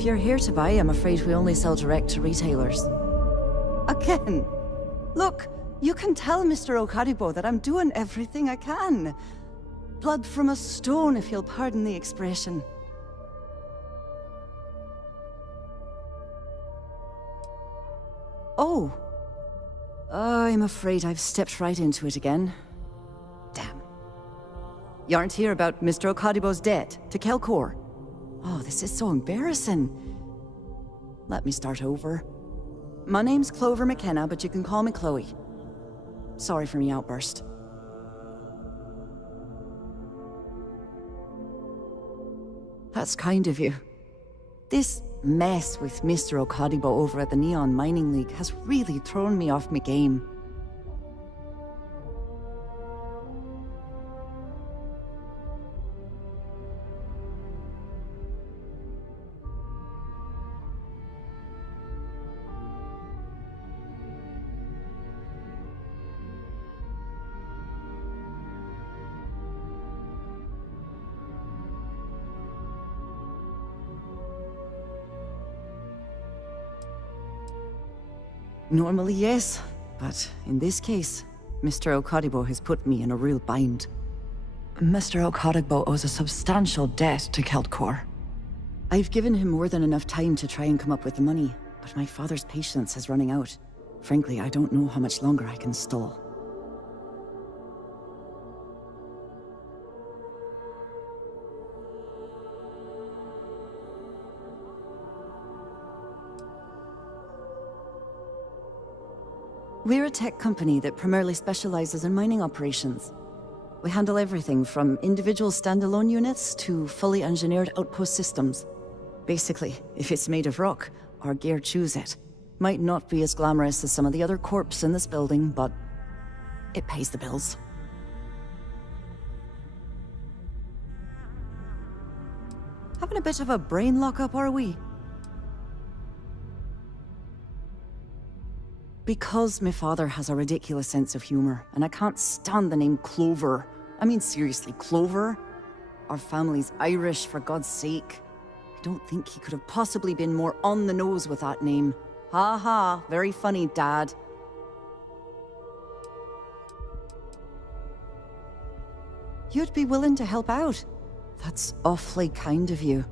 If you're here to buy, I'm afraid we only sell direct to retailers. Again? Look, you can tell Mr. Okaribo that I'm doing everything I can. Blood from a stone, if you'll pardon the expression. Oh. I'm afraid I've stepped right into it again. Damn. You aren't here about Mr. Okaribo's debt to Kelkor? Oh, this is so embarrassing. Let me start over. My name's Clover McKenna, but you can call me Chloe. Sorry for me outburst. That's kind of you. This mess with Mr. Okaribo over at the Neon Mining League has really thrown me off my game. Normally, yes, but in this case, Mr. Okaribo has put me in a real bind. Mr. Okaribo owes a substantial debt to Kelkor. I've given him more than enough time to try and come up with the money, but my father's patience is running out. Frankly, I don't know how much longer I can stall. We're a tech company that primarily specializes in mining operations. We handle everything from individual standalone units to fully engineered outpost systems. Basically, if it's made of rock, our gear chews it. Might not be as glamorous as some of the other corps in this building, but it pays the bills. Having a bit of a brain lock-up, are we? Because my father has a ridiculous sense of humor, and I can't stand the name Clover. I mean, seriously, Clover? Our family's Irish, for God's sake. I don't think he could have possibly been more on the nose with that name. Ha ha, very funny, Dad. You'd be willing to help out. That's awfully kind of you.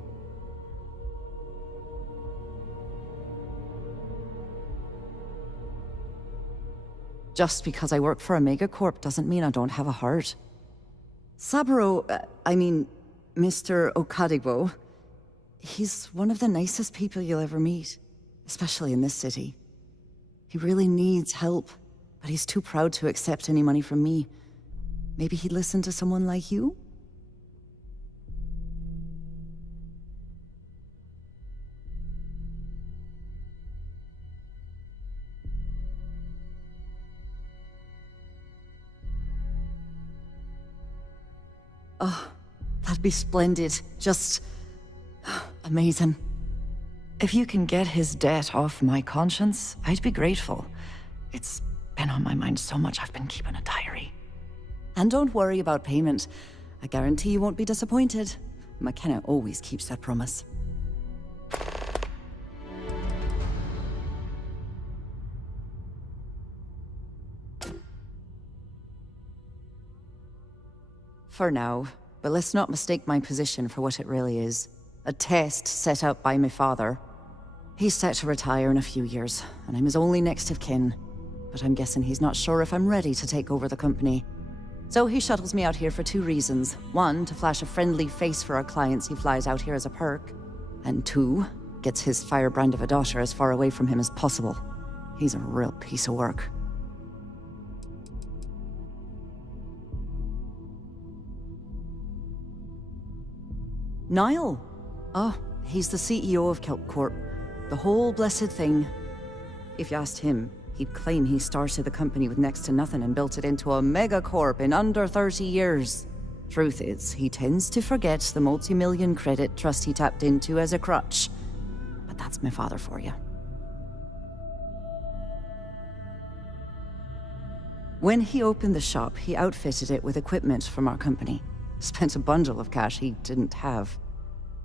Just because I work for a megacorp doesn't mean I don't have a heart. Saburo, Mr. Okaribo, he's one of the nicest people you'll ever meet, especially in this city. He really needs help, but he's too proud to accept any money from me. Maybe he'd listen to someone like you? Oh, that'd be splendid. Just amazing. If you can get his debt off my conscience, I'd be grateful. It's been on my mind so much I've been keeping a diary. And don't worry about payment. I guarantee you won't be disappointed. McKenna always keeps that promise. For now, but let's not mistake my position for what it really is. A test set out by my father. He's set to retire in a few years, and I'm his only next of kin. But I'm guessing he's not sure if I'm ready to take over the company. So he shuttles me out here for two reasons. One, to flash a friendly face for our clients he flies out here as a perk. And two, gets his firebrand of a daughter as far away from him as possible. He's a real piece of work. Niall? Oh, he's the CEO of Kelp Corp. The whole blessed thing. If you asked him, he'd claim he started the company with next to nothing and built it into a megacorp in under 30 years. Truth is, he tends to forget the multi-million credit trust he tapped into as a crutch. But that's my father for you. When he opened the shop, he outfitted it with equipment from our company. Spent a bundle of cash he didn't have.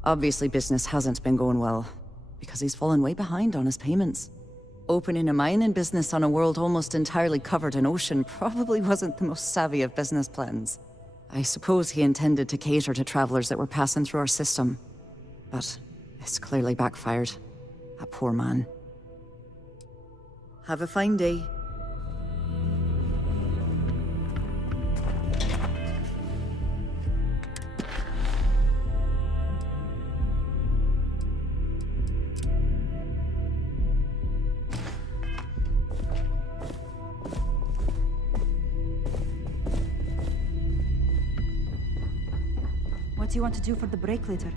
Obviously, business hasn't been going well. because he's fallen way behind on his payments. Opening a mining business on a world almost entirely covered in ocean probably wasn't the most savvy of business plans. I suppose he intended to cater to travelers that were passing through our system. But it's clearly backfired. That poor man. Have a fine day. What do you want to do for the break later?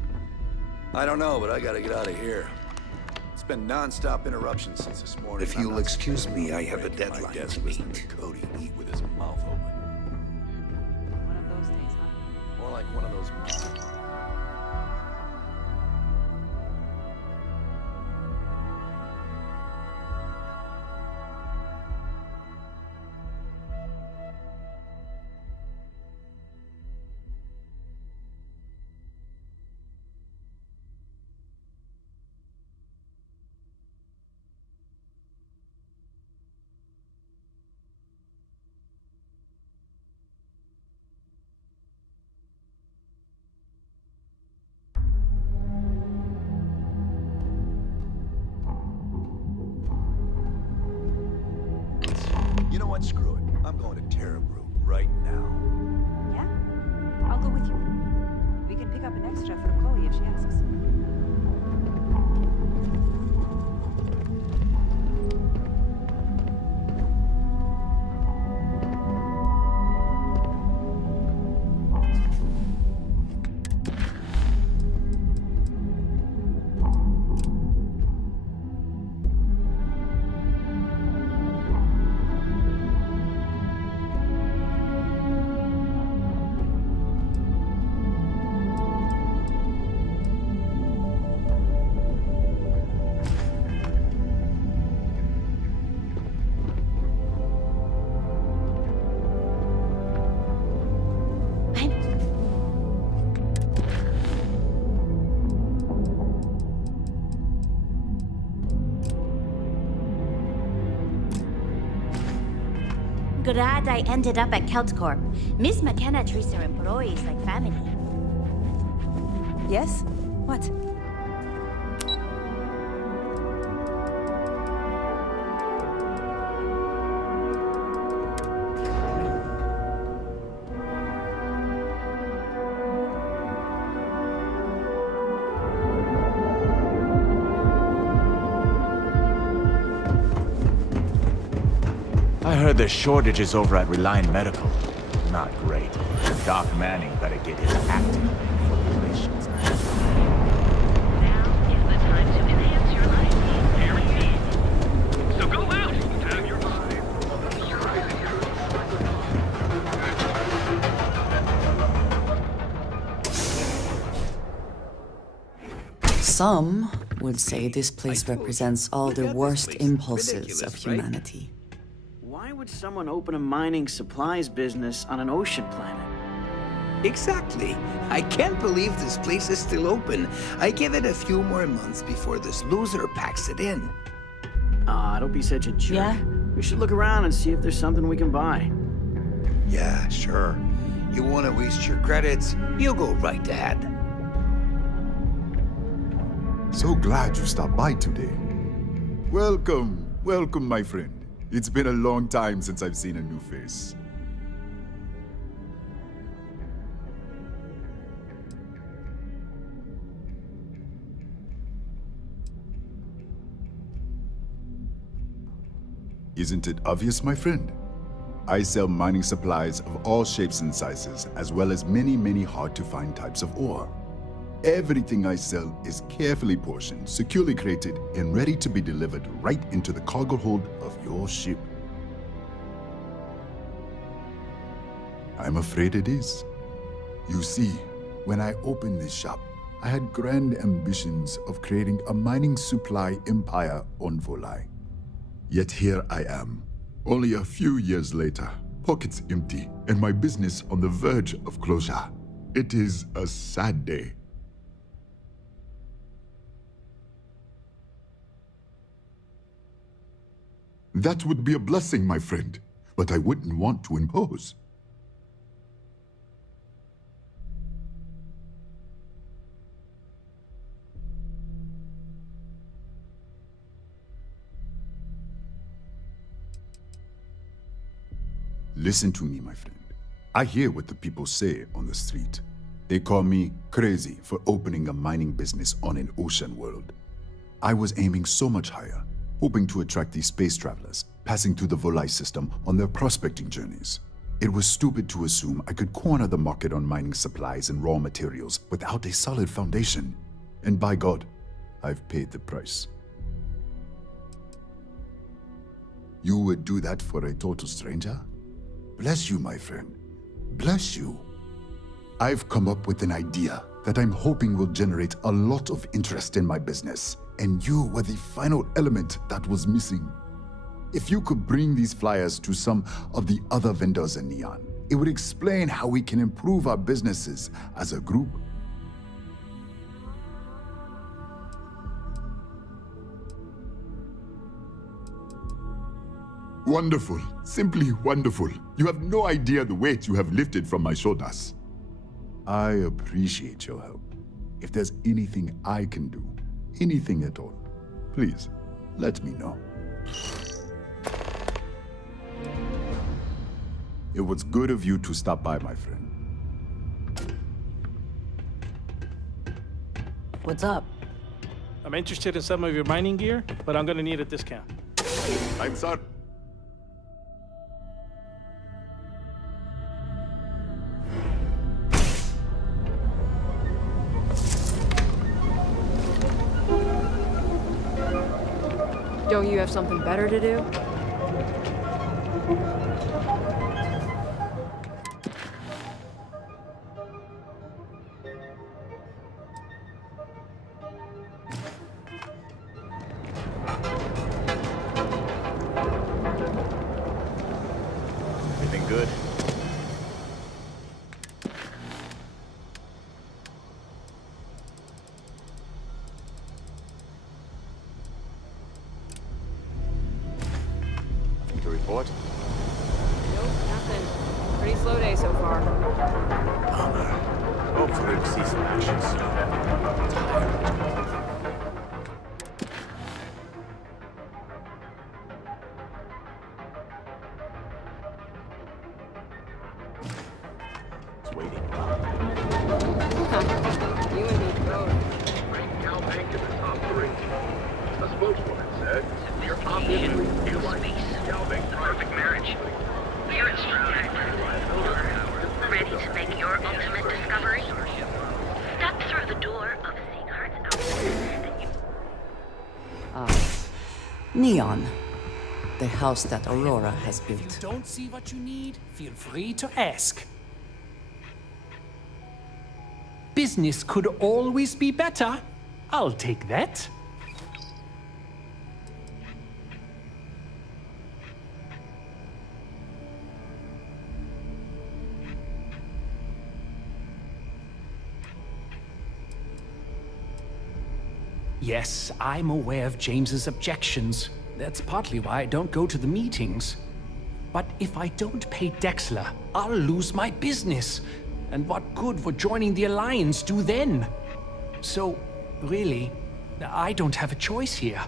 I don't know, but I gotta get out of here. It's been non-stop interruptions since this morning. If you'll excuse me, I have a At my deadline desk to listening meet. to Cody eat with his mouth open. One of those days, huh? More like one of those... You know what? Screw it. I'm going to Terrabrew right now. Yeah? I'll go with you. We can pick up an extra for Chloe if she asks. Glad I ended up at KeltCorp. Miss McKenna treats her employees like family. Yes? What? I heard there's shortages over at Reliant Medical. Not great. Doc Manning better get his acting for relations. Now is the time to enhance your life. Guaranteed. So go out and have your mind. Some would say this place represents all the worst impulses of Ridiculous, right? humanity. Why would someone open a mining supplies business on an ocean planet? Exactly. I can't believe this place is still open. I give it a few more months before this loser packs it in. Ah, don't be such a jerk. Yeah? We should look around and see if there's something we can buy. Yeah, sure. You want to waste your credits? You go right ahead. So glad you stopped by today. Welcome, welcome, my friend. It's been a long time since I've seen a new face. Isn't it obvious, my friend? I sell mining supplies of all shapes and sizes, as well as many hard-to-find types of ore. Everything I sell is carefully portioned, securely crated, and ready to be delivered right into the cargo hold of your ship. I'm afraid it is. You see, when I opened this shop, I had grand ambitions of creating a mining supply empire on Volai. Yet here I am, only a few years later, pockets empty, and my business on the verge of closure. It is a sad day. That would be a blessing, my friend, but I wouldn't want to impose. Listen to me, my friend. I hear what the people say on the street. They call me crazy for opening a mining business on an ocean world. I was aiming so much higher, hoping to attract these space travelers, passing through the Volai system on their prospecting journeys. It was stupid to assume I could corner the market on mining supplies and raw materials without a solid foundation. And by God, I've paid the price. You would do that for a total stranger? Bless you, my friend. Bless you. I've come up with an idea that I'm hoping will generate a lot of interest in my business, and you were the final element that was missing. If you could bring these flyers to some of the other vendors in Neon, it would explain how we can improve our businesses as a group. Wonderful. Simply wonderful. You have no idea the weight you have lifted from my shoulders. I appreciate your help. If there's anything I can do, anything at all, please let me know. It was good of you to stop by, my friend. What's up? I'm interested in some of your mining gear, but I'm gonna need a discount. I'm sorry. Don't you have something better to do? Anything good? Nothing to report? Nope, nothing. Pretty slow day so far. Bummer. Hopefully we'll see some action soon. I'm tired. It's waiting. You and me both. Now bank to the top three. A spokeswoman said, "You're obviously new Galvin, the perfect marriage. You're a strong actor. Ready to make your ultimate discovery? Step through the door of Singhart's outfit and you... Neon. The house that Aurora has If you built. don't see what you need, feel free to ask. Business could always be better. I'll take that. Yes, I'm aware of James's objections. That's partly why I don't go to the meetings. But if I don't pay Dexler, I'll lose my business. And what good would joining the Alliance do then? So, really, I don't have a choice here.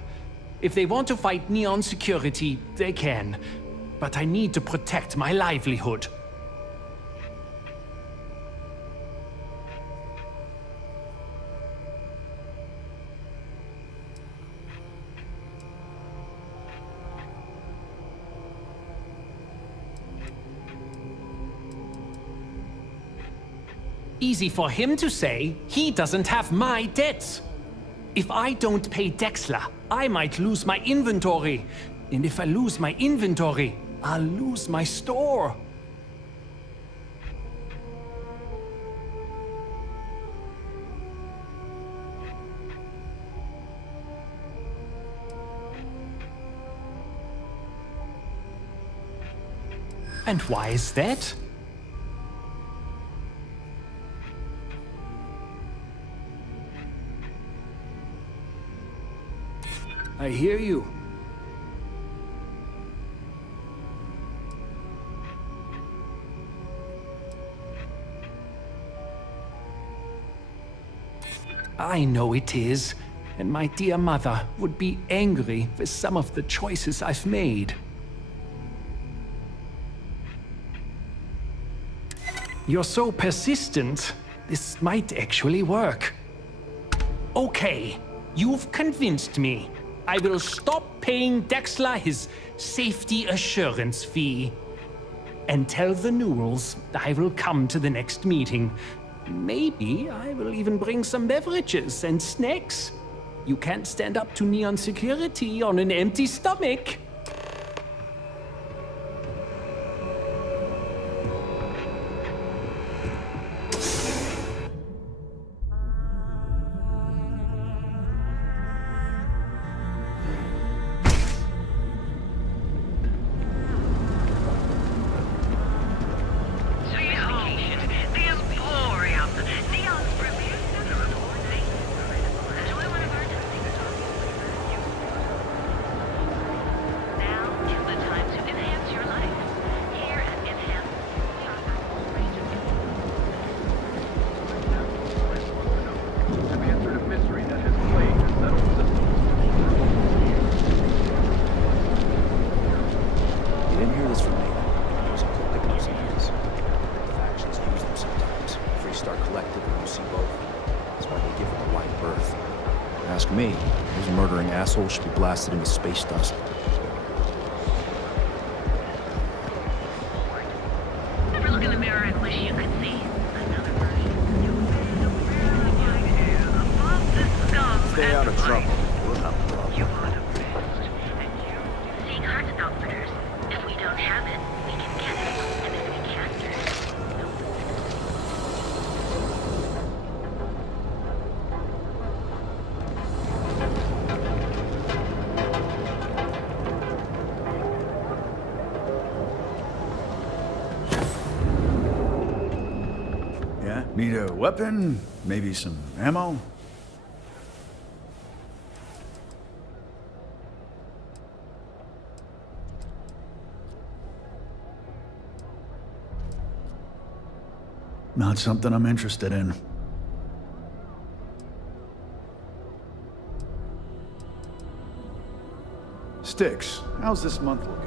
If they want to fight Neon security, they can. But I need to protect my livelihood. Easy for him to say, he doesn't have my debts. If I don't pay Dexler, I might lose my inventory. And if I lose my inventory, I'll lose my store. And why is that? I hear you. I know it is. And my dear mother would be angry with some of the choices I've made. You're so persistent. This might actually work. Okay, you've convinced me. I will stop paying Dexler his safety assurance fee. And tell the Newells I will come to the next meeting. Maybe I will even bring some beverages and snacks. You can't stand up to Neon security on an empty stomach. Ask me, those murdering assholes should be blasted into space dust. Ever look in the mirror and wish you could see another version? Above the scum. Stay out of trouble. We'll have a problem. You are depressed. And you seek heart outfitters. If we don't have it, we can get it. And if we can't, Yeah? Need a weapon? Maybe some ammo? Not something I'm interested in. Sticks, how's this month looking?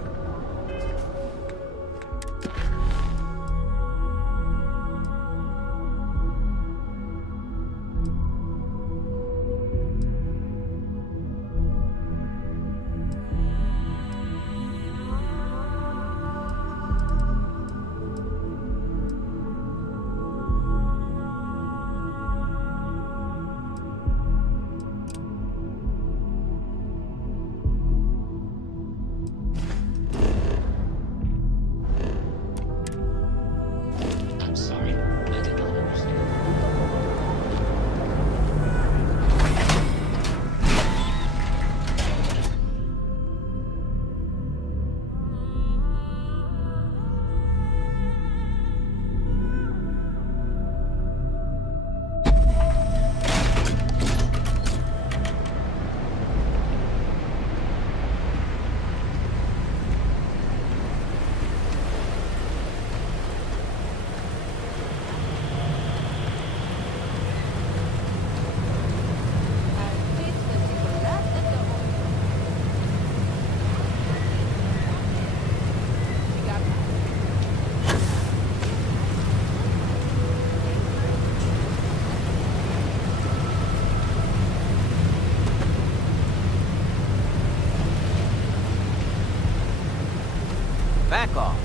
Back off.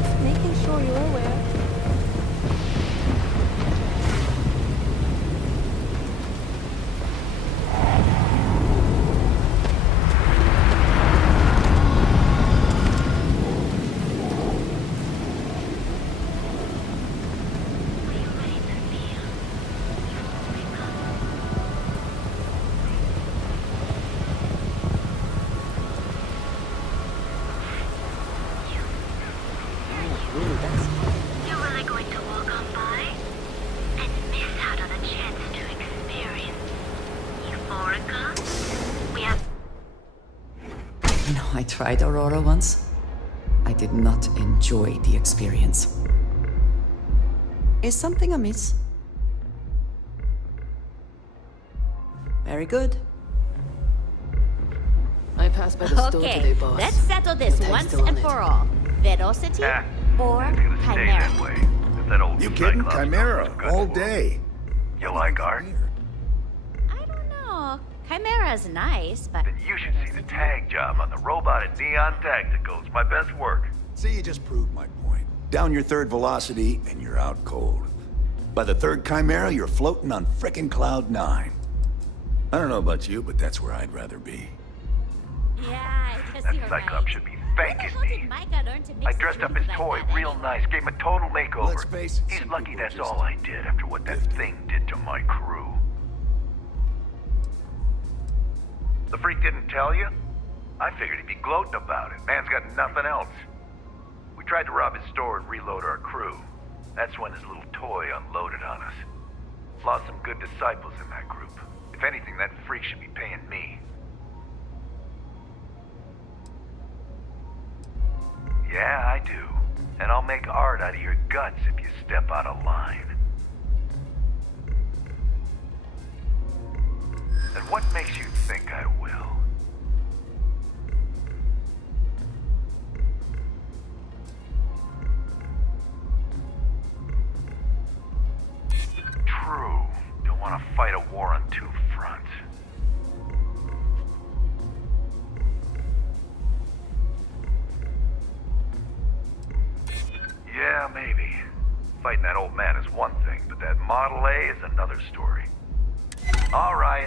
Just making sure you're aware. you're really going to walk on by and miss out on a chance to experience Euphorica? We have You know, I tried Aurora once. I did not enjoy the experience. Is something amiss? Very good. I passed by the store today, Okay, boss. let's settle this The tag's once still on and it. for all. Velocity or Chimera? You kidding? Chimera, all day. You like art? I don't know. Chimera's nice, but... Then you should see the tag job on the robot at Neon Tactical. It's my best work. See, you just proved my point. Down your third velocity, and you're out cold. By the third Chimera, you're floating on frickin' Cloud 9. I don't know about you, but that's where I'd rather be. Yeah, I guess That you're Cyclops right. should be thanking me. Micah learn to mix I the dressed up drinks his like toy that real anyway? nice, gave him a total makeover. Let's face it, He's some lucky people that's just all I did after what that thing did to my crew. The freak didn't tell you? I figured he'd be gloating about it. Man's got nothing else. We tried to rob his store and reload our crew. That's when his little toy unloaded on us. Lost some good disciples in that group. If anything, that freak should be paying me. Yeah, I do. And I'll make art out of your guts if you step out of line. And what makes you think I will? True. Don't want to fight a war on two fronts. Yeah, maybe. Fighting that old man is one thing, but that Model A is another story. All right.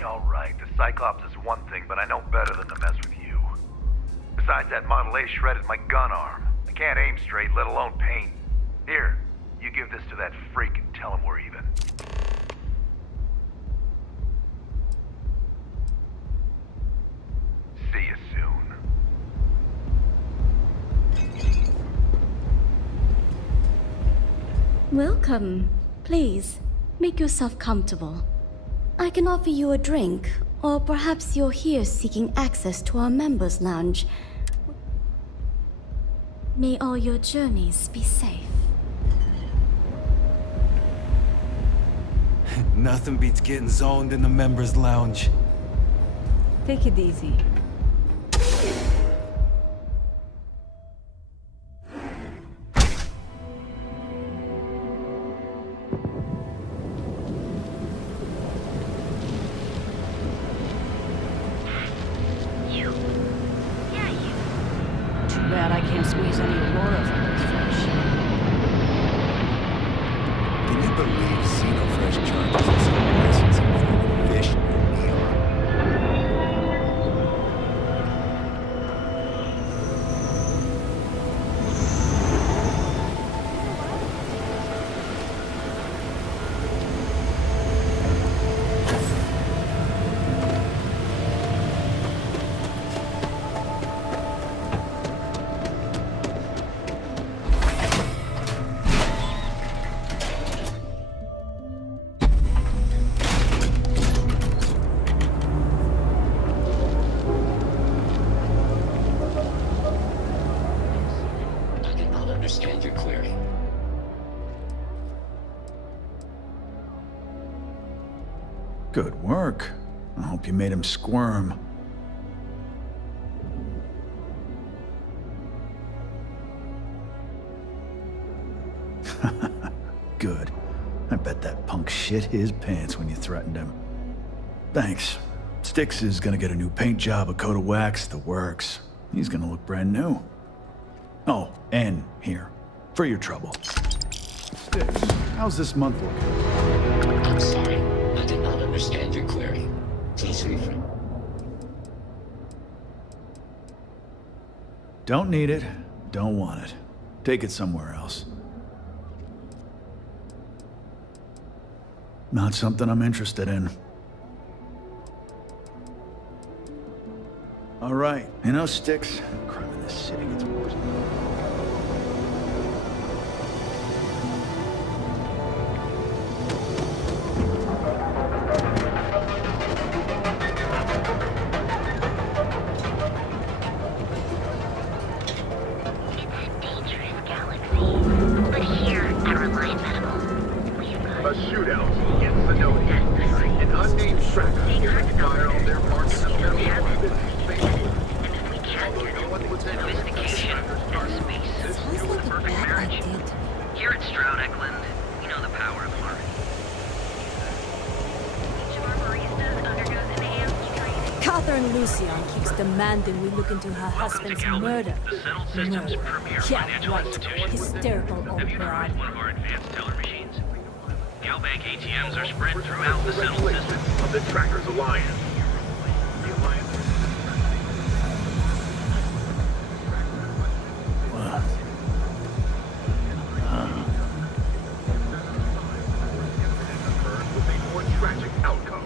The Cyclops is one thing, but I know better than to mess with you. Besides, that Model A shredded my gun arm. I can't aim straight, let alone paint. Here, you give this to that freak and tell him we're even. See you soon. Welcome. Please, make yourself comfortable. I can offer you a drink, or perhaps you're here seeking access to our members' lounge. May all your journeys be safe. Nothing beats getting zoned in the members' lounge. Take it easy. Too bad I can't squeeze any Aurora from this fresh. Can you believe Xenofresh charges us some licensing for the fish and neon? I did not understand your query. Good work. I hope you made him squirm. Good. I bet that punk shit his pants when you threatened him. Thanks. Styx is gonna get a new paint job, a coat of wax, the works. He's gonna look brand new. Oh, and here, for your trouble. Styx, how's this month looking? I'm sorry. I did not understand your query. Please rephrase. Don't need it. Don't want it. Take it somewhere else. Not something I'm interested in. All right. You know, Styx, crime in this city gets worse. Catherine Lucian keeps demanding we look into her husband's murder. Murder. Yeah, right. Hysterical old broad. One of our advanced teller machines. Galbank ATMs are spread throughout the settled system of the Trackers Alliance. The Alliance. What? With a more tragic outcome.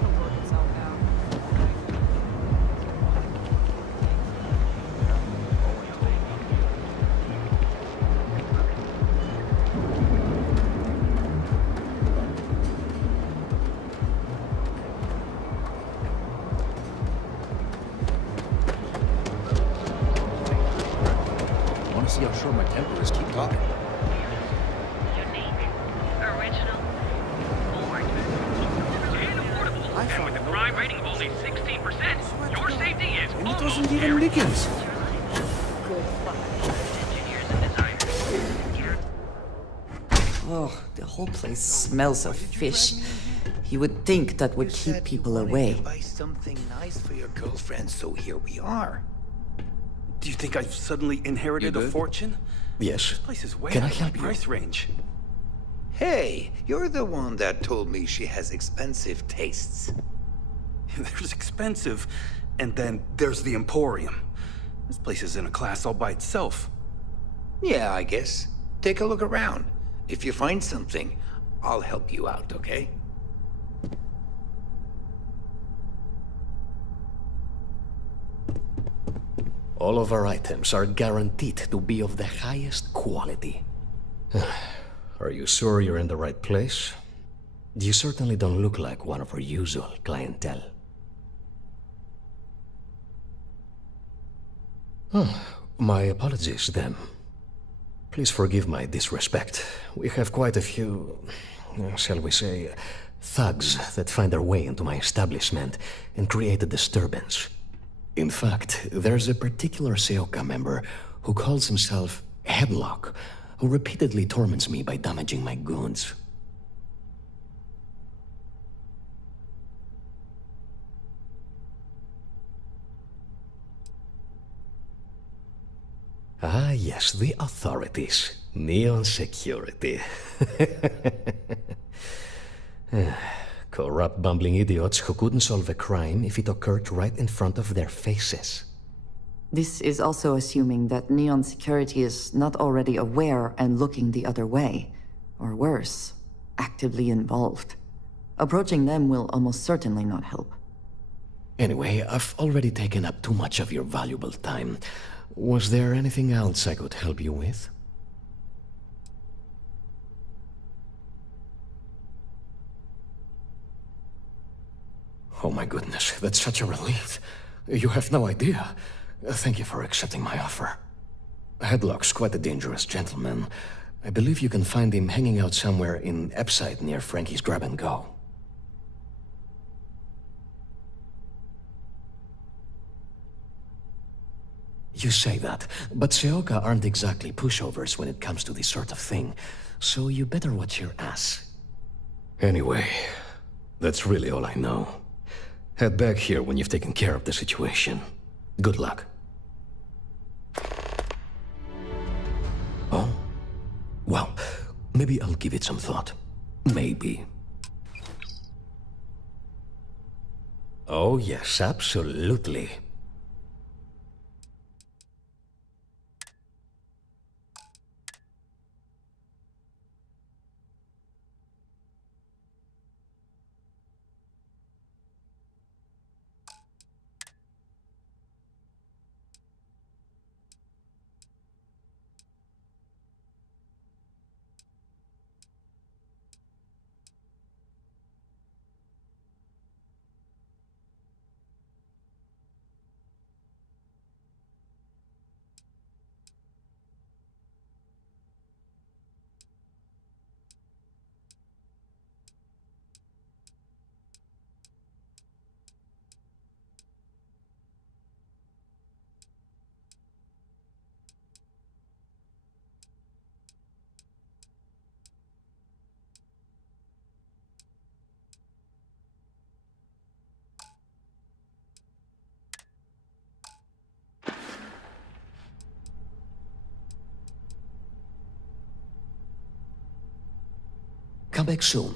Want to see how short my temper is? Keep talking. Unique, original, bored. And affordable. And with a crime rating of only 16%, your safety is And it almost wasn't even Rickens. Oh, the whole place smells of fish. You would think that would keep people away. Buy something nice for your girlfriend, so here we are. Do you think I've suddenly inherited a fortune? Yes. This place is way Can I out of my help you? price range. Hey, you're the one that told me she has expensive tastes. There's expensive, and then there's the Emporium. This place is in a class all by itself. Yeah, I guess. Take a look around. If you find something, I'll help you out, okay? All of our items are guaranteed to be of the highest quality. Are you sure you're in the right place? You certainly don't look like one of our usual clientele. My apologies, then. Please forgive my disrespect. We have quite a few, shall we say, thugs that find their way into my establishment and create a disturbance. In fact, there's a particular Seoka member who calls himself Headlock, who repeatedly torments me by damaging my goods. Ah, yes, the authorities. Neon security. Corrupt, bumbling idiots who couldn't solve a crime if it occurred right in front of their faces. This is also assuming that Neon Security is not already aware and looking the other way. Or worse, actively involved. Approaching them will almost certainly not help. Anyway, I've already taken up too much of your valuable time. Was there anything else I could help you with? Oh my goodness, that's such a relief. You have no idea. Thank you for accepting my offer. Headlock's quite a dangerous gentleman. I believe you can find him hanging out somewhere in Epside near Frankie's Grab and Go. You say that, but Seoka aren't exactly pushovers when it comes to this sort of thing, so you better watch your ass. Anyway, that's really all I know. Head back here when you've taken care of the situation. Good luck. Oh? Well, maybe I'll give it some thought. Maybe. Oh yes, absolutely. Come back soon.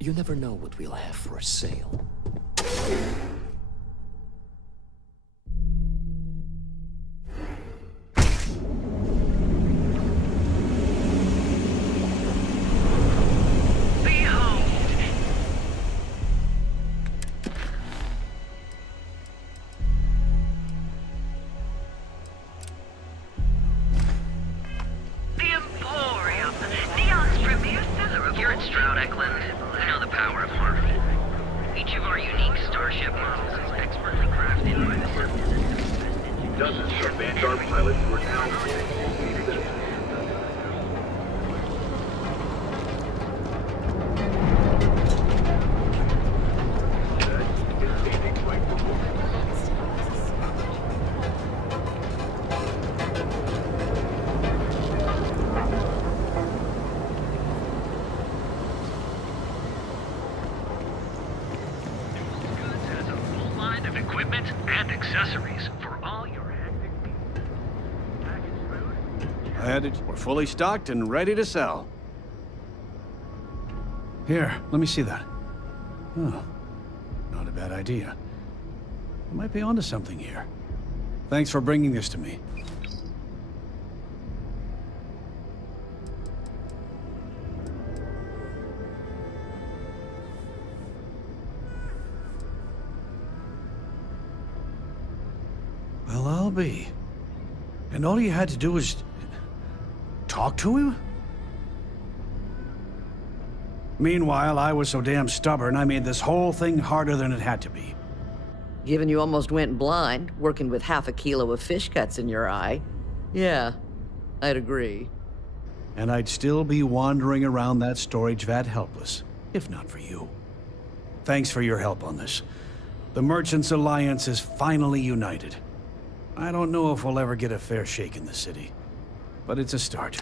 You never know what we'll have for sale. We're fully stocked and ready to sell. Here, let me see that. Oh, not a bad idea. I might be onto something here. Thanks for bringing this to me. Well, I'll be. And all you had to do was talk to him? Meanwhile, I was so damn stubborn, I made this whole thing harder than it had to be. Given you almost went blind, working with half a kilo of fish cuts in your eye. Yeah, I'd agree. And I'd still be wandering around that storage vat helpless, if not for you. Thanks for your help on this. The Merchants Alliance is finally united. I don't know if we'll ever get a fair shake in the city, but it's a start.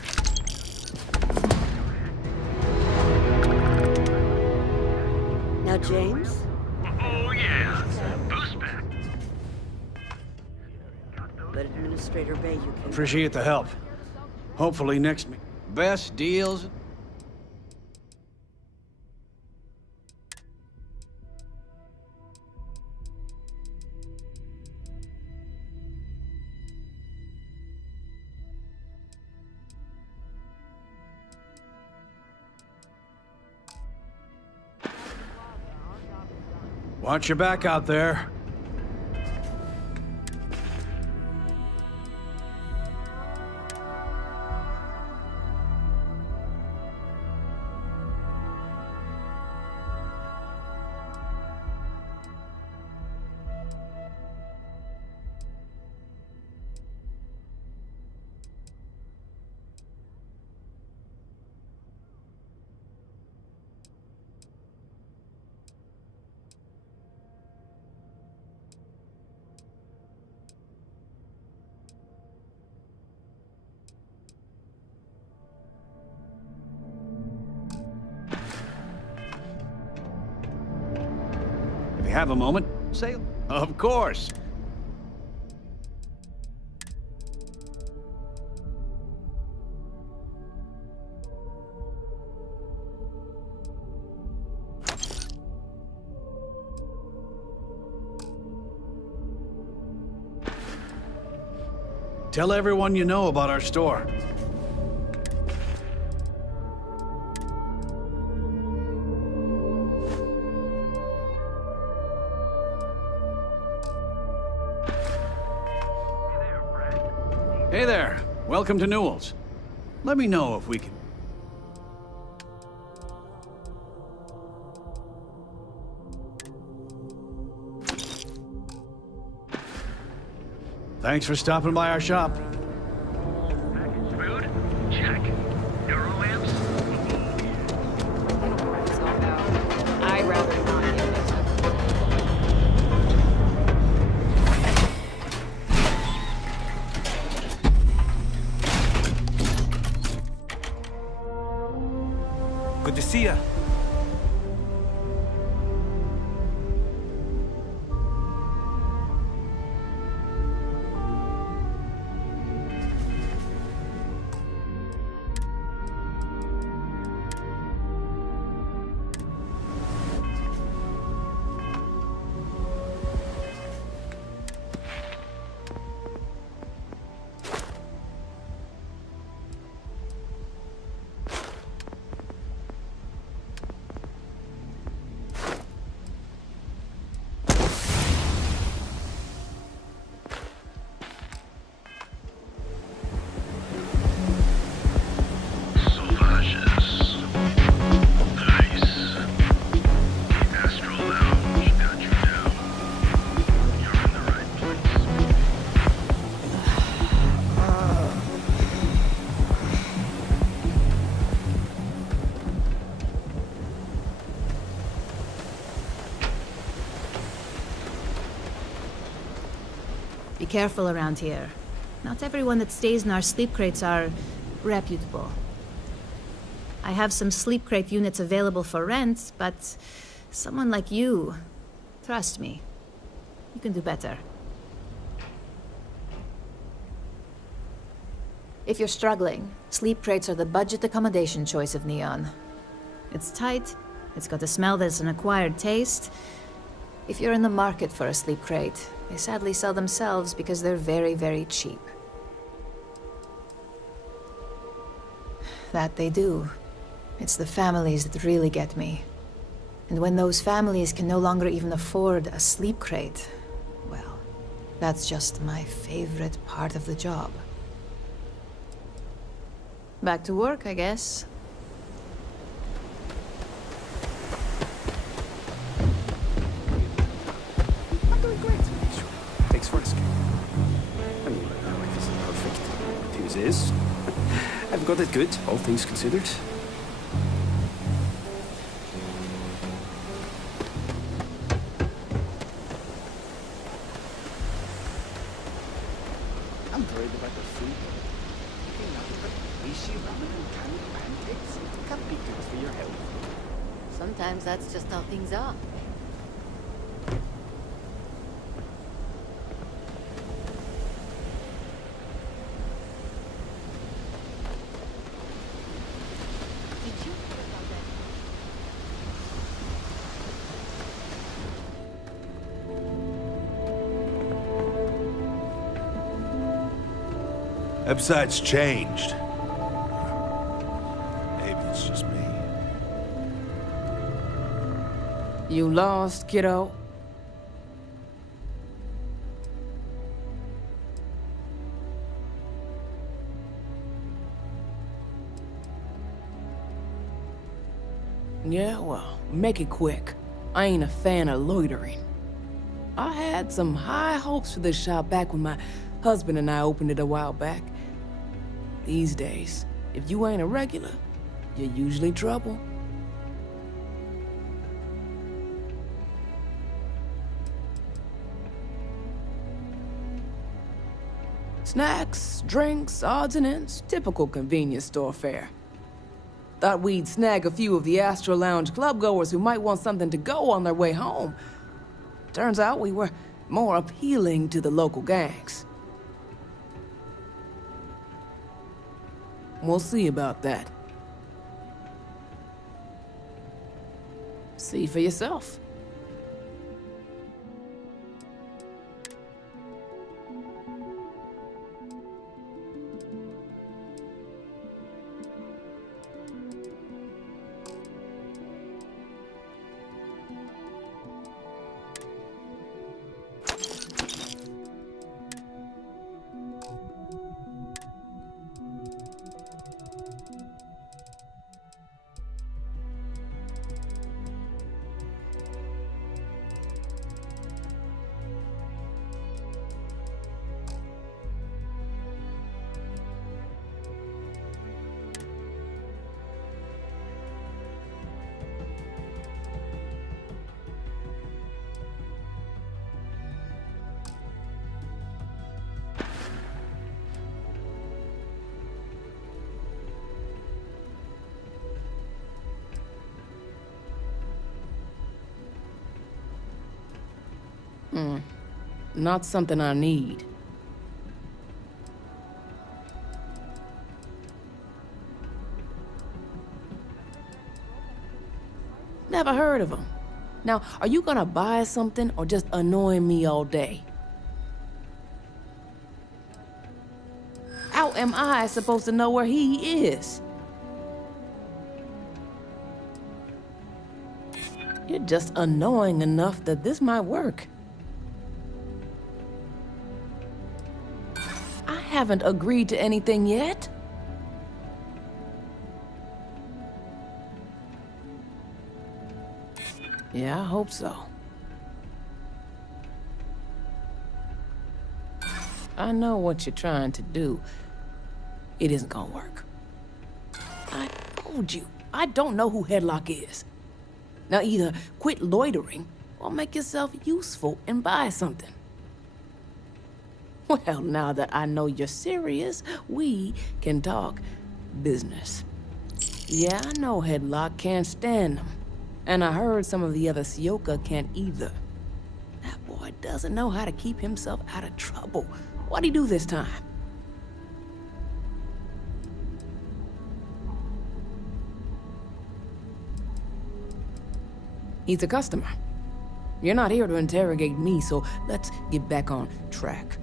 Now, James? Oh, yeah. Boost back. Let Administrator Bay you can... Appreciate the help. Hopefully next... Best deals... Watch your back out there. If you have a moment, say... Of course. Tell everyone you know about our store. Hey there. Welcome to Newell's. Let me know if we can... Thanks for stopping by our shop. Food? Check. Neuro amps? I'd rather not get mixed up. Good to see ya. Be careful around here. Not everyone that stays in our sleep crates are reputable. I have some sleep crate units available for rent, but someone like you, trust me, you can do better. If you're struggling, sleep crates are the budget accommodation choice of Neon. It's tight, it's got a smell that's an acquired taste. If you're in the market for a sleep crate, they sadly sell themselves because they're very, very cheap. That they do. It's the families that really get me. And when those families can no longer even afford a sleep crate, well, that's just my favorite part of the job. Back to work, I guess. I'm doing great. Thanks for asking. I mean, my life isn't perfect. His is. I've got it good, all things considered. I'm worried about the food. Okay, nothing but fishy ramen and canned pancakes. Can't be good for your health. Sometimes that's just how things are. Website's changed. Maybe it's just me. You lost, kiddo? Yeah, well, make it quick. I ain't a fan of loitering. I had some high hopes for this shop back when my husband and I opened it a while back. These days, if you ain't a regular, you're usually trouble. Snacks, drinks, odds and ends, typical convenience store fare. Thought we'd snag a few of the Astro Lounge clubgoers who might want something to go on their way home. Turns out we were more appealing to the local gangs. We'll see about that. See for yourself. Not something I need. Never heard of them. Now, are you gonna buy something or just annoy me all day? How am I supposed to know where he is? You're just annoying enough that this might work. I haven't agreed to anything yet. Yeah, I hope so. I know what you're trying to do. It isn't gonna work. I told you, I don't know who Headlock is. Now either quit loitering or make yourself useful and buy something. Well, now that I know you're serious, we can talk business. Yeah, I know Headlock can't stand them. And I heard some of the other Sioka can't either. That boy doesn't know how to keep himself out of trouble. What'd he do this time? He's a customer. You're not here to interrogate me, so let's get back on track.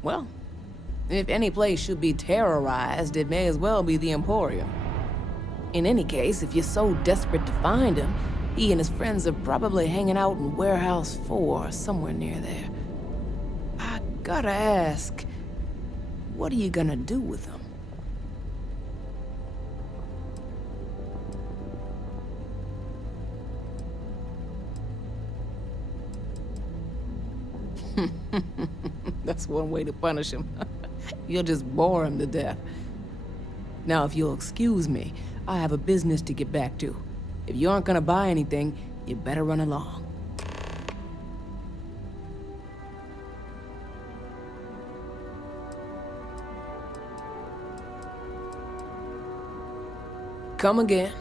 Well, if any place should be terrorized, it may as well be the Emporium. In any case, if you're so desperate to find him, he and his friends are probably hanging out in Warehouse 4, somewhere near there. I gotta ask, what are you gonna do with him? That's one way to punish him. You'll just bore him to death. Now, if you'll excuse me, I have a business to get back to. If you aren't gonna buy anything, you better run along. Come again.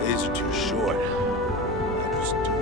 Days are too short. I just do.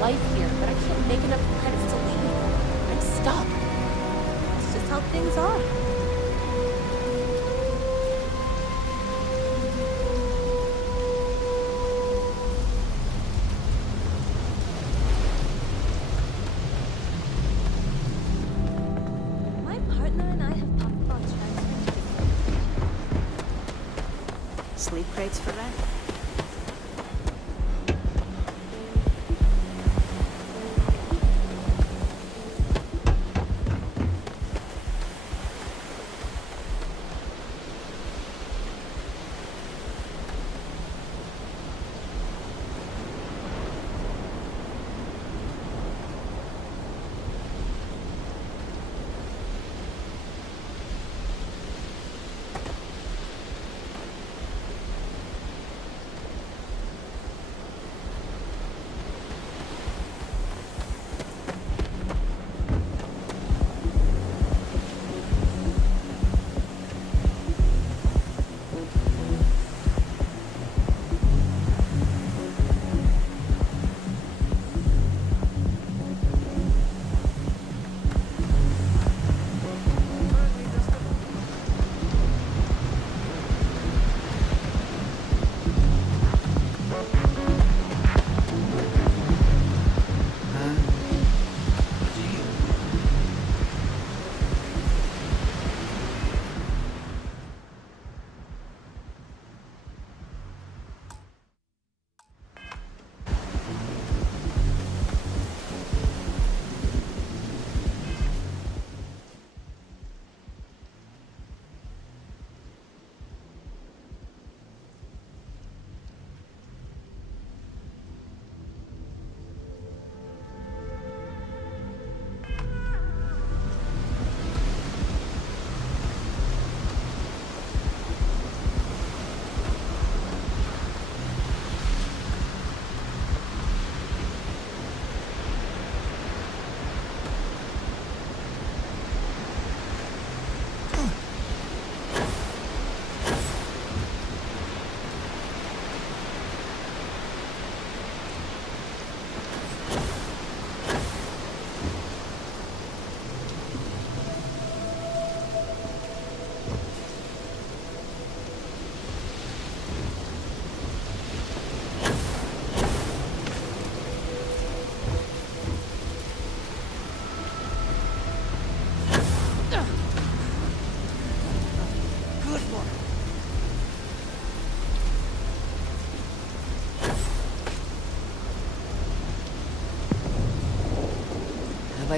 life here, but I can't make enough credits to leave. I'm stuck. It's just how things are. My partner and I have talked about transferring to the Sleep crates for rent.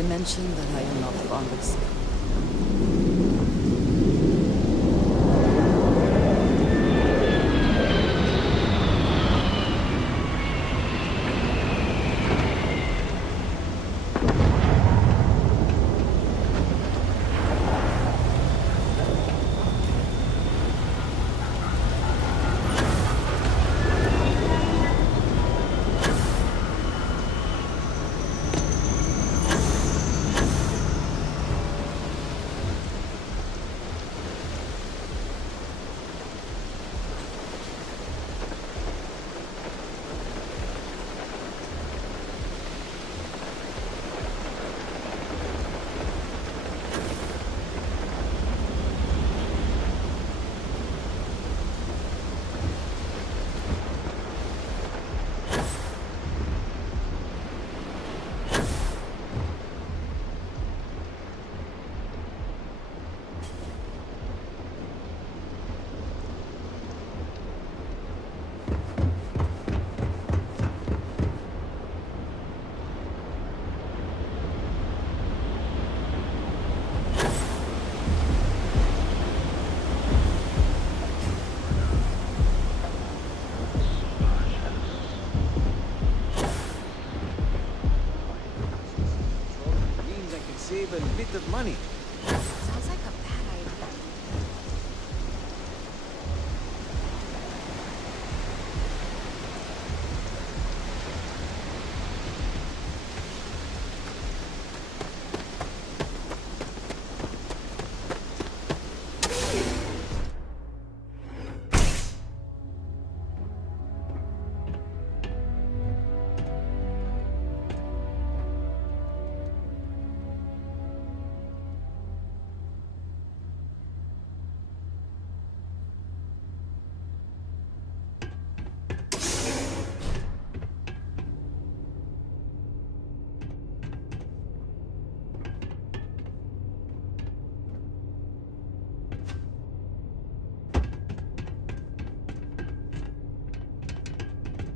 I mention that I am not fond of sleep? Save a bit of money. Sounds like a bad idea.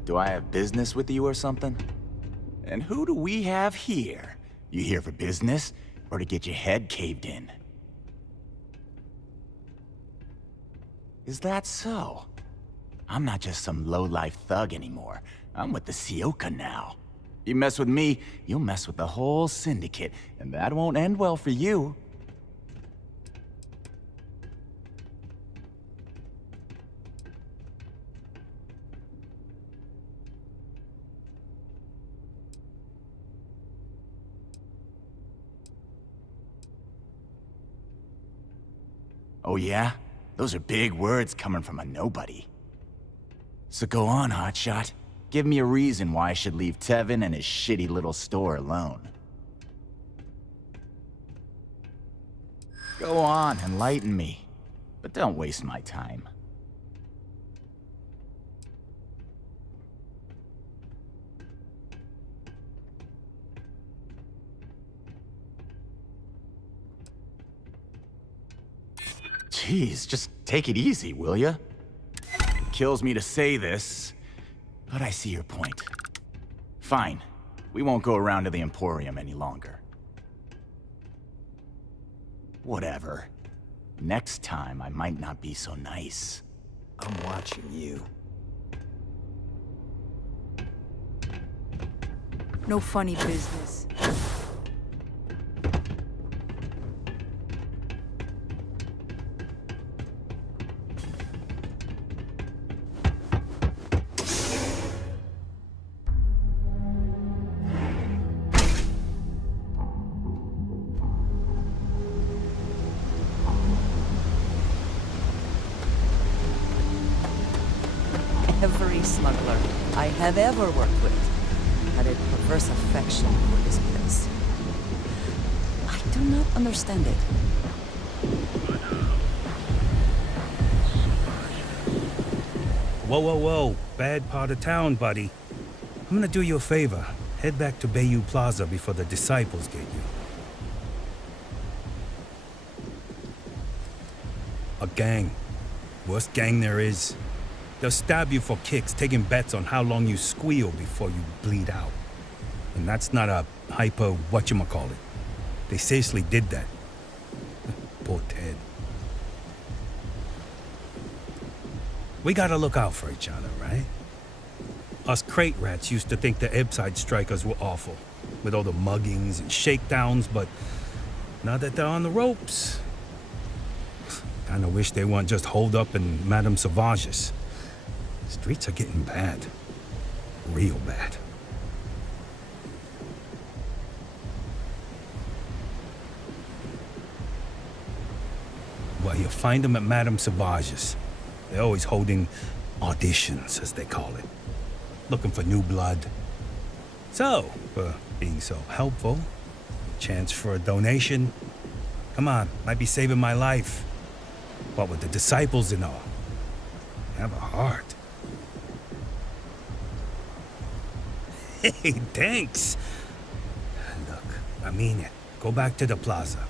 Do I have business with you or something? And who do we have here? You here for business, or to get your head caved in? Is that so? I'm not just some low-life thug anymore. I'm with the Sioka now. You mess with me, you'll mess with the whole syndicate, and that won't end well for you. Oh yeah? Those are big words coming from a nobody. So go on, hotshot. Give me a reason why I should leave Tevin and his shitty little store alone. Go on, enlighten me. But don't waste my time. Jeez, just take it easy, will ya? It kills me to say this, but I see your point. Fine. We won't go around to the Emporium any longer. Whatever. Next time, I might not be so nice. I'm watching you. No funny business. Every smuggler I have ever worked with had a perverse affection for this place. I do not understand it. Whoa, whoa, whoa. Bad part of town, buddy. I'm gonna do you a favor. Head back to Bayou Plaza before the disciples get you. A gang. Worst gang there is. They'll stab you for kicks, taking bets on how long you squeal before you bleed out. And that's not a hyper whatchamacallit. They seriously did that. Poor Ted. We gotta look out for each other, right? Us crate rats used to think the Ebbside strikers were awful, with all the muggings and shakedowns, but now that they're on the ropes, kinda wish they weren't just holed up in Madame Sauvage's. Streets are getting bad. Real bad. Well, you'll find them at Madame Sauvage's. They're always holding auditions, as they call it. Looking for new blood. So, for being so helpful, chance for a donation. Come on, might be saving my life. What with the disciples and all. Have a heart. Hey, thanks. Look, I mean it. Go back to the plaza.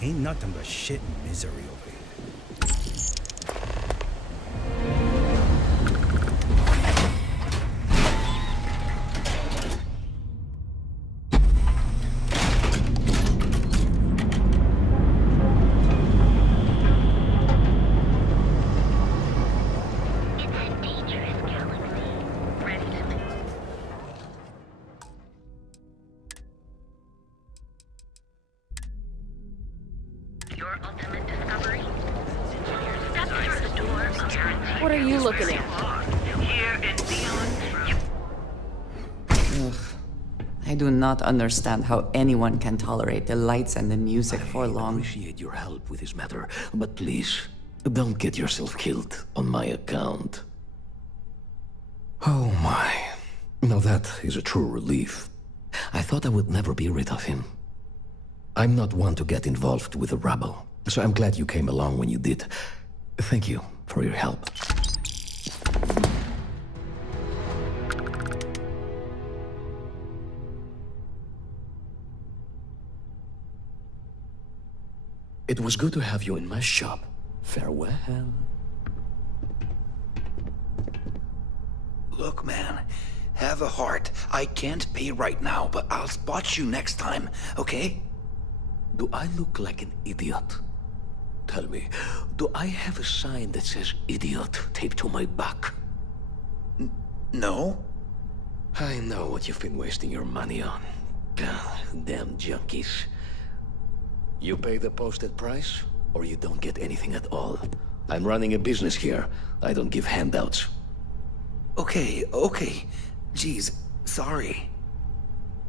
Ain't nothing but shit and misery over here. What are you looking at? Ugh. I do not understand how anyone can tolerate the lights and the music for long. I appreciate your help with this matter, but please, don't get yourself killed on my account. Oh my. Now that is a true relief. I thought I would never be rid of him. I'm not one to get involved with the rabble, so I'm glad you came along when you did. Thank you for your help. It was good to have you in my shop. Farewell. Look, man, have a heart. I can't pay right now, but I'll spot you next time, okay? Do I look like an idiot? Tell me, do I have a sign that says idiot taped to my back? No. I know what you've been wasting your money on. Damn junkies. You pay the posted price, or you don't get anything at all. I'm running a business here. I don't give handouts. Okay. Jeez, sorry.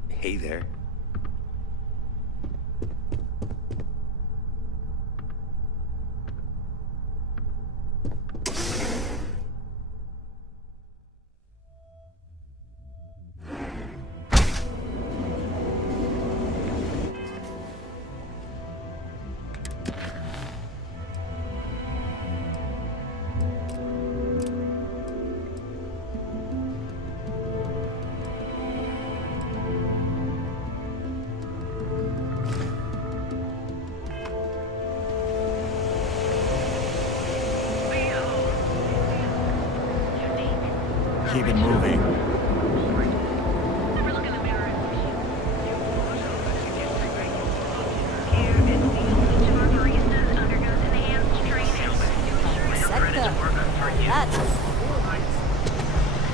Hey there. Keep it moving.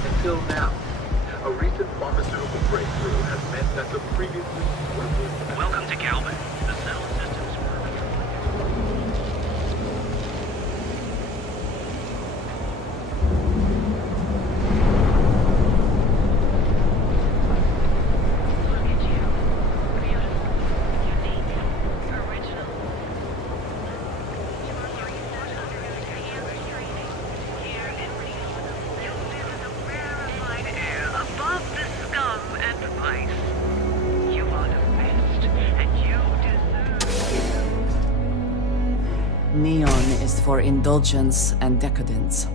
Until now, a recent pharmaceutical breakthrough has meant that the previously worthless... Welcome to Calvin. The cell systems work. Neon is for indulgence and decadence.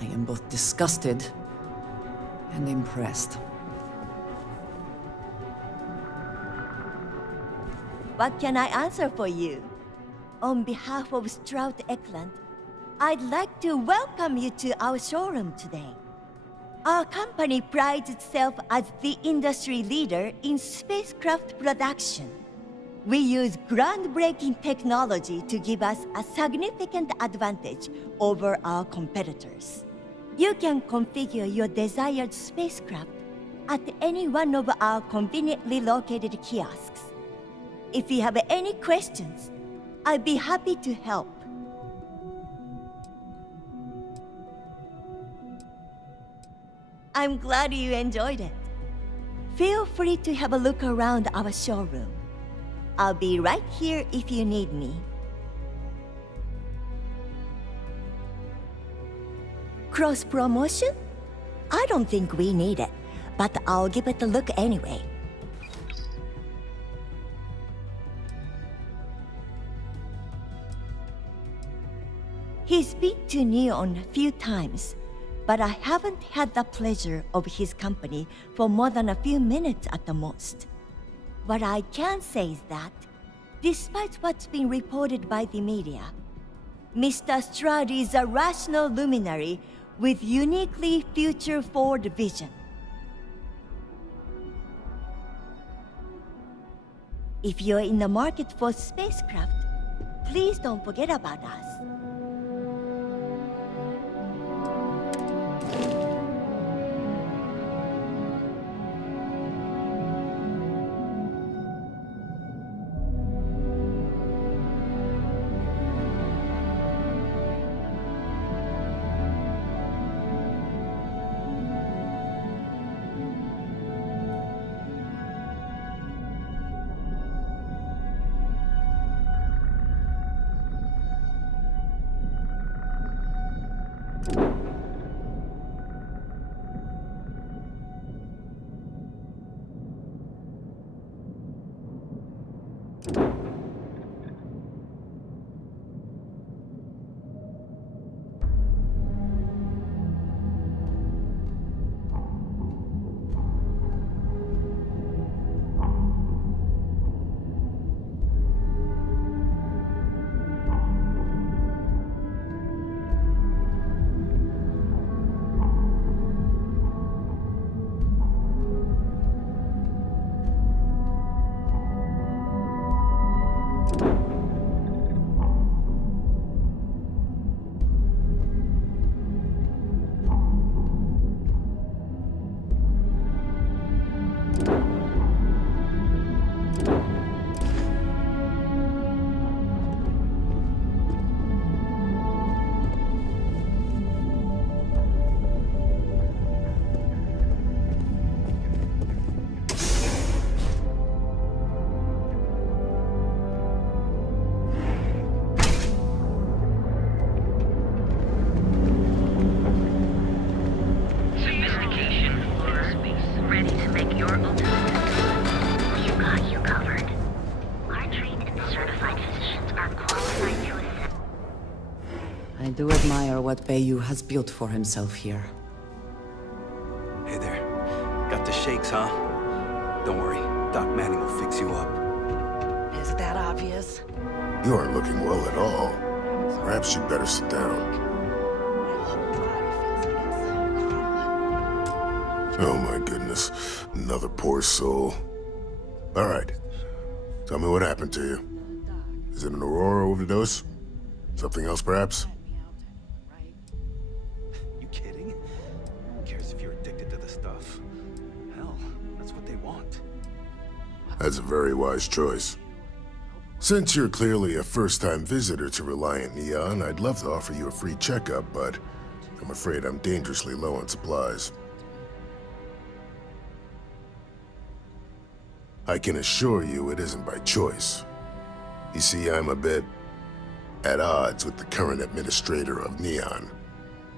I am both disgusted and impressed. What can I answer for you? On behalf of Stroud Eklund, I'd like to welcome you to our showroom today. Our company prides itself as the industry leader in spacecraft production. We use groundbreaking technology to give us a significant advantage over our competitors. You can configure your desired spacecraft at any one of our conveniently located kiosks. If you have any questions, I'd be happy to help. I'm glad you enjoyed it. Feel free to have a look around our showroom. I'll be right here if you need me. Cross-promotion? I don't think we need it, but I'll give it a look anyway. He's been to Neon a few times, but I haven't had the pleasure of his company for more than a few minutes at the most. What I can say is that, despite what's been reported by the media, Mr. Strad is a rational luminary with uniquely future-forward vision. If you're in the market for spacecraft, please don't forget about us. I do admire what Bayou has built for himself here. Hey there. Got the shakes, huh? Don't worry. Doc Manning will fix you up. Is it that obvious? You aren't looking well at all. Perhaps you'd better sit down. Oh my goodness. Another poor soul. All right. Tell me what happened to you. Is it an Aurora overdose? Something else, perhaps? You kidding? Who cares if you're addicted to the stuff? Hell, that's what they want. That's a very wise choice. Since you're clearly a first-time visitor to Reliant Neon, I'd love to offer you a free checkup, but I'm afraid I'm dangerously low on supplies. I can assure you it isn't by choice. You see, I'm a bit at odds with the current administrator of Neon.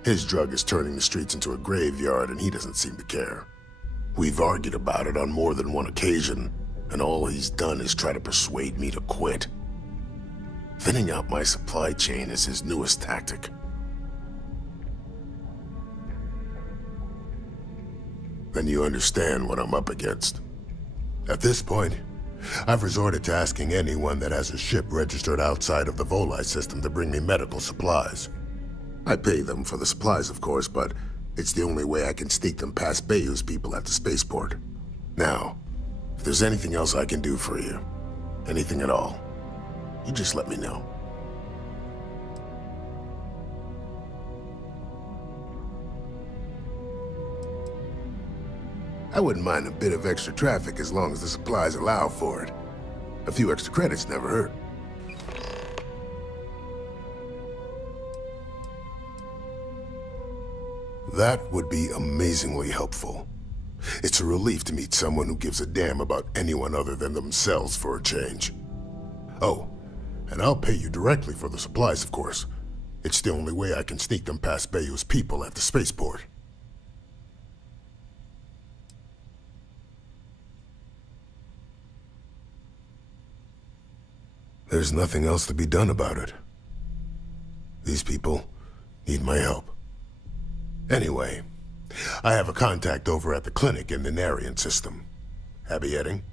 His drug is turning the streets into a graveyard, and he doesn't seem to care. We've argued about it on more than one occasion, and all he's done is try to persuade me to quit. Thinning out my supply chain is his newest tactic. Then you understand what I'm up against. At this point, I've resorted to asking anyone that has a ship registered outside of the Volii system to bring me medical supplies. I pay them for the supplies, of course, but it's the only way I can sneak them past Bayou's people at the spaceport. Now, if there's anything else I can do for you, Anything at all. You just let me know. I wouldn't mind a bit of extra traffic as long as the supplies allow for it. A few extra credits never hurt. That would be amazingly helpful. It's a relief to meet someone who gives a damn about anyone other than themselves for a change. Oh, and I'll pay you directly for the supplies, of course. It's the only way I can sneak them past Bayou's people at the spaceport. There's nothing else to be done about it. These people need my help. Anyway, I have a contact over at the clinic in the Narian system. Abby Edding?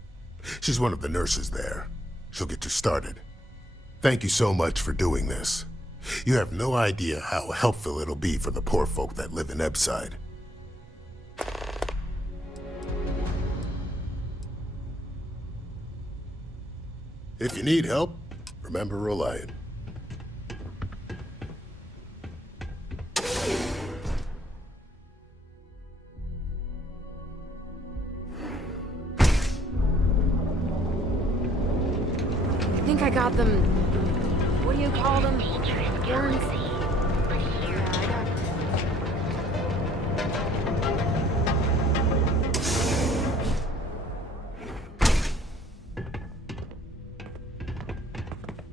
She's one of the nurses there. She'll get you started. Thank you so much for doing this. You have no idea how helpful it'll be for the poor folk that live in Ebside. If you need help, remember Reliant. I think I got them. What do you call them? Worms?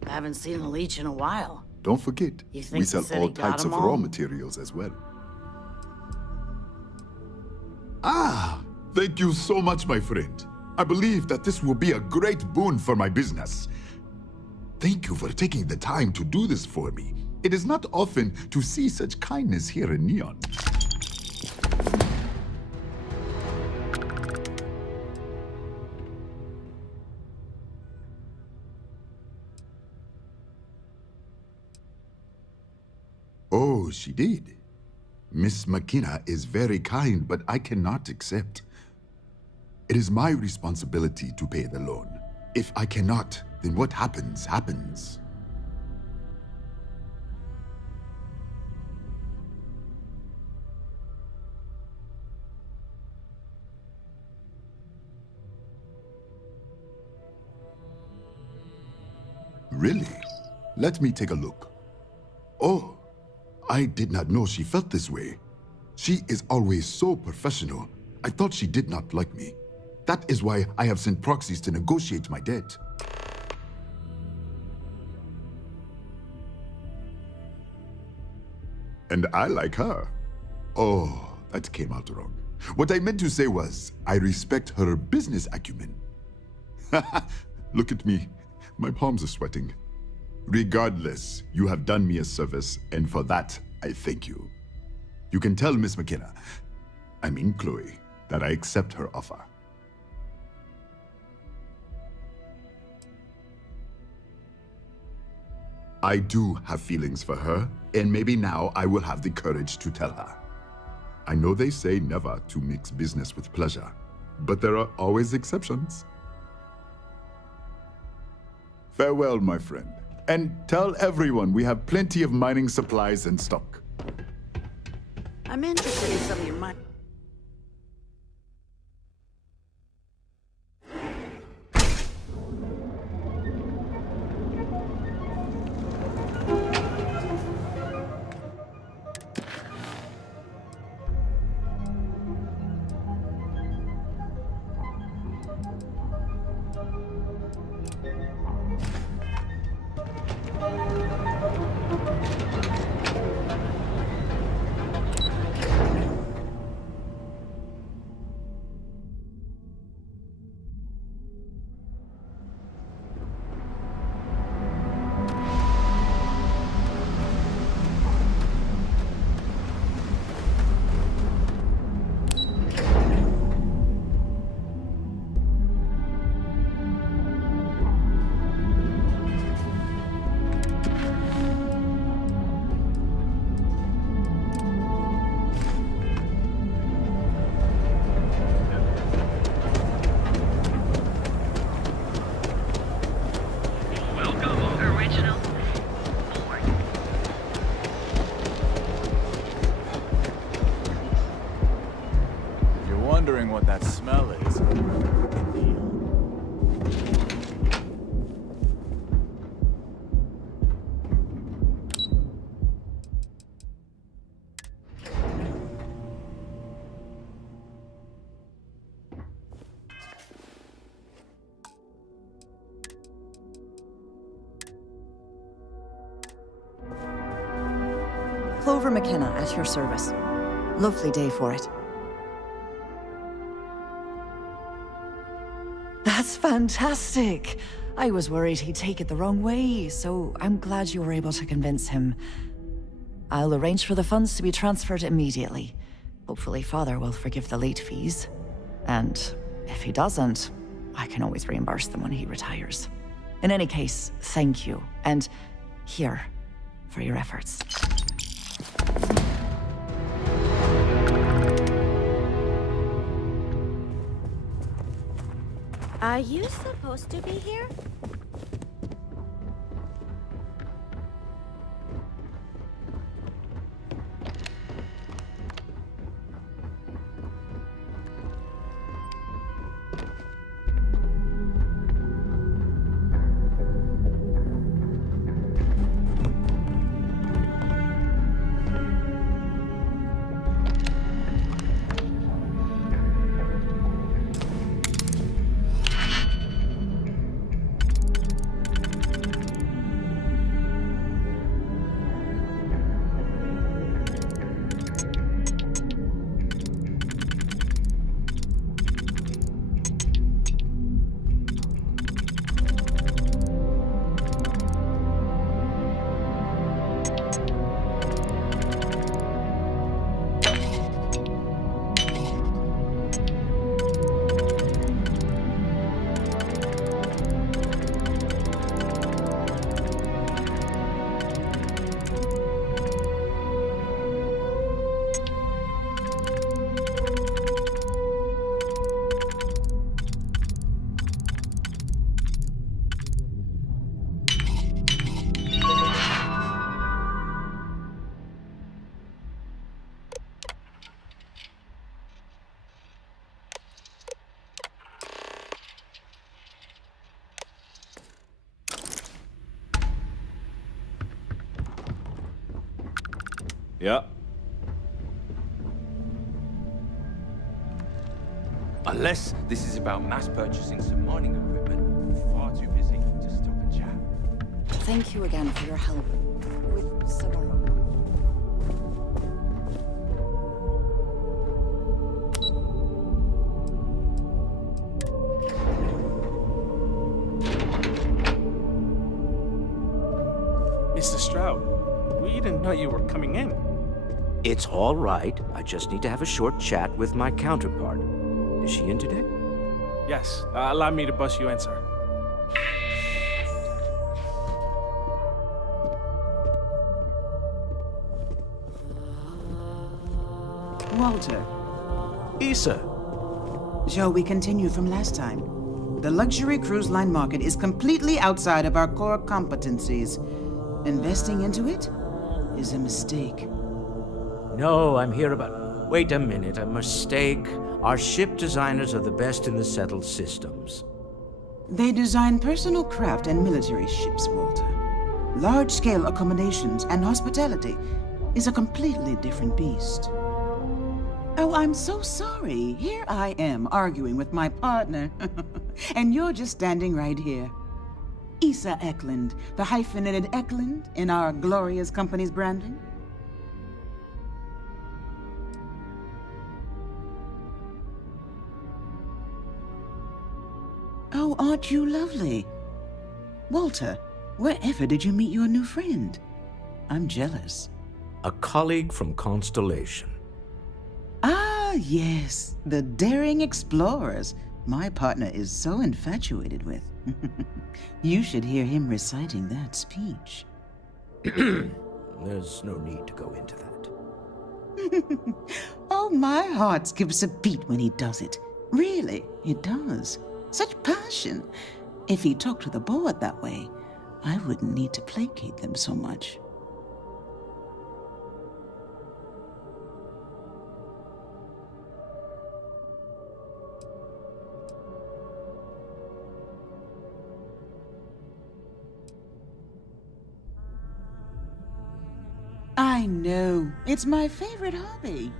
I haven't seen a leech in a while. Don't forget, You think we sell the city all got types 'em of raw all? materials as well. Ah, thank you so much, my friend. I believe that this will be a great boon for my business. Thank you for taking the time to do this for me. It is not often to see such kindness here in Neon. Oh, she did. Miss McKenna is very kind, but I cannot accept. It is my responsibility to pay the loan. If I cannot, then what happens, happens. Really? Let me take a look. Oh, I did not know she felt this way. She is always so professional. I thought she did not like me. That is why I have sent proxies to negotiate my debt. And I like her. Oh, that came out wrong. What I meant to say was, I respect her business acumen. Look at me. My palms are sweating. Regardless, you have done me a service, and for that, I thank you. You can tell Miss McKenna, I mean Chloe, that I accept her offer. I do have feelings for her, and maybe now I will have the courage to tell her. I know they say never to mix business with pleasure, but there are always exceptions. Farewell, my friend. And tell everyone we have plenty of mining supplies in stock. I'm interested in some of your money. what that smell is. Clover McKenna at your service. Lovely day for it. That's fantastic! I was worried he'd take it the wrong way, so I'm glad you were able to convince him. I'll arrange for the funds to be transferred immediately. Hopefully Father will forgive the late fees. And if he doesn't, I can always reimburse them when he retires. In any case, thank you, and here, for your efforts. Are you supposed to be here? Yeah. Unless this is about mass purchasing some mining equipment, I'm far too busy to stop and chat. Thank you again for your help with Sabaro. Mr. Stroud, we didn't know you were coming in. It's all right. I just need to have a short chat with my counterpart. Is she in today? Yes, allow me to bust you in, sir. Walter. Issa. Shall we continue from last time? The luxury cruise line market is completely outside of our core competencies. Investing into it is a mistake. No, I'm here about... Wait a minute, a mistake. Our ship designers are the best in the settled systems. They design personal craft and military ships, Walter. Large-scale accommodations and hospitality is a completely different beast. Oh, I'm so sorry. Here I am arguing with my partner. And you're just standing right here. Issa Eklund, the hyphenated Eklund in our glorious company's branding. Oh, aren't you lovely? Walter, wherever did you meet your new friend? I'm jealous. A colleague from Constellation. Ah, yes, the daring explorers my partner is so infatuated with. You should hear him reciting that speech. There's no need to go into that. Oh, my heart skips a beat when he does it. Really, it does. Such passion. If he talked to the board that way, I wouldn't need to placate them so much. I know. It's my favorite hobby.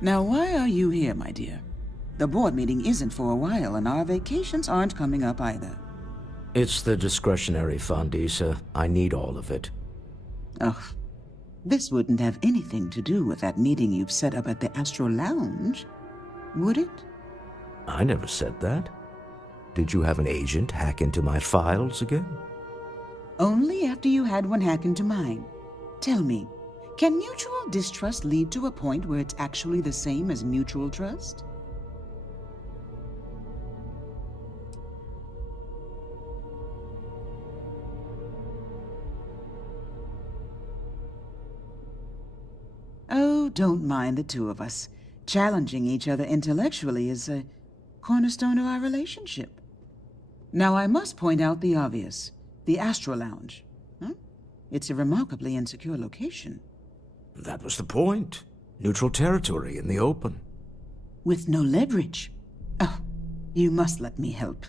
Now, why are you here, my dear? The board meeting isn't for a while, and our vacations aren't coming up either. It's the discretionary fund, Issa. I need all of it. Ugh. This wouldn't have anything to do with that meeting you've set up at the Astro Lounge, would it? I never said that. Did you have an agent hack into my files again? Only after you had one hack into mine. Tell me, can mutual distrust lead to a point where it's actually the same as mutual trust? Oh, don't mind the two of us. Challenging each other intellectually is a cornerstone of our relationship. Now, I must point out the obvious. The Astro Lounge. Huh? It's a remarkably insecure location. That was the point. Neutral territory in the open. With no leverage. Oh, you must let me help.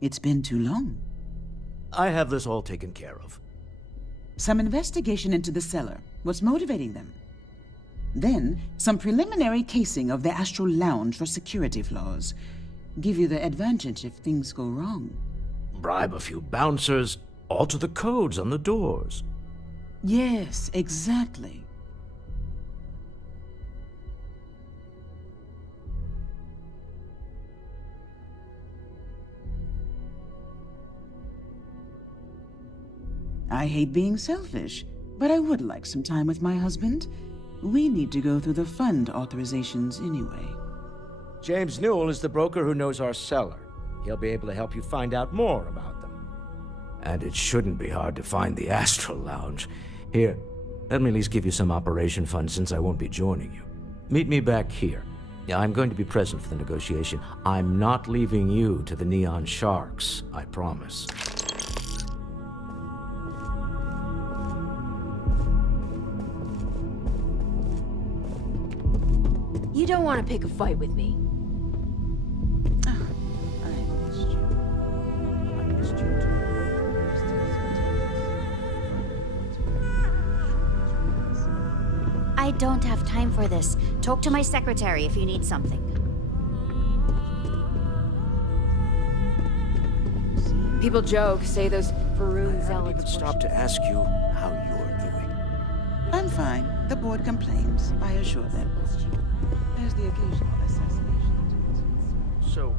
It's been too long. I have this all taken care of. Some investigation into the seller. What's motivating them? Then, some preliminary casing of the Astral Lounge for security flaws. Give you the advantage if things go wrong. Bribe a few bouncers, alter the codes on the doors. Yes, exactly. I hate being selfish, but I would like some time with my husband. We need to go through the fund authorizations anyway. James Newell is the broker who knows our seller. He'll be able to help you find out more about them. And it shouldn't be hard to find the Astral Lounge. Here, let me at least give you some operation funds since I won't be joining you. Meet me back here. I'm going to be present for the negotiation. I'm not leaving you to the Neon Sharks, I promise. You don't want to pick a fight with me. I don't have time for this. Talk to my secretary if you need something. People joke, say those Faroon I zealots. haven't stop to ask you how you're doing. I'm fine. The board complains, I assure them. There's the occasional assassination. So...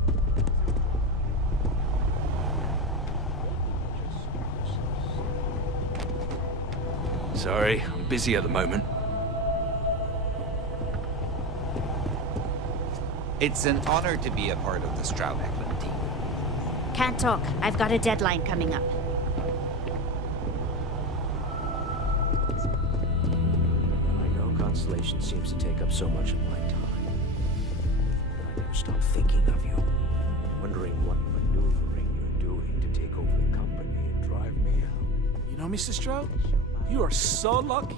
Sorry, I'm busy at the moment. It's an honor to be a part of the Stroud-Eklund team. Can't talk. I've got a deadline coming up. I know Constellation seems to take up so much of my time. But I never stop thinking of you. Wondering what maneuvering you're doing to take over the company and drive me out. You know, Mr. Stroud, you are so lucky.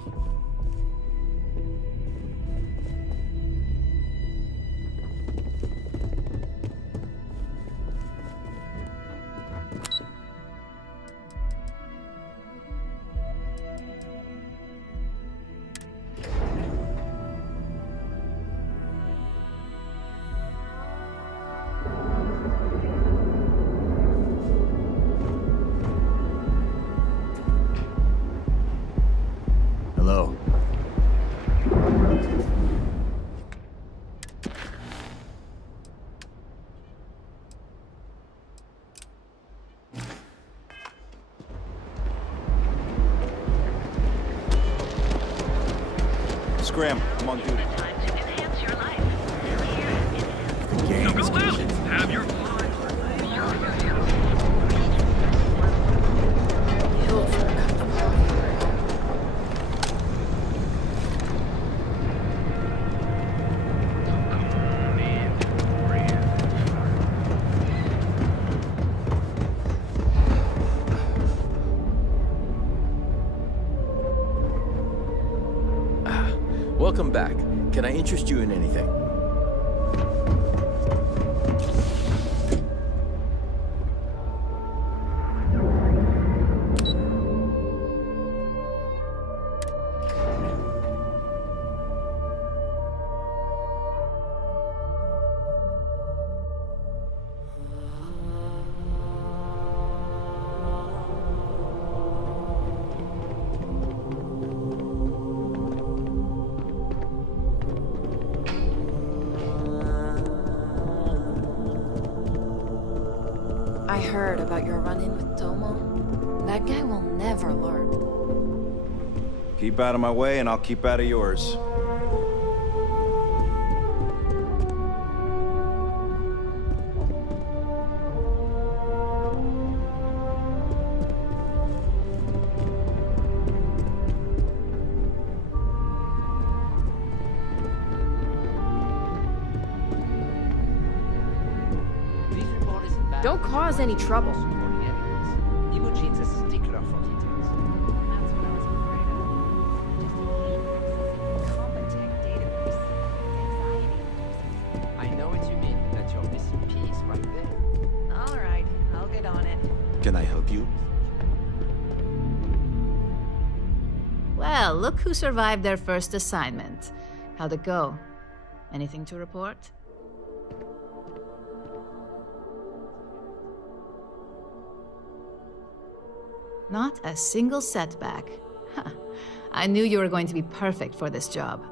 Hello. Scram, I'm on duty. So go out, have your fun. Welcome back. Can I interest you in anything? heard about your run-in with Tomo. That guy will never learn. Keep out of my way and I'll keep out of yours. Don't cause any trouble. Imogene's a stickler for details. I know what you mean, that you're missing piece right there. All right, I'll get on it. Can I help you? Well, look who survived their first assignment. How'd it go? Anything to report? Not a single setback. Huh. I knew you were going to be perfect for this job.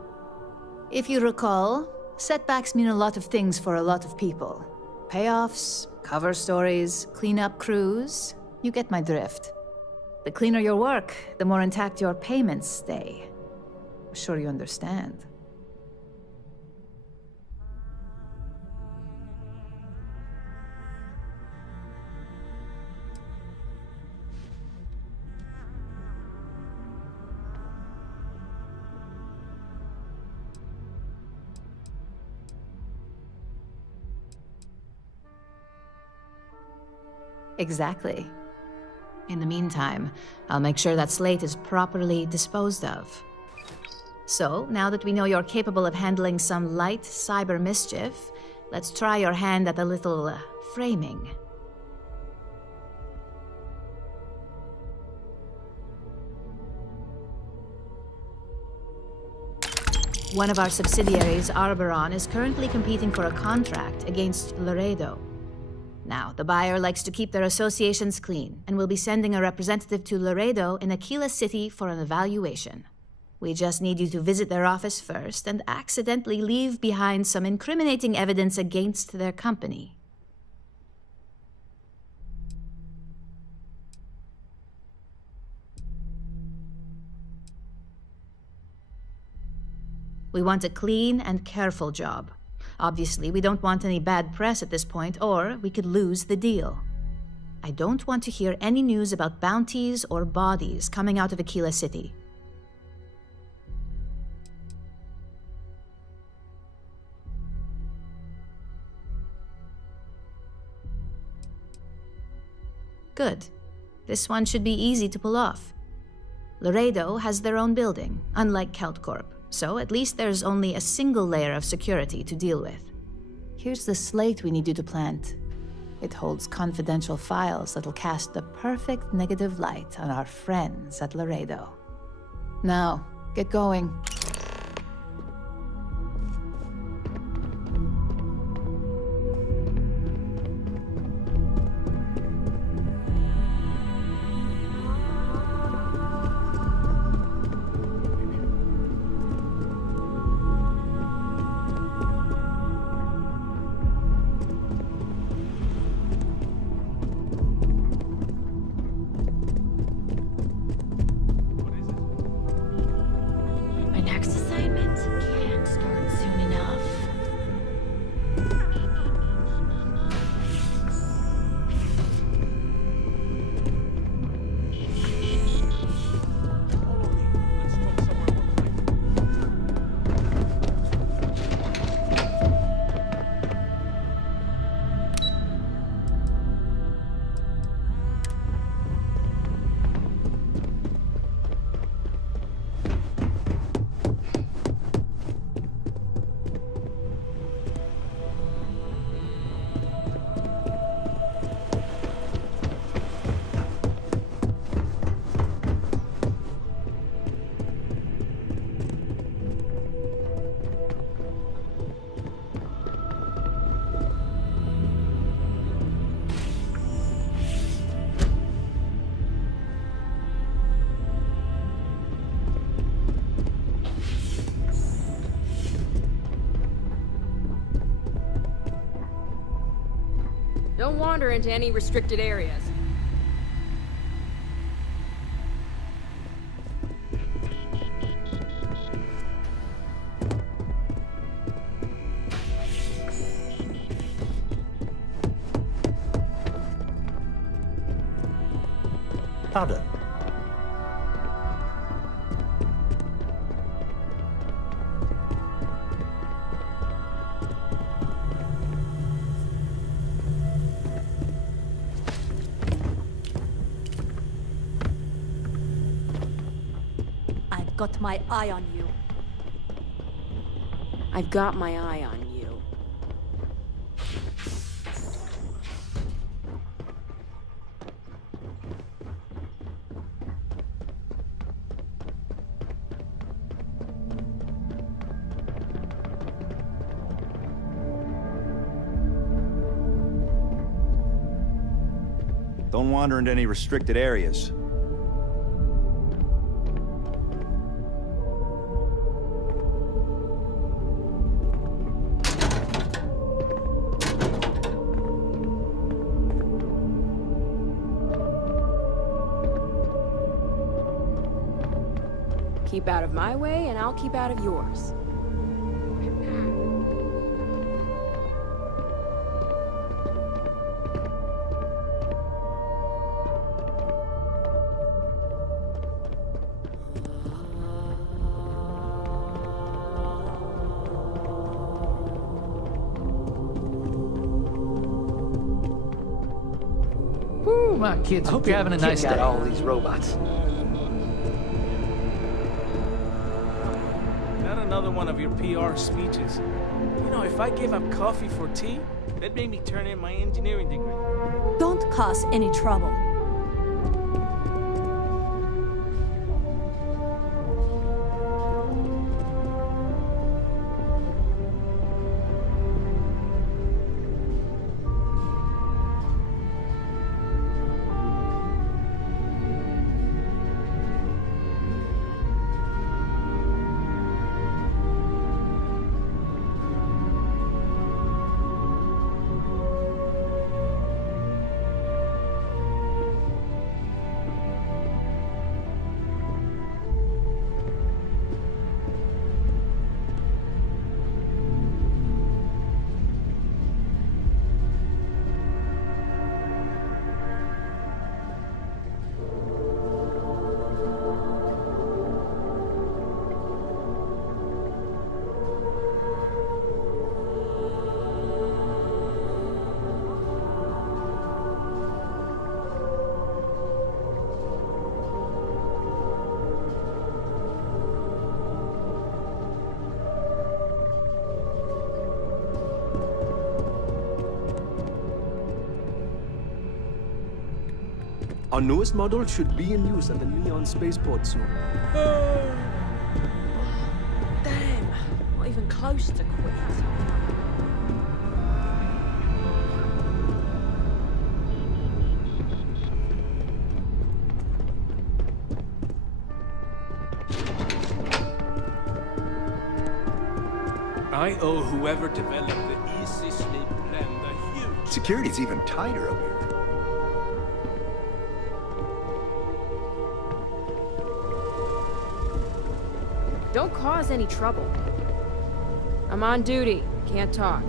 If you recall, setbacks mean a lot of things for a lot of people. Payoffs, cover stories, cleanup crews. You get my drift. The cleaner your work, the more intact your payments stay. I'm sure you understand. Exactly. In the meantime, I'll make sure that slate is properly disposed of. So, now that we know you're capable of handling some light cyber mischief, let's try your hand at a little framing. One of our subsidiaries, Arboron, is currently competing for a contract against Laredo. Now, the buyer likes to keep their associations clean, and will be sending a representative to Laredo in Aquila City for an evaluation. We just need you to visit their office first and accidentally leave behind some incriminating evidence against their company. We want a clean and careful job. Obviously, we don't want any bad press at this point, or we could lose the deal. I don't want to hear any news about bounties or bodies coming out of Aquila City. Good. This one should be easy to pull off. Laredo has their own building, unlike KeltCorp. So at least there's only a single layer of security to deal with. Here's the slate we need you to plant. It holds confidential files that'll cast the perfect negative light on our friends at Laredo. Now, get going. Don't wander into any restricted areas. Pardon? I've got my eye on you. I've got my eye on you. Don't wander into any restricted areas. Keep out of my way, and I'll keep out of yours. Woo, my kids. Hope you're having a nice day. All these robots. Not another one of your PR speeches. You know, if I gave up coffee for tea, that made me turn in my engineering degree. Don't cause any trouble. Our newest model should be in use at the Neon spaceport soon. Damn, not even close to quit. I owe whoever developed the easy sleep blend a huge... Security's even tighter up here. Don't cause any trouble. I'm on duty. Can't talk.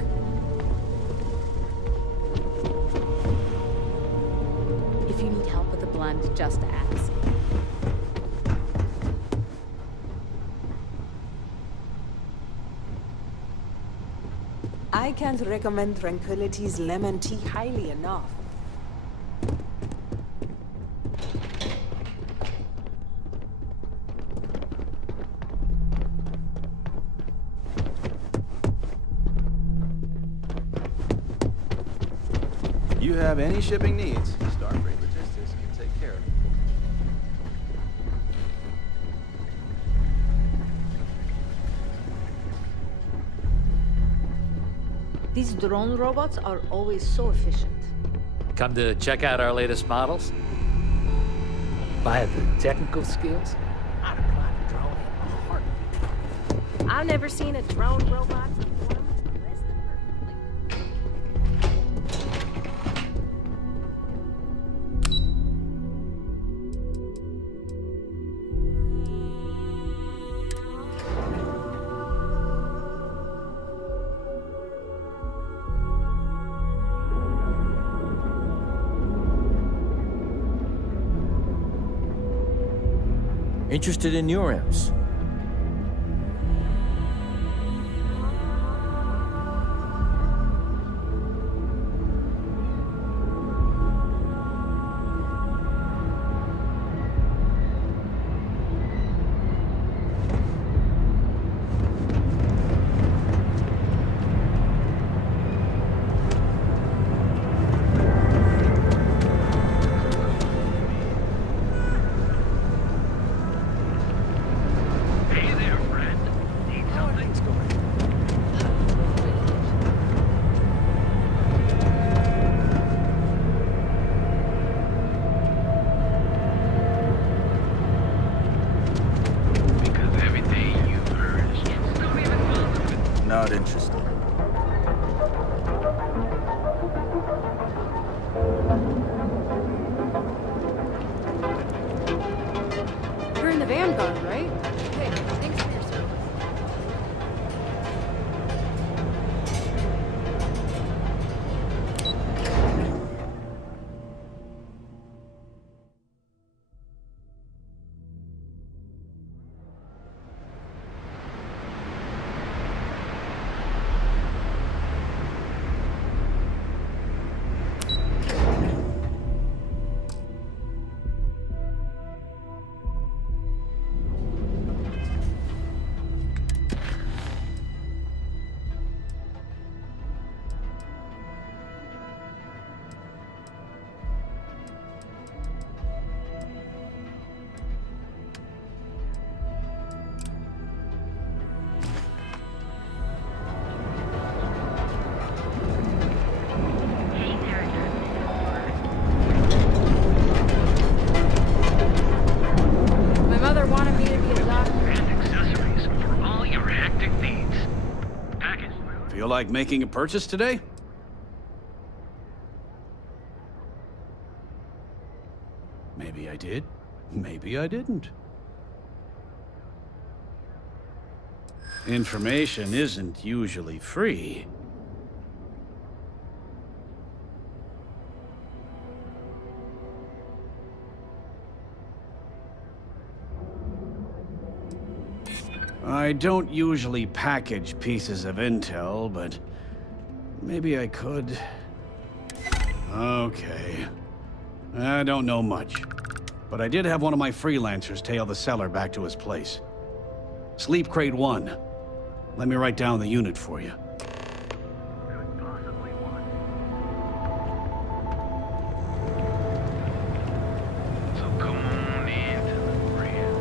If you need help with the blend, just ask. I can't recommend Tranquility's lemon tea highly enough. You have any shipping needs, Starfield Logistics can take care of it. These drone robots are always so efficient. Come to check out our latest models? Buy the technical skills? I'd apply a drone in a heartbeat. I've never seen a drone robot perform less than perfectly. Interested in your imps? Not interested. You're in the Vanguard, right? Hey, thanks for your service. My mother wanted me to be a doctor. And accessories for all your hectic needs. Package. Feel like making a purchase today? Maybe I did. Maybe I didn't. Information isn't usually free. I don't usually package pieces of intel, but maybe I could. Okay. I don't know much, but I did have one of my freelancers tail the seller back to his place. Sleep Crate 1. Let me write down the unit for you. So come on into the brand.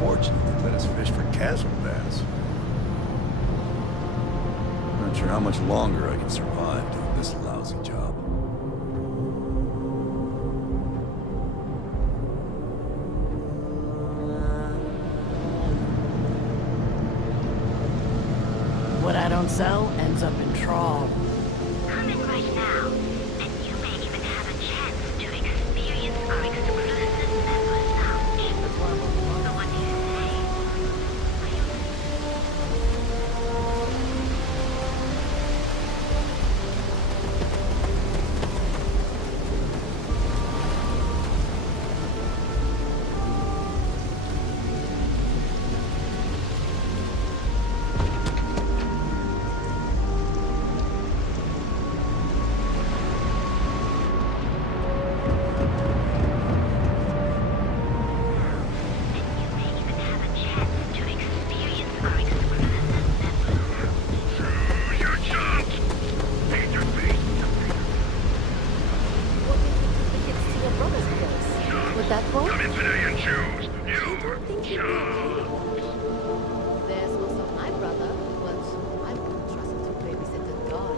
unfortunate. They let us fish for castle bass. Not sure how much longer I can survive doing this lousy job. What I don't sell ends up in trawl. Come in right now, and you may even have a chance to experience our exclusive member lounge. So what do you say? There's also my brother, but I wouldn't trust to babysit a dog.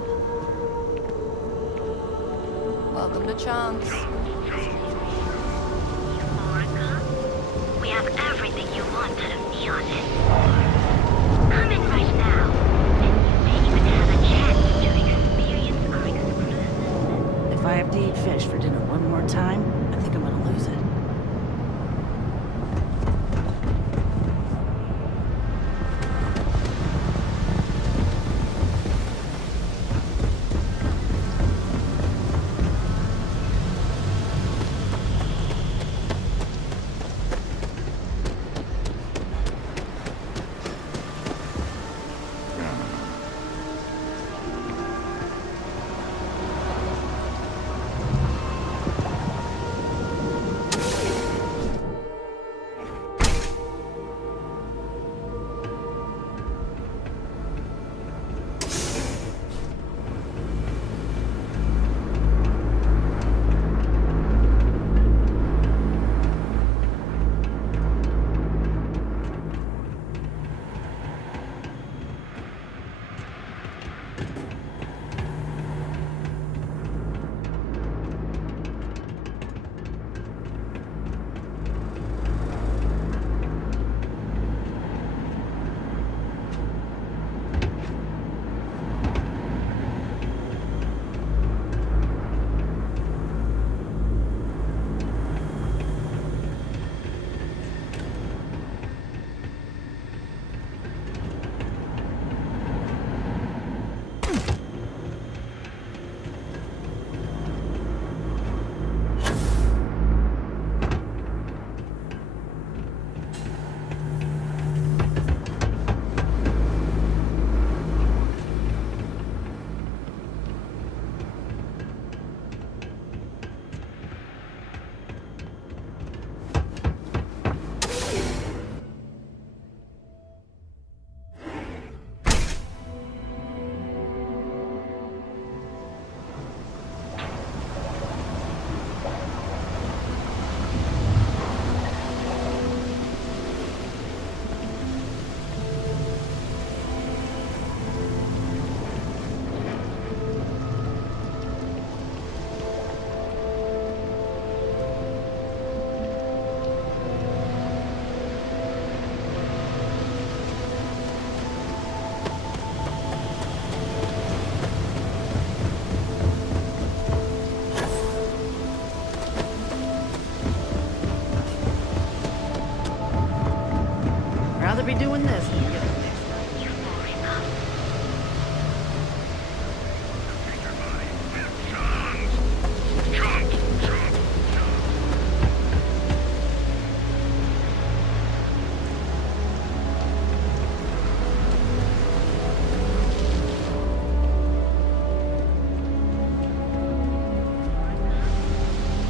Welcome to Chance. We have everything you want out of Neon and more. Come in right now, and you may even have a chance to experience our exclusive. If I have to eat fish for dinner one more time, I think I'm gonna lose it. Rather be doing this than get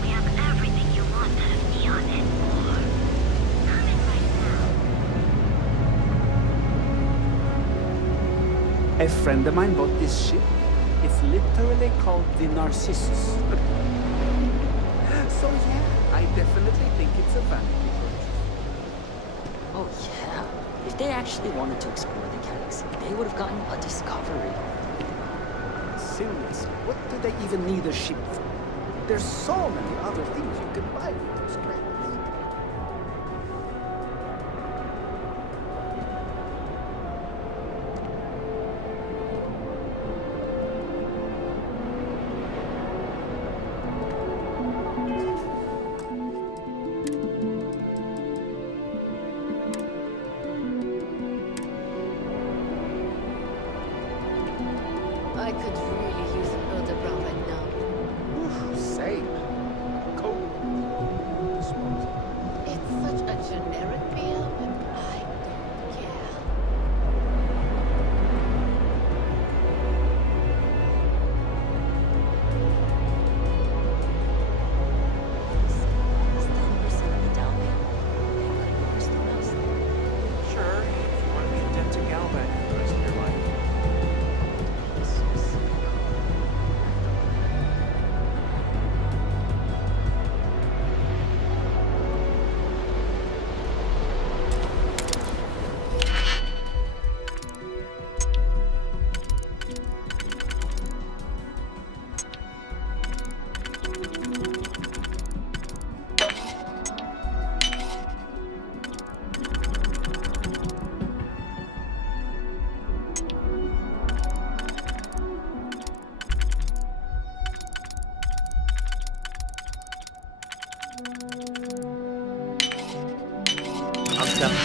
We have everything you want out of Neon and more. Come in right now. A friend of mine bought this ship. It's literally called the Narcissus. So yeah, I definitely think it's a vanity Oh, yeah. If they actually wanted to explore the galaxy, they would have gotten a discovery. Seriously, what do they even need a ship for? There's so many other things you can buy with those credits. I could really use an Hildebrand right now. Same. Cool. It's such a generic meal, but I don't care. Sure, if you want to be indebted to Galvat for the rest of your life.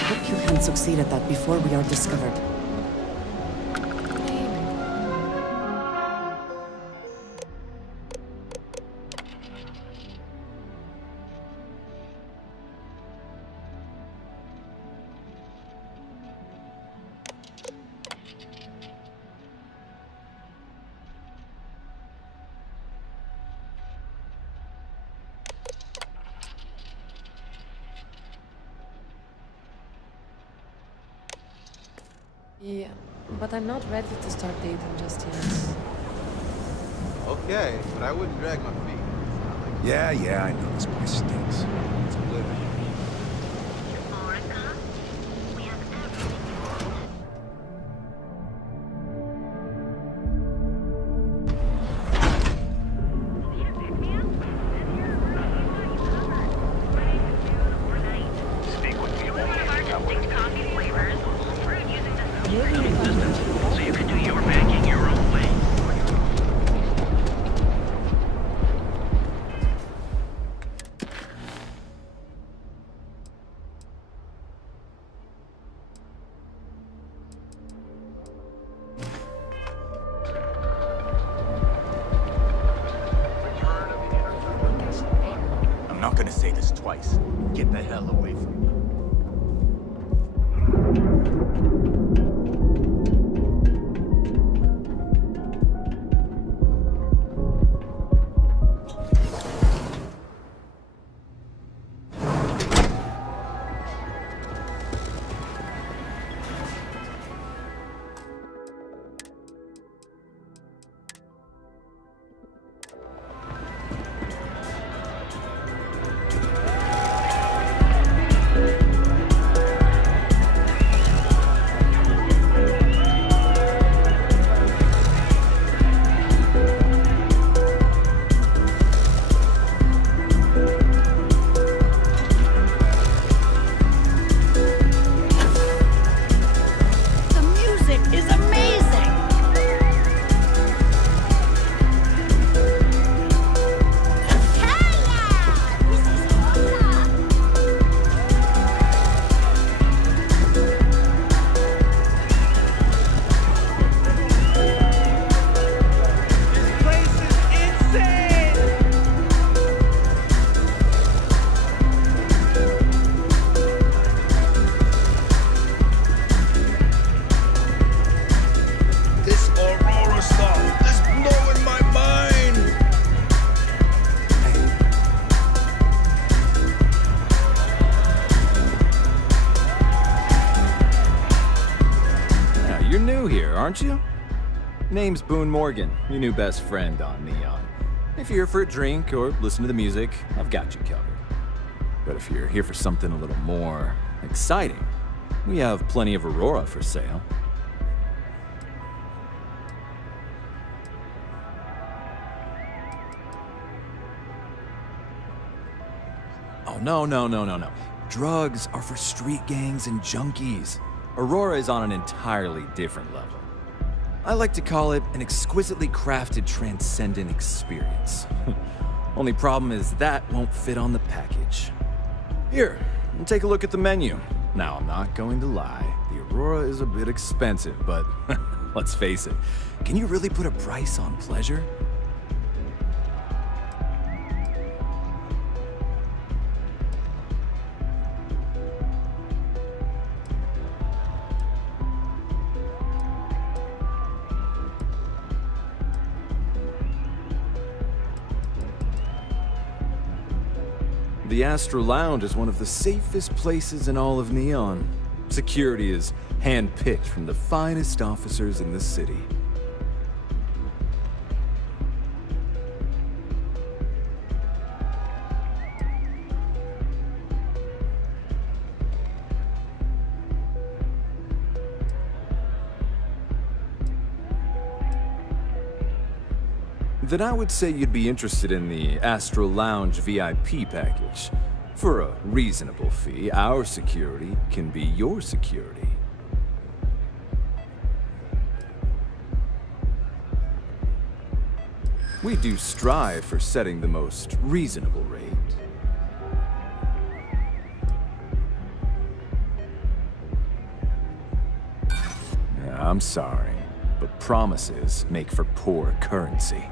Hope you can succeed at that before we are discovered. Yeah, but I'm not ready to start dating just yet. Okay, but I wouldn't drag my feet. Yeah, I know this place stinks. It's a living. So you can do your banking your own way. I'm not gonna say this twice. Get the hell away from me. Aren't you? Name's Boone Morgan, your new best friend on Neon. If you're here for a drink or listen to the music, I've got you covered. But if you're here for something a little more exciting, We have plenty of Aurora for sale. Oh, no. Drugs are for street gangs and junkies. Aurora is on an entirely different level. I like to call it an exquisitely crafted, transcendent experience. Only problem is that won't fit on the package. Here, take a look at the menu. Now, I'm not going to lie, the Aurora is a bit expensive, but let's face it, can you really put a price on pleasure? The Astro Lounge is one of the safest places in all of Neon. Security is hand-picked from the finest officers in the city. Then I would say you'd be interested in the Astro Lounge VIP package. For a reasonable fee, our security can be your security. We do strive for setting the most reasonable rate. Yeah, I'm sorry, but promises make for poor currency.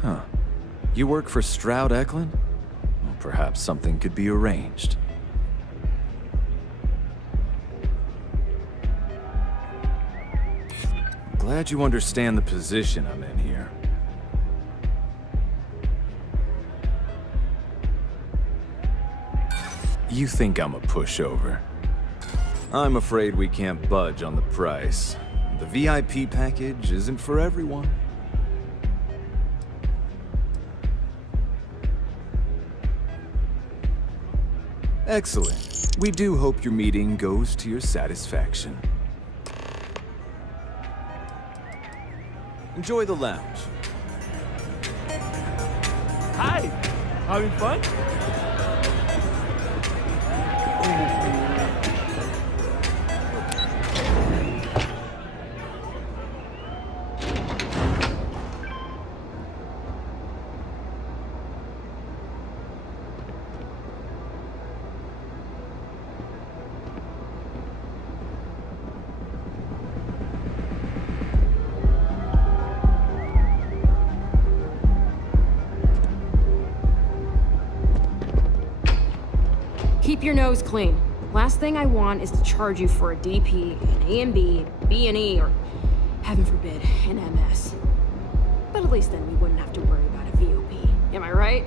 Huh. You work for Stroud Eklund? Well, perhaps something could be arranged. Glad you understand the position I'm in here. You think I'm a pushover? I'm afraid we can't budge on the price. The VIP package isn't for everyone. Excellent. We do hope your meeting goes to your satisfaction. Enjoy the lounge. Hi! Having fun? Keep your nose clean. Last thing I want is to charge you for a DP, an A&B, B&E, or, heaven forbid, an MS. But at least then we wouldn't have to worry about a VOP. Am I right?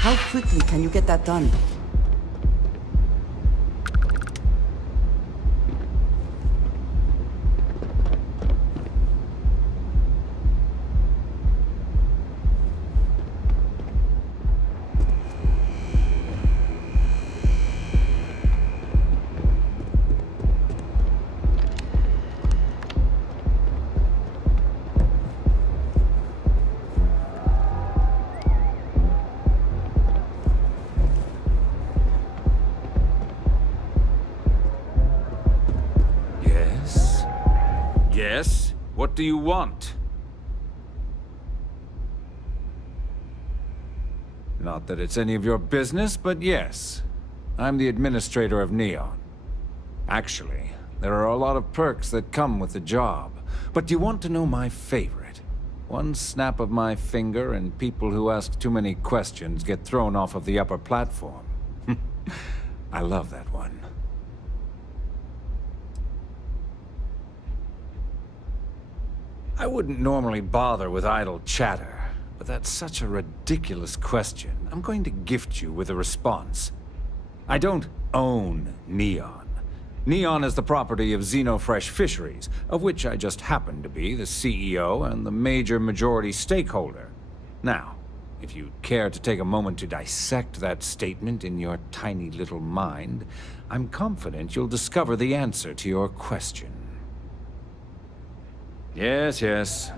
How quickly can you get that done? do you want? Not that it's any of your business, but yes. I'm the administrator of Neon. Actually, there are a lot of perks that come with the job. But do you want to know my favorite? One snap of my finger and people who ask too many questions get thrown off of the upper platform. I love that one. I wouldn't normally bother with idle chatter, but that's such a ridiculous question. I'm going to gift you with a response. I don't own Neon. Neon is the property of Xenofresh Fisheries, of which I just happen to be the CEO and the major majority stakeholder. Now, if you care to take a moment to dissect that statement in your tiny little mind, I'm confident you'll discover the answer to your question. Yes, yes.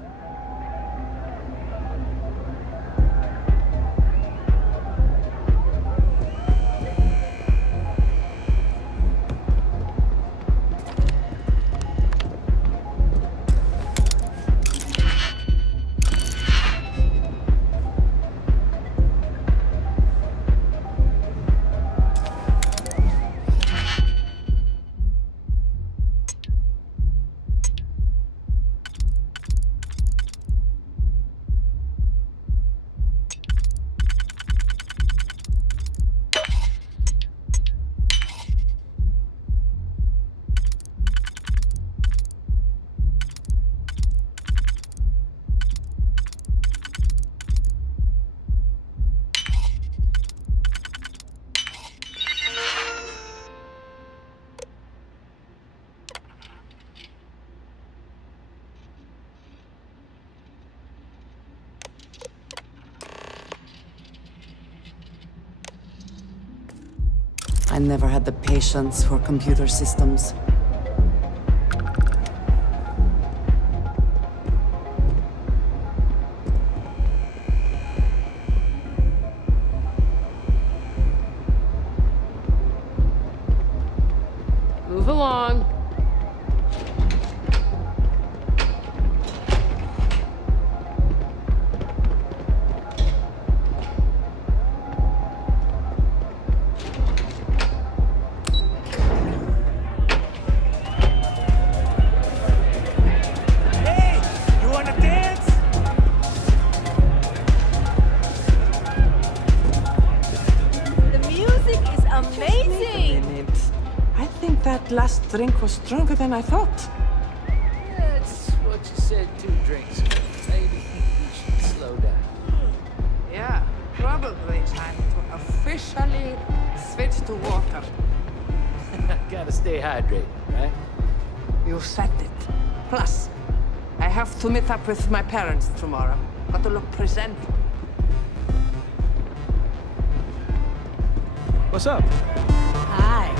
I never had the patience for computer systems. Move along. That last drink was stronger than I thought. That's what you said 2 drinks ago. Maybe you should slow down. Yeah, probably time to officially switch to water. Gotta stay hydrated, right? You said it. Plus, I have to meet up with my parents tomorrow. Got to look presentable. What's up? Hi.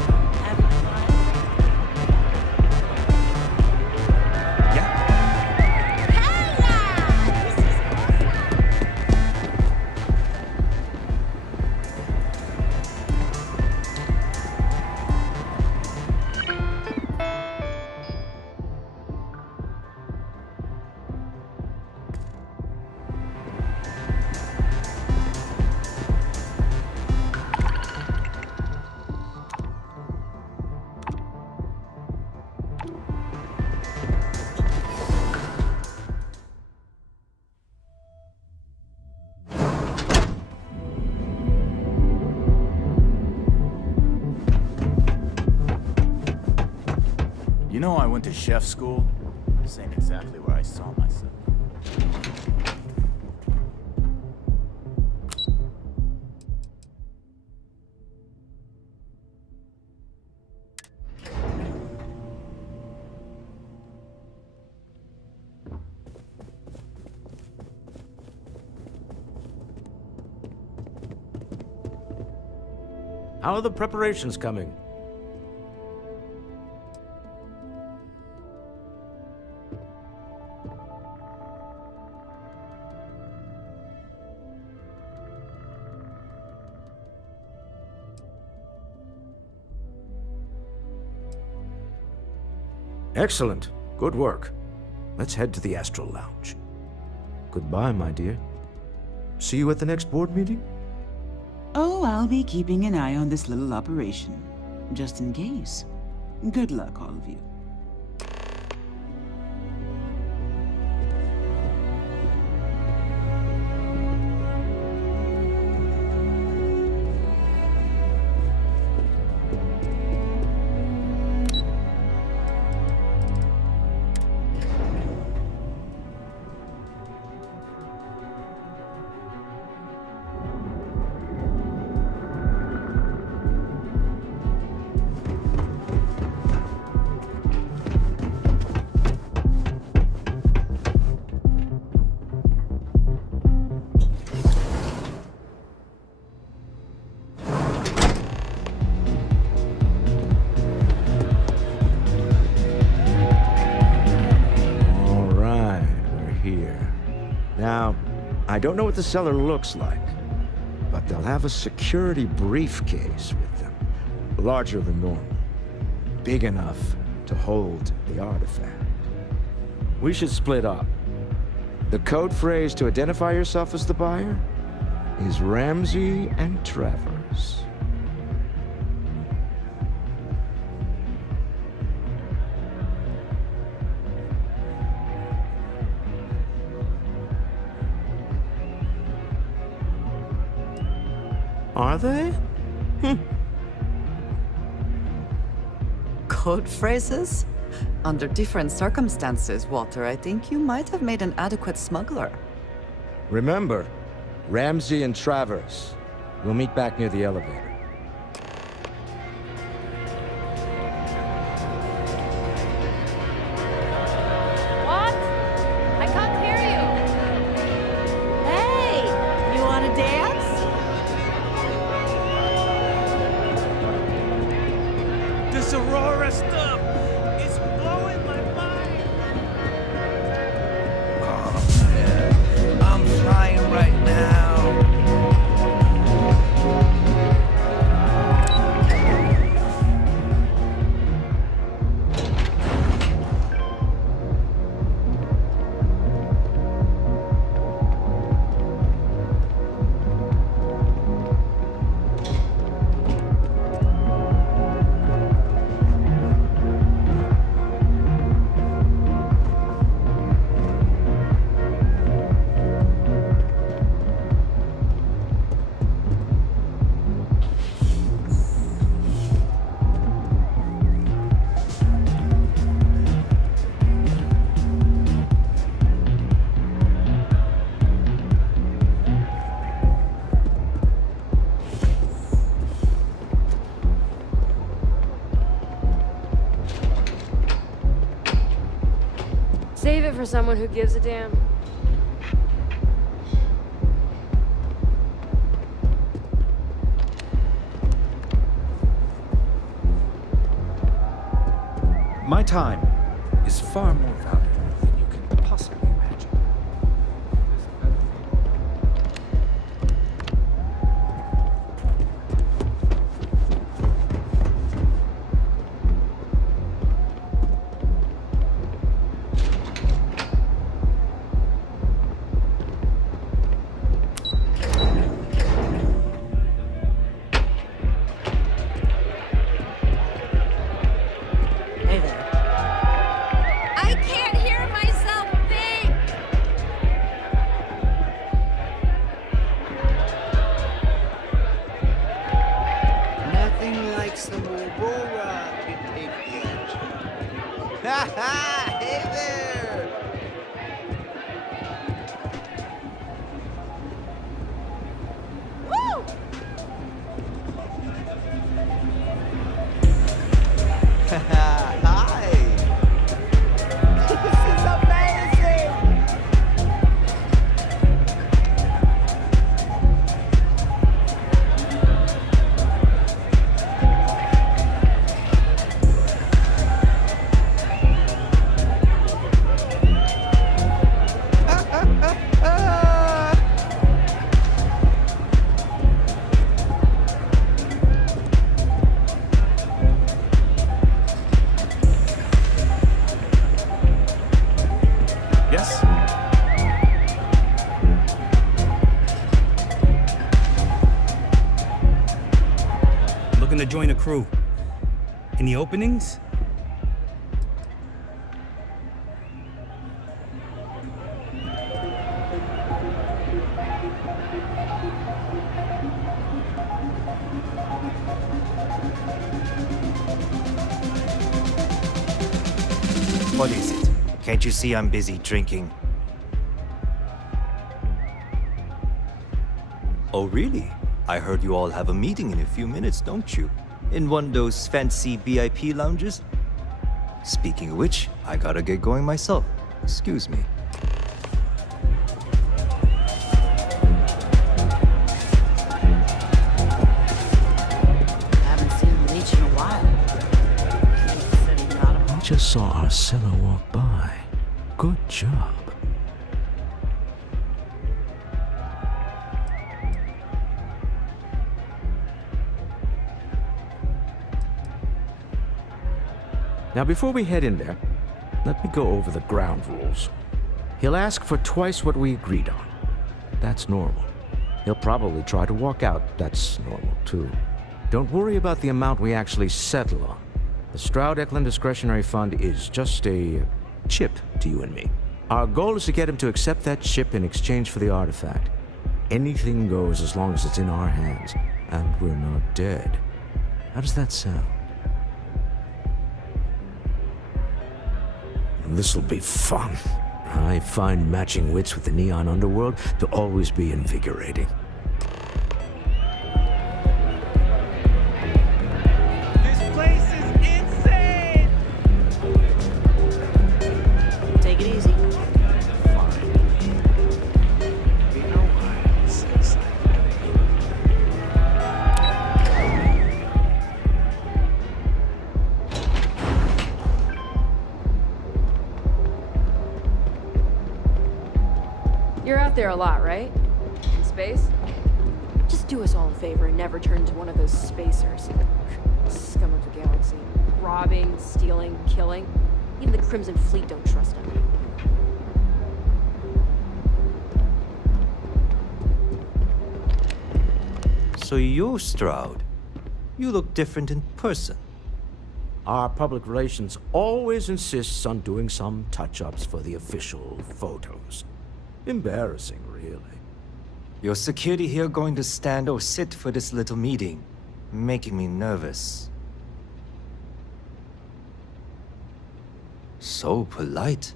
You know I went to chef school? This ain't exactly where I saw myself. How are the preparations coming? Excellent. Good work. let's head to the Astral Lounge. Goodbye, my dear. See you at the next board meeting? Oh, I'll be keeping an eye on this little operation, just in case. Good luck, all of you. Now, I don't know what the cellar looks like, but they'll have a security briefcase with them, larger than normal, big enough to hold the artifact. We should split up. The code phrase to identify yourself as the buyer is Ramsey and Travers. Are they? Code phrases? Under different circumstances, Walter, I think you might have made an adequate smuggler. Remember, Ramsey and Travers. We'll meet back near the elevator. What? I can't hear you. Hey, you want to dance? This Aurora stuff is blowing my mind. Oh, man. I'm flying right now. Save it for someone who gives a damn. My time is far more valuable than you can possibly imagine. Hey there. I can't to join a crew. Any openings? What is it? Can't you see I'm busy drinking? Oh, really? I heard you all have a meeting in a few minutes, don't you? In one of those fancy VIP lounges? Speaking of which, I gotta get going myself. Excuse me. Haven't seen Leech in a while. He said he got him. I just saw our cellar walk by. Good job. Now, before we head in there, let me go over the ground rules. He'll ask for twice what we agreed on. That's normal. He'll probably try to walk out. That's normal, too. Don't worry about the amount we actually settle on. The Stroud-Eklund Discretionary Fund is just a chip to you and me. Our goal is to get him to accept that chip in exchange for the artifact. Anything goes as long as it's in our hands, and we're not dead. How does that sound? This'll be fun. I find matching wits with the neon underworld to always be invigorating. This place is insane! Take it easy. You're out there a lot, right? In space? Just do us all a favor and never turn into one of those spacers. Scum of the galaxy. Robbing, stealing, killing. Even the Crimson Fleet don't trust him. So you're Stroud. You look different in person. Our public relations always insists on doing some touch-ups for the official photos. Embarrassing, really. Your security here going to stand or sit for this little meeting, making me nervous. So polite.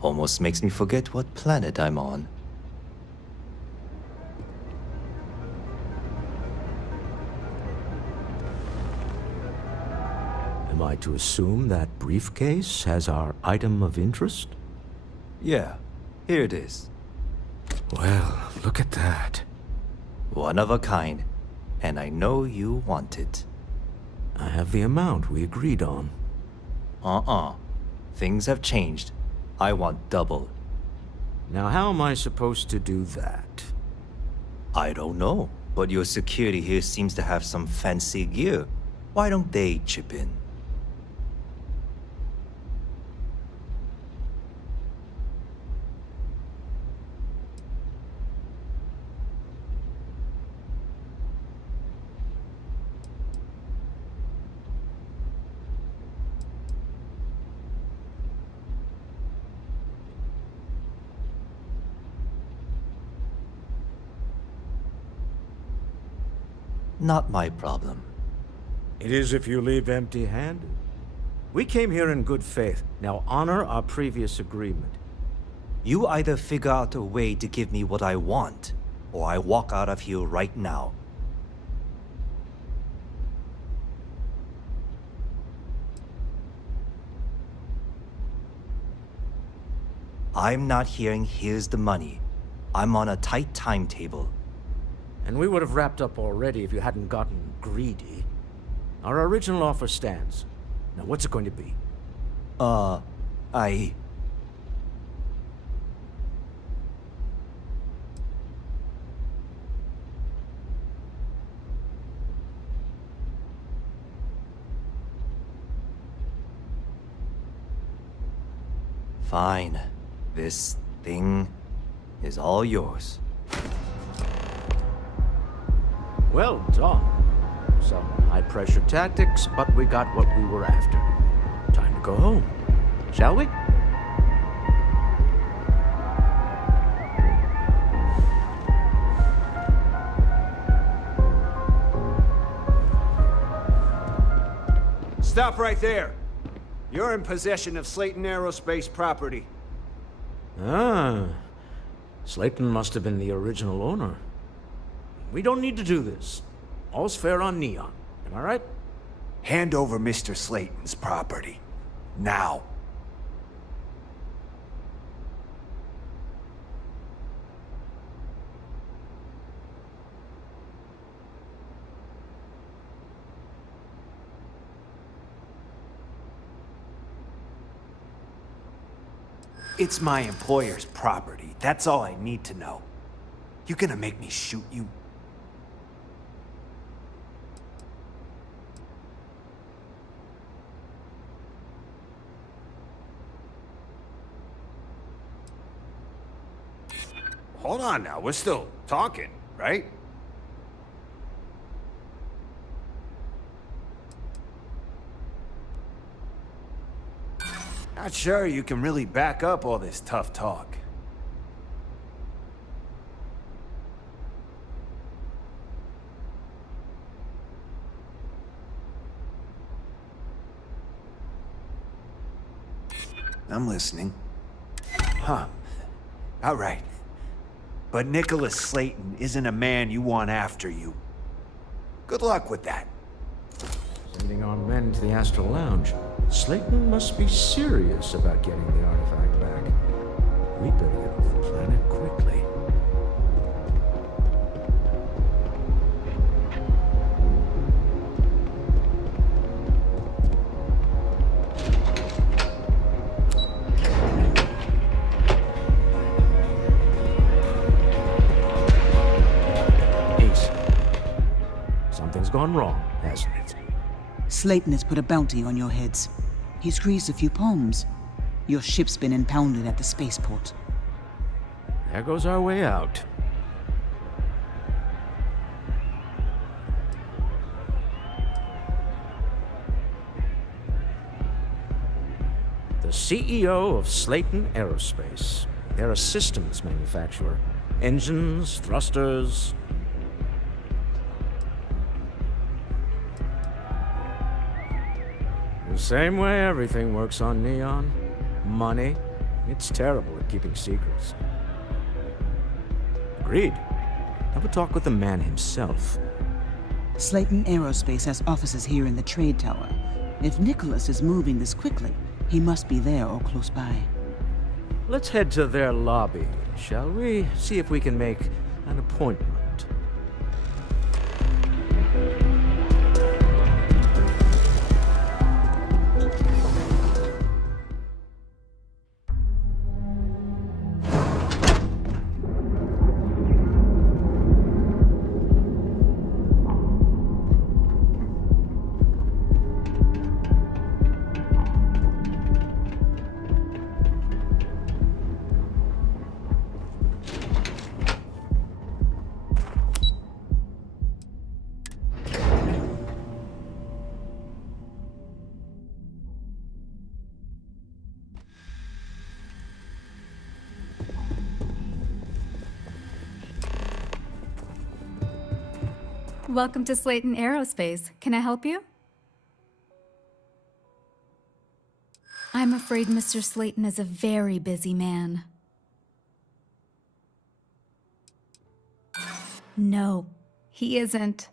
Almost makes me forget what planet I'm on. Am I to assume that briefcase has our item of interest? Yeah, here it is. Well, look at that. One of a kind, and I know you want it. I have the amount we agreed on. Things have changed. I want double. Now, how am I supposed to do that? I don't know, but your security here seems to have some fancy gear. Why don't they chip in? Not my problem. It is if you leave empty-handed. We came here in good faith. Now honor our previous agreement. You either figure out a way to give me what I want, or I walk out of here right now. I'm not hearing "here's the money." I'm on a tight timetable. And we would have wrapped up already if you hadn't gotten greedy. Our original offer stands. Now what's it going to be? Fine. This thing is all yours. Well done. Some high-pressure tactics, but we got what we were after. Time to go home. Shall we? Stop right there. You're in possession of Slayton Aerospace property. Ah. Slayton must have been the original owner. We don't need to do this. All's fair on Neon. Am I right? Hand over Mr. Slayton's property. Now. It's my employer's property. That's all I need to know. You gonna make me shoot you? Hold on now, we're still talking, right? Not sure you can really back up all this tough talk. I'm listening. Huh. All right. But Nicholas Slayton isn't a man you want after you. Good luck with that. Sending our men to the Astral Lounge. Slayton must be serious about getting the artifact back. We better get off the planet quickly. Ace, something's gone wrong, hasn't it? Slayton has put a bounty on your heads. He's greased a few palms. Your ship's been impounded at the spaceport. There goes our way out. The CEO of Slayton Aerospace. They're a systems manufacturer. Engines, thrusters. The same way everything works on Neon. Money. It's terrible at keeping secrets. Agreed. Have a talk with the man himself. Slayton Aerospace has offices here in the trade tower. If Nicholas is moving this quickly, he must be there or close by. Let's head to their lobby, shall we? See if we can make an appointment. Welcome to Slayton Aerospace. Can I help you? I'm afraid Mr. Slayton is a very busy man. No, he isn't.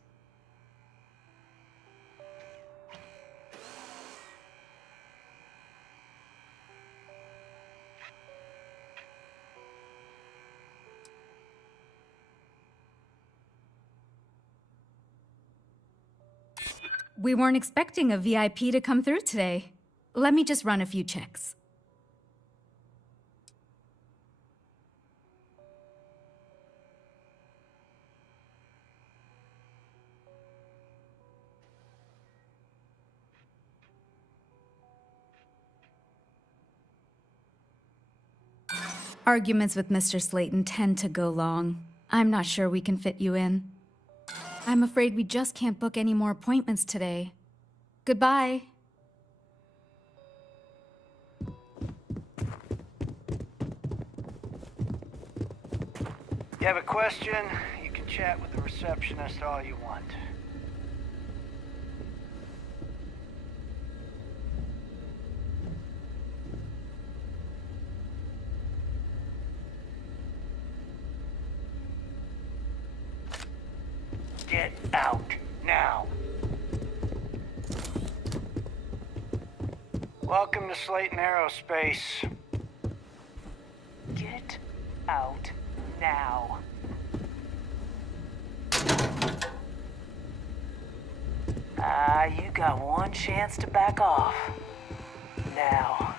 We weren't expecting a VIP to come through today. Let me just run a few checks. Arguments with Mr. Slayton tend to go long. I'm not sure we can fit you in. I'm afraid we just can't book any more appointments today. Goodbye. You have a question? You can chat with the receptionist all you want. Get out, now. Welcome to Slayton Aerospace. Get out, now. You got one chance to back off. Now.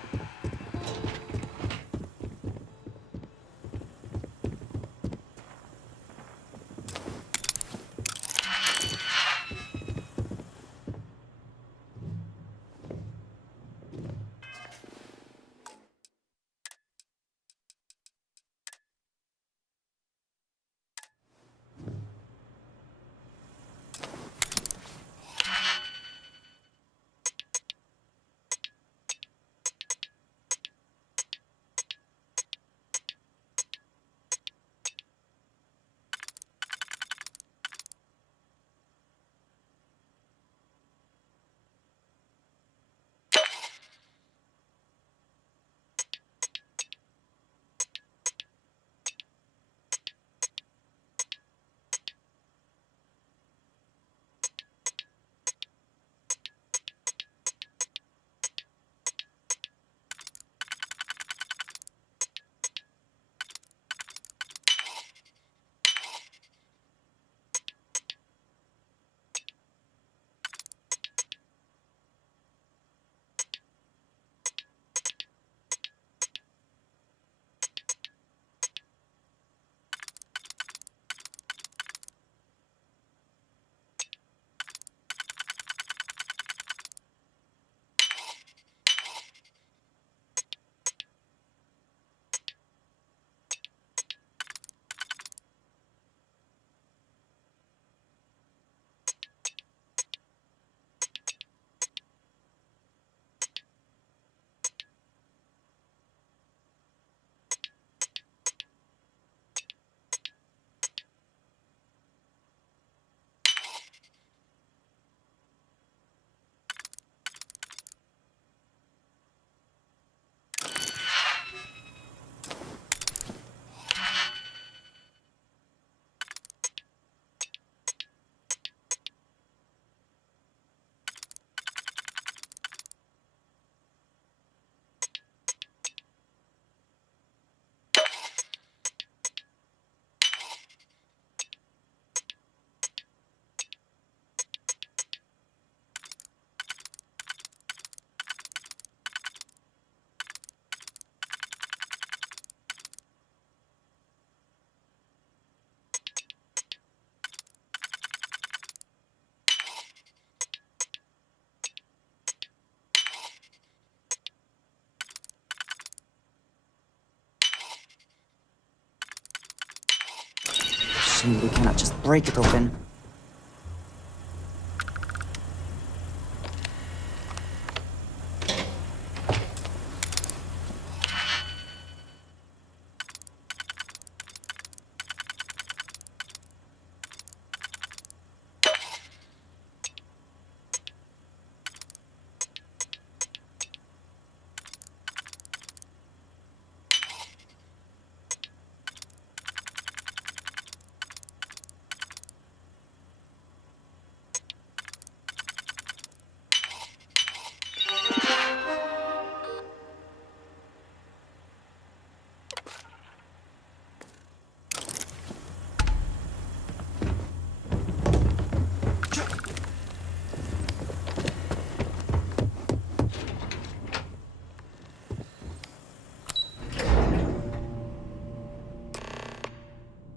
We cannot just break it open.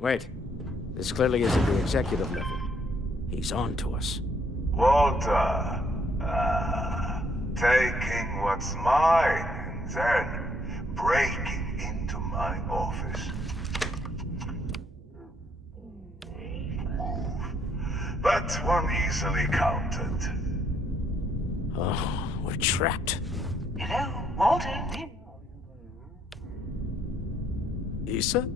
Wait. This clearly isn't the executive level. He's on to us. Walter. Taking what's mine and then breaking into my office. but one easily counted. Oh, we're trapped. Hello, Walter? Issa?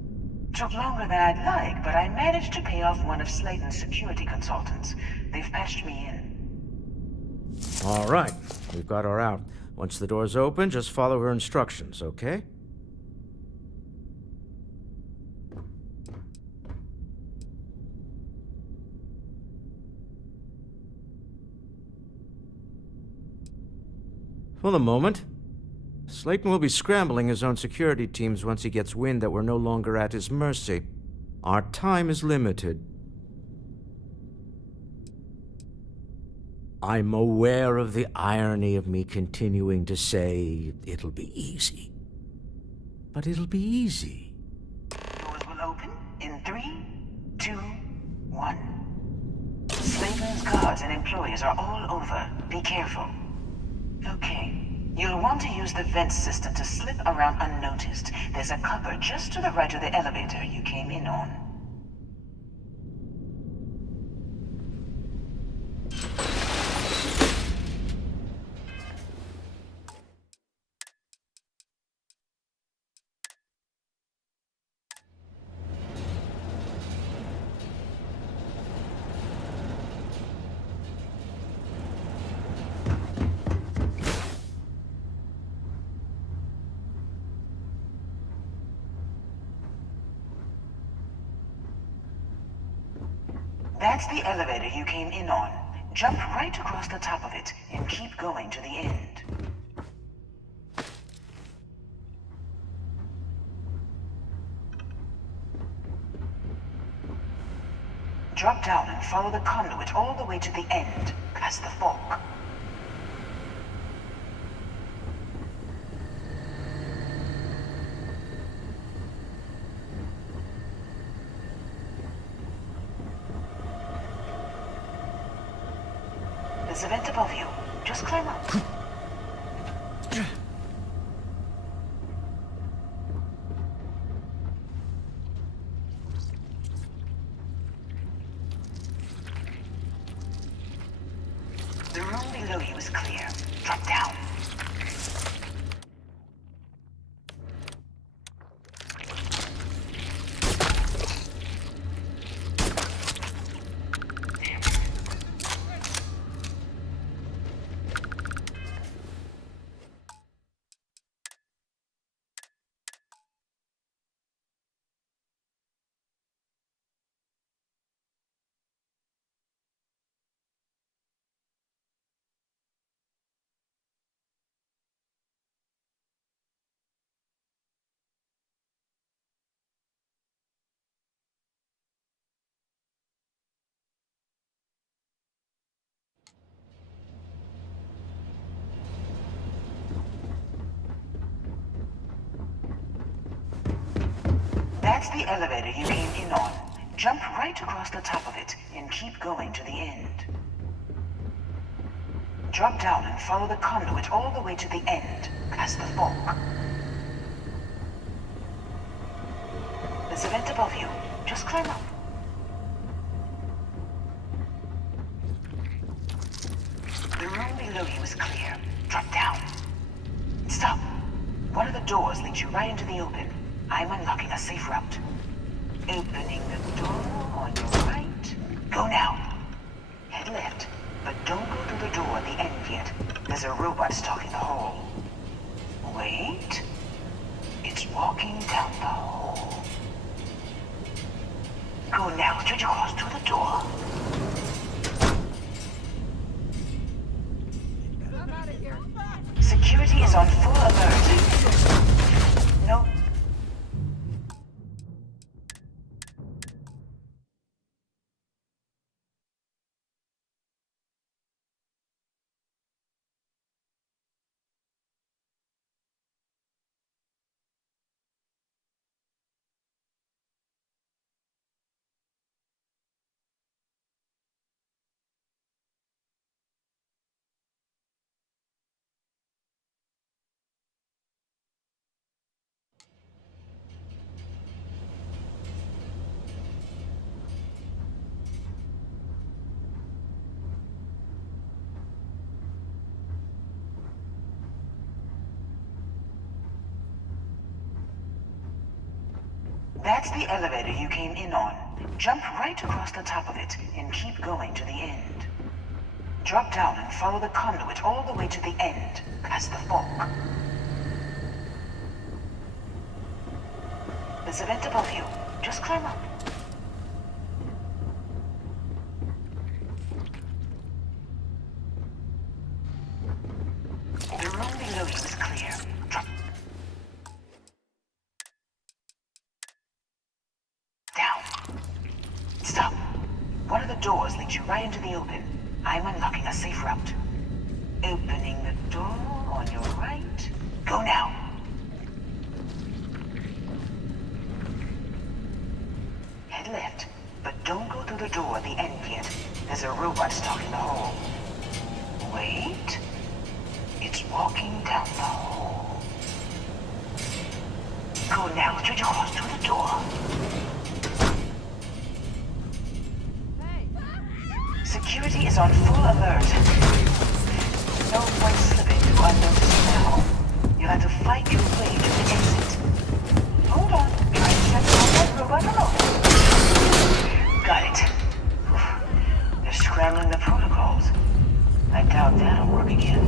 Took longer than I'd like, but I managed to pay off one of Slayton's security consultants. They've patched me in. All right, we've got her out. Once the door's open, just follow her instructions, okay? For the moment, Slayton will be scrambling his own security teams once he gets wind that we're no longer at his mercy. Our time is limited. I'm aware of the irony of me continuing to say it'll be easy. But it'll be easy. Doors will open in 3, 2, 1. Slayton's guards and employees are all over. Be careful. Okay. You'll want to use the vent system to slip around unnoticed. There's a cupboard just to the right of the elevator you came in on. That's the elevator you came in on. Jump right across the top of it and keep going to the end. Drop down and follow the conduit all the way to the end, past the fork. There's a vent above you. Just climb up. The room below you is clear. Drop down. That's the elevator you came in on. Jump right across the top of it and keep going to the end. Drop down and follow the conduit all the way to the end, past the fork. There's a vent above you. Just climb up. The room below you is clear. Drop down. Stop. One of the doors leads you right into the open. I'm unlocking a safe route. Opening the door on your right. Go now. Head left, but don't go through the door at the end yet. There's a robot stalking the hall. Wait. It's walking down the hall. Go now, straight across to the door. Security is on full alert. No. That's the elevator you came in on. Jump right across the top of it and keep going to the end. Drop down and follow the conduit all the way to the end, past the fork. There's a vent above you. Just climb up. The room below you is clear. Drop down. Stop. One of the doors leads you right into the open. I'm unlocking a safe route. Opening the door on your right. Go now. Head left, but don't go through the door at the end yet. There's a robot stalking the hall. Wait. It's walking down the hall. Go now, straight across to the door. Security is on full alert. No point slipping through unnoticed now. You'll have to fight your way to the exit. Hold on, try to set off that robot alone. Got it. They're scrambling the protocols. I doubt that'll work again.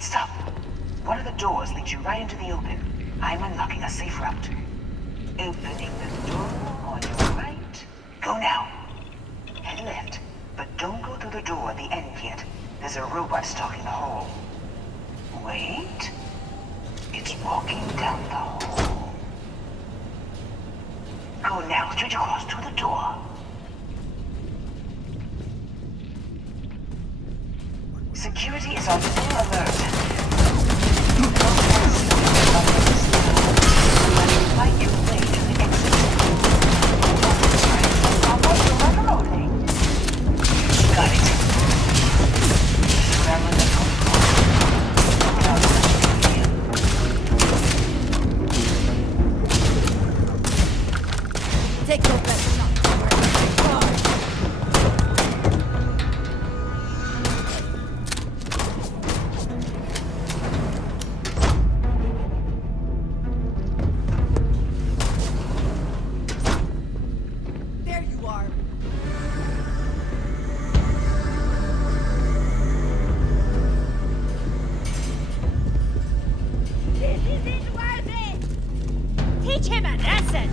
Stop. One of the doors leads you right into the open. I'm unlocking a safe route. Opening the door on your right. Go now. Head left, but don't go through the door at the end yet. There's a robot stalking the hall. Wait. It's walking down the hall. Go now, straight across to the door. Security is on full alert. No one slipping on this now. Let's fight your way to the exit. Hold on, try to set off that robot alone. Got it. Scrambling the protocol. Now let's begin. Take your best shot. Teach him a lesson!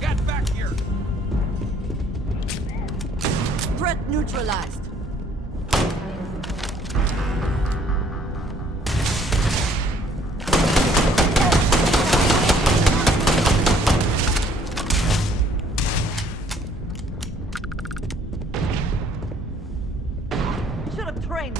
Get back here! Threat neutralized. Should have trained.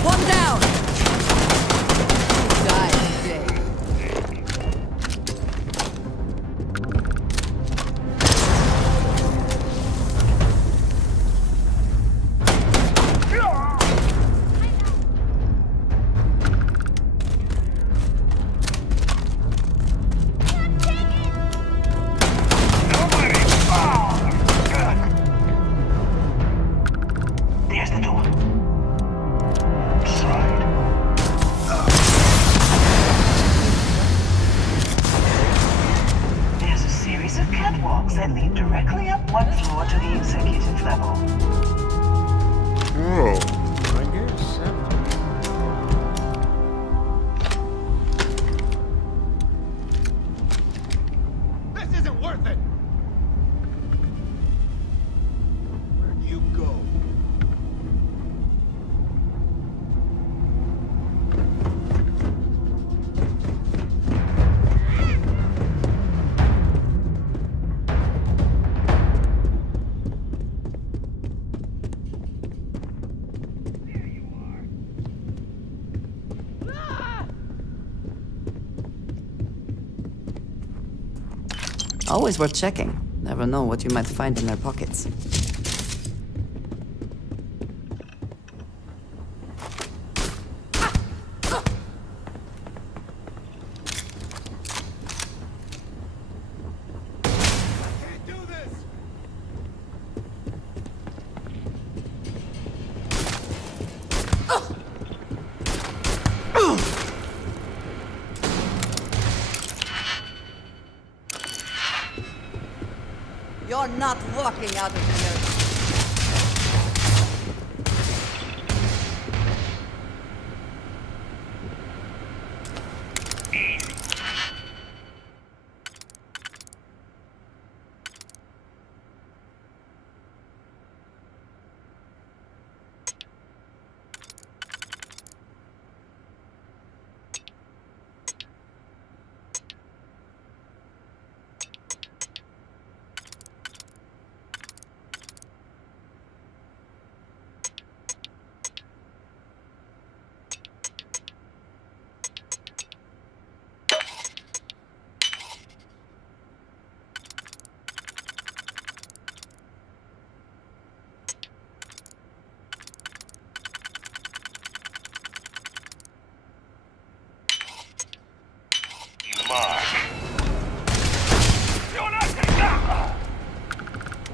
One down. Die today. directly up one floor to the executive level. Oh, I guess. This isn't worth it! Where do you go? Always worth checking. Never know what you might find in their pockets. You're not walking out of here.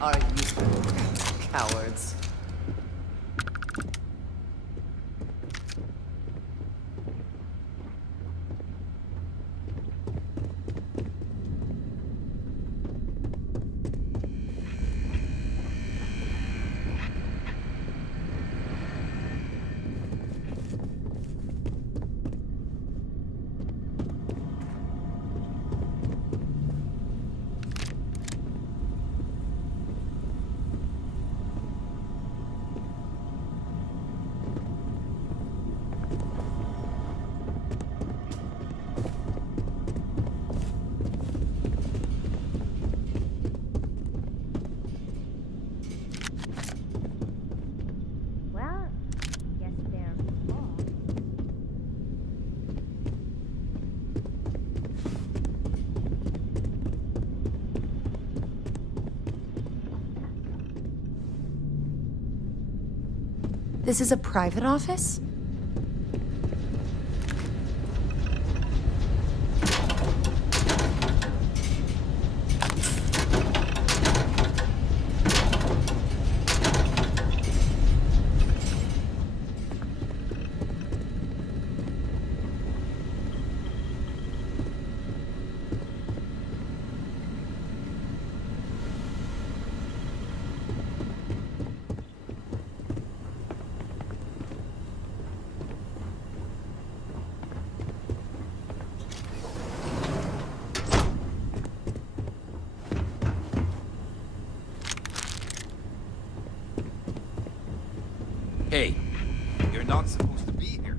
Are you cowards? Well, guess they're wrong. This is a private office? Hey, you're not supposed to be here.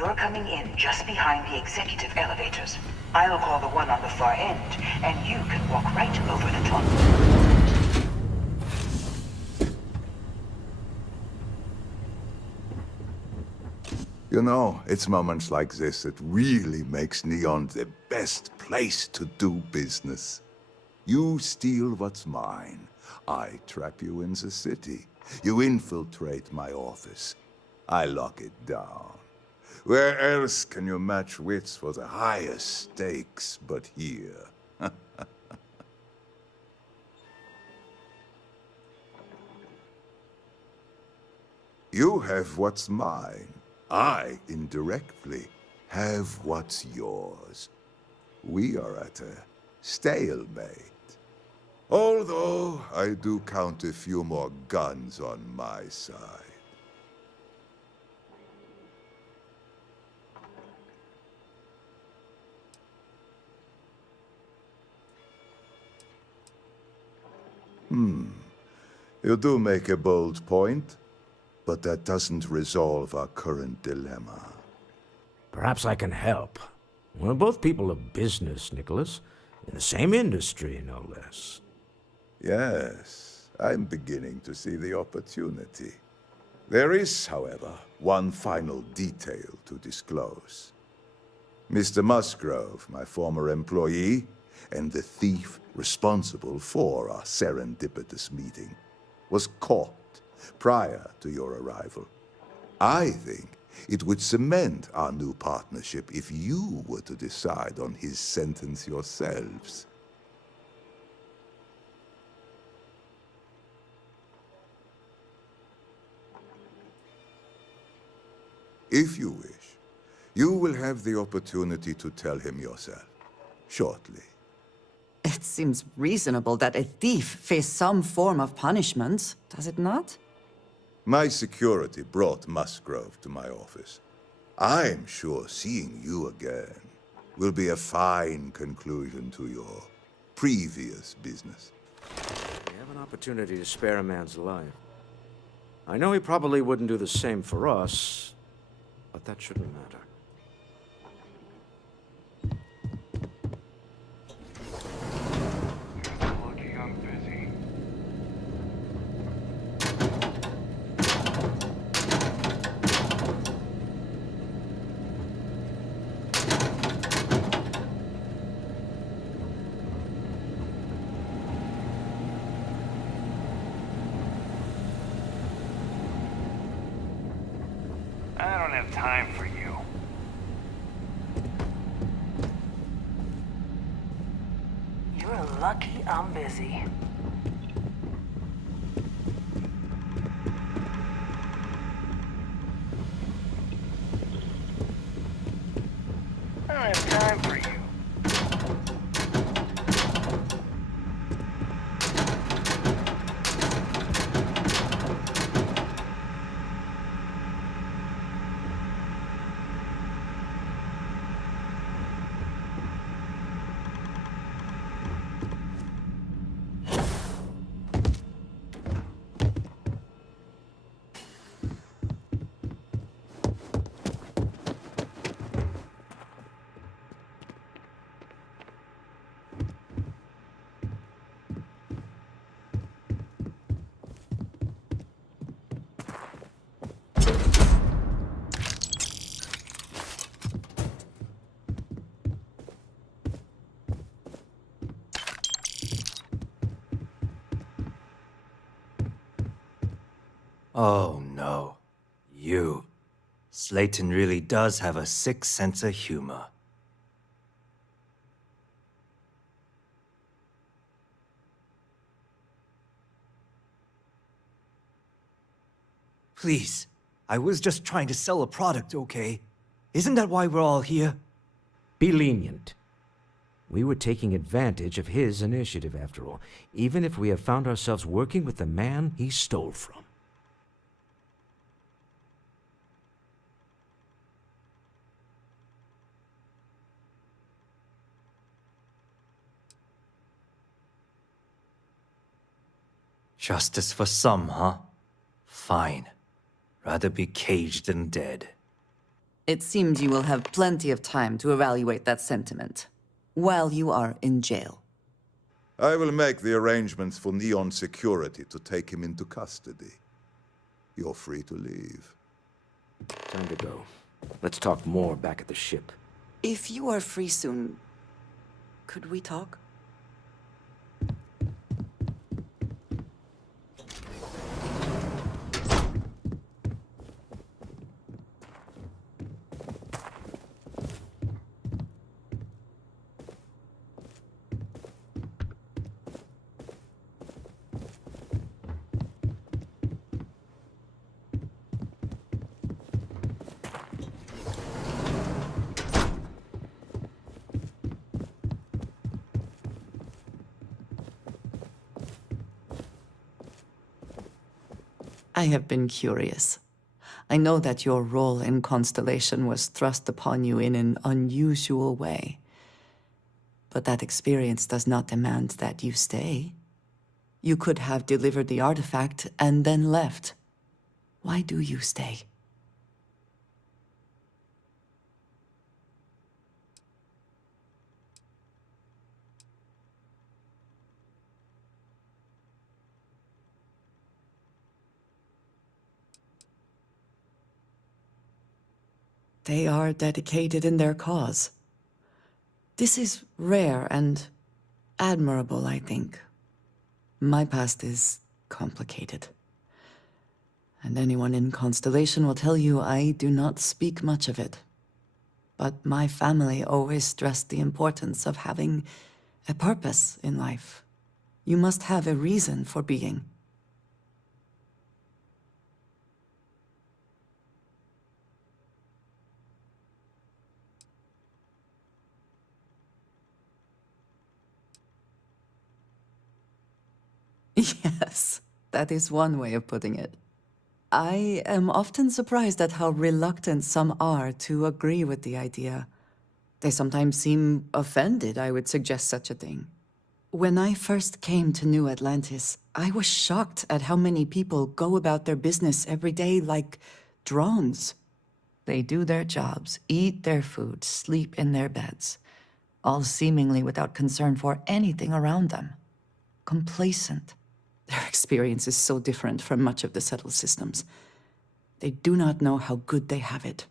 You're coming in just behind the executive elevators. I'll call the one on the far end, and you can walk right over the top. You know, it's moments like this that really makes Neon the best place to do business. You steal what's mine. I trap you in the city. You infiltrate my office. I lock it down. Where else can you match wits for the highest stakes but here? You have what's mine. I, indirectly, have what's yours. We are at a stalemate. Although, I do count a few more guns on my side. You do make a bold point, but that doesn't resolve our current dilemma. Perhaps I can help. We're both people of business, Nicholas. In the same industry, no less. Yes, I'm beginning to see the opportunity. There is, however, one final detail to disclose. Mr. Musgrove, my former employee, and the thief responsible for our serendipitous meeting, was caught prior to your arrival. I think it would cement our new partnership if you were to decide on his sentence yourselves. If you wish, you will have the opportunity to tell him yourself, shortly. It seems reasonable that a thief face some form of punishment, does it not? My security brought Musgrove to my office. I'm sure seeing you again will be a fine conclusion to your previous business. We have an opportunity to spare a man's life. I know he probably wouldn't do the same for us, but that shouldn't matter. Lucky I'm busy. I don't have time for you. You're lucky I'm busy. I don't have time for you. Oh no. You. Slayton really does have a sick sense of humor. Please, I was just trying to sell a product, okay? Isn't that why we're all here? Be lenient. We were taking advantage of his initiative, after all, even if we have found ourselves working with the man he stole from. Justice for some, huh? Fine. Rather be caged than dead. It seems you will have plenty of time to evaluate that sentiment while you are in jail. I will make the arrangements for Neon Security to take him into custody. You're free to leave. Time to go. Let's talk more back at the ship. If you are free soon, could we talk? I have been curious. I know that your role in Constellation was thrust upon you in an unusual way. But that experience does not demand that you stay. You could have delivered the artifact and then left. Why do you stay? They are dedicated in their cause. This is rare and admirable, I think. My past is complicated. And anyone in Constellation will tell you I do not speak much of it. But my family always stressed the importance of having a purpose in life. You must have a reason for being. Yes, that is one way of putting it. I am often surprised at how reluctant some are to agree with the idea. They sometimes seem offended I would suggest such a thing. When I first came to New Atlantis, I was shocked at how many people go about their business every day like drones. They do their jobs, eat their food, sleep in their beds, all seemingly without concern for anything around them. Complacent. Their experience is so different from much of the settled systems. They do not know how good they have it.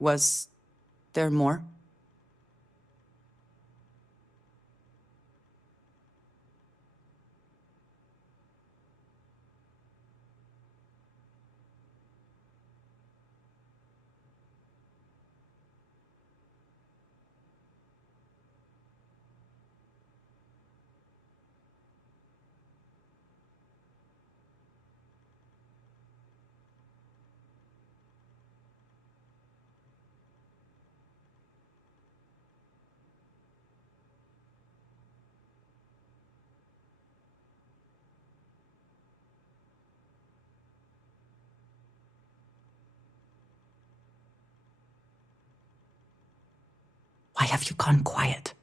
Was there more? Why have you gone quiet?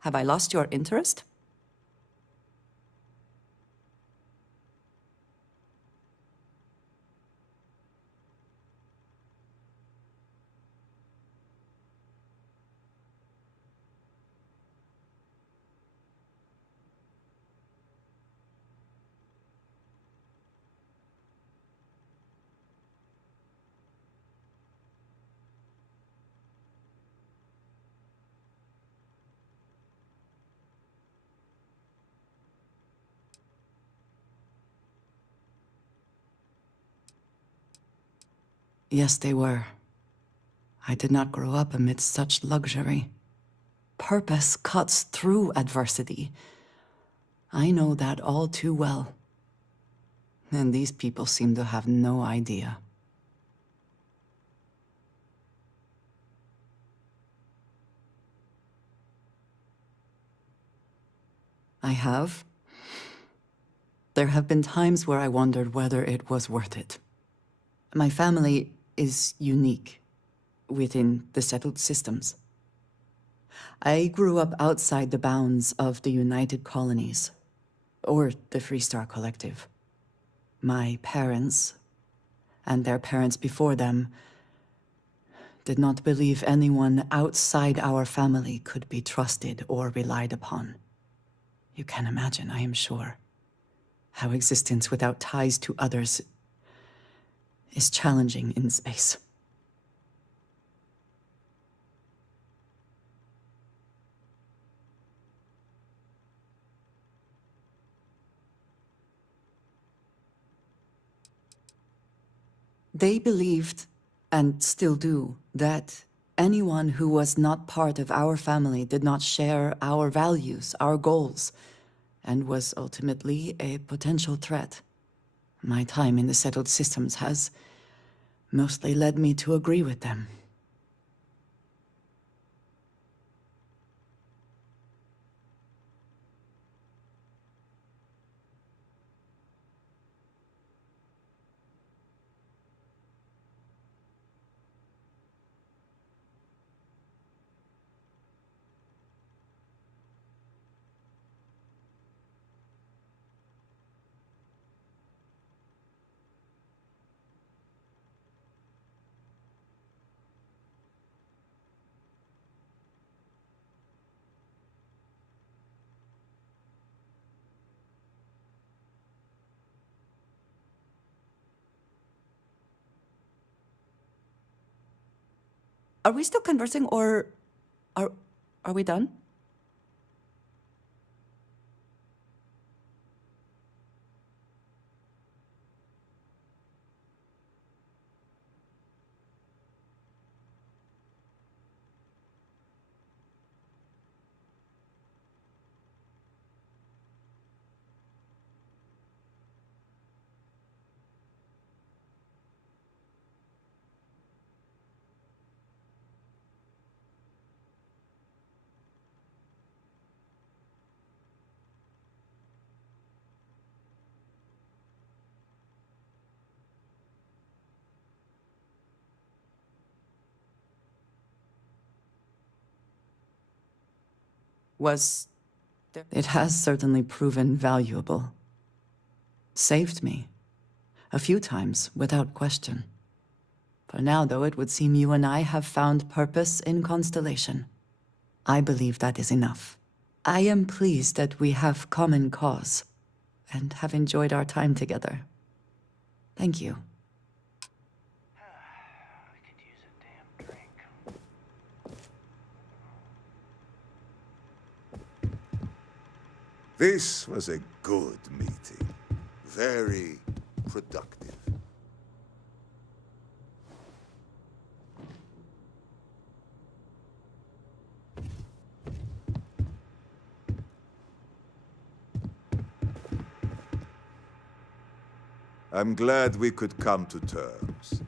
Have I lost your interest? Yes, they were. I did not grow up amidst such luxury. Purpose cuts through adversity. I know that all too well. And these people seem to have no idea. I have. There have been times where I wondered whether it was worth it. My family is unique within the settled systems. I grew up outside the bounds of the United Colonies, or the Freestar Collective. My parents, and their parents before them, did not believe anyone outside our family could be trusted or relied upon. You can imagine, I am sure, how existence without ties to others is challenging in space. They believed, and still do, that anyone who was not part of our family did not share our values, our goals, and was ultimately a potential threat. My time in the settled systems has mostly led me to agree with them. Are we still conversing, or are we done? It has certainly proven valuable. Saved me. A few times, without question. For now, though, it would seem you and I have found purpose in Constellation. I believe that is enough. I am pleased that we have common cause, and have enjoyed our time together. Thank you. This was a good meeting. Very productive. I'm glad we could come to terms.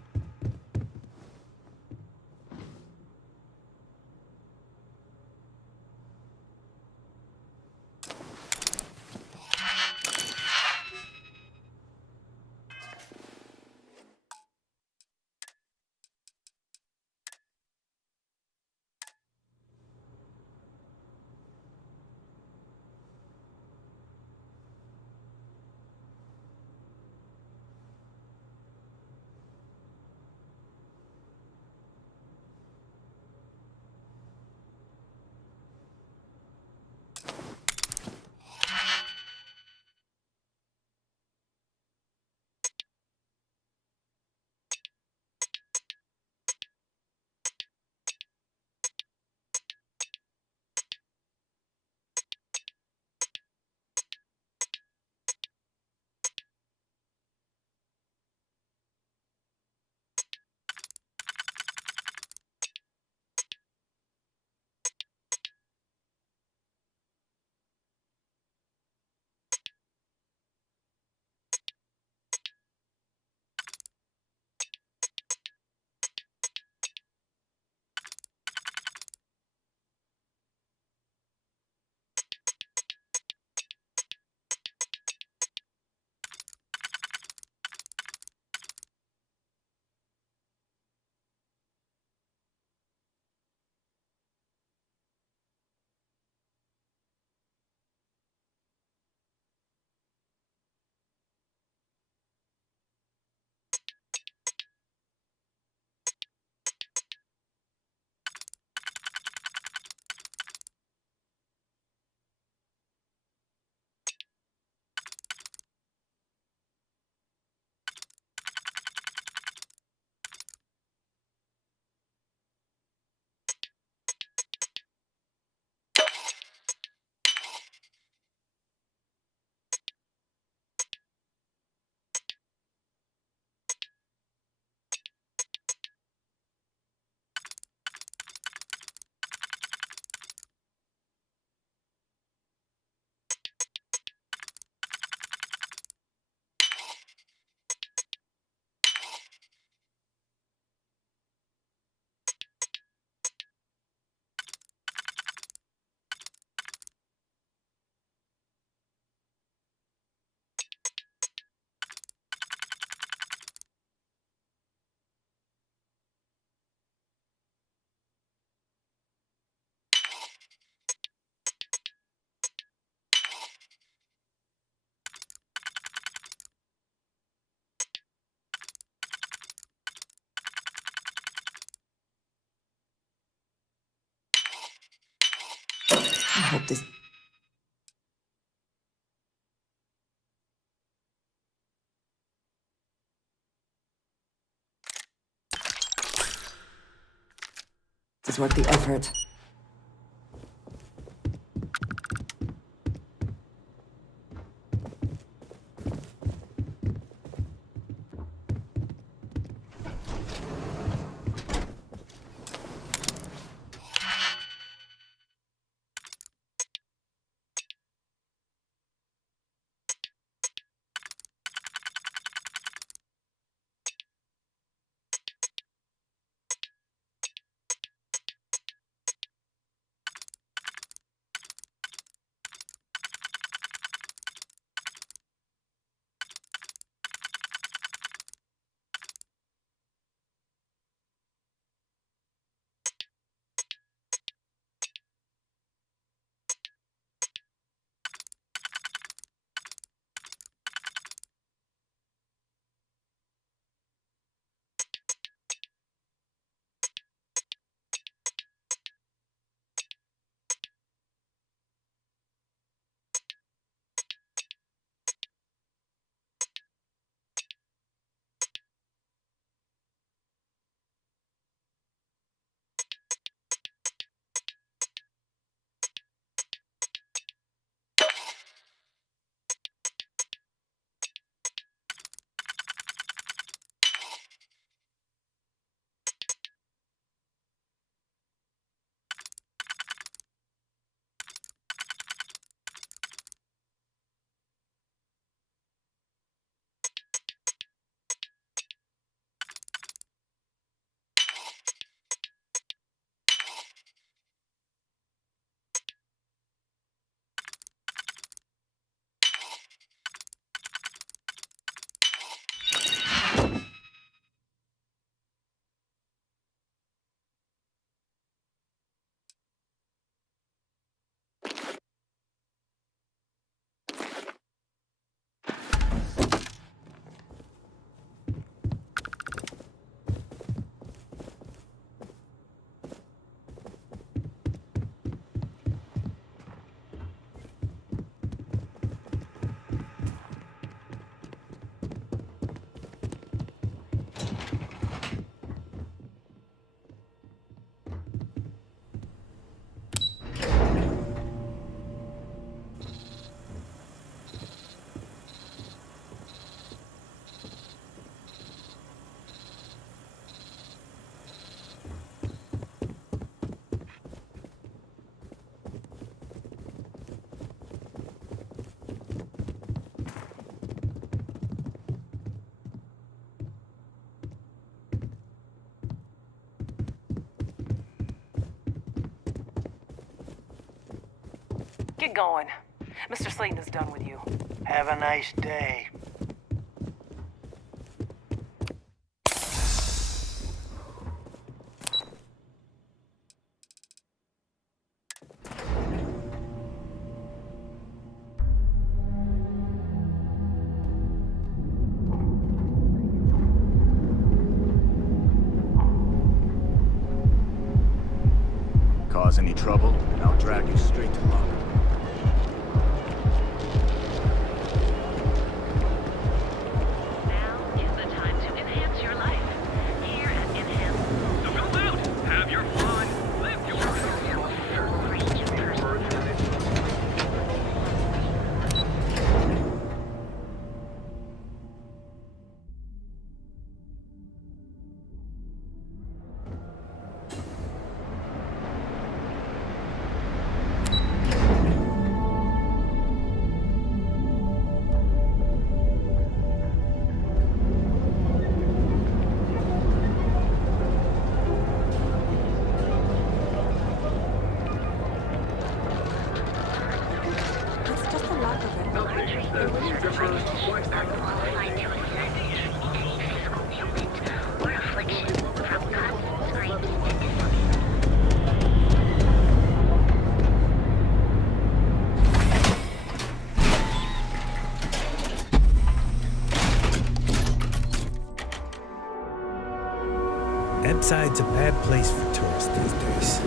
It's worth the effort. Get going. Mr. Slayton is done with you. Have a nice day. Cause any trouble, and I'll drag you straight to London. Ebbside's a bad place for tourists these days.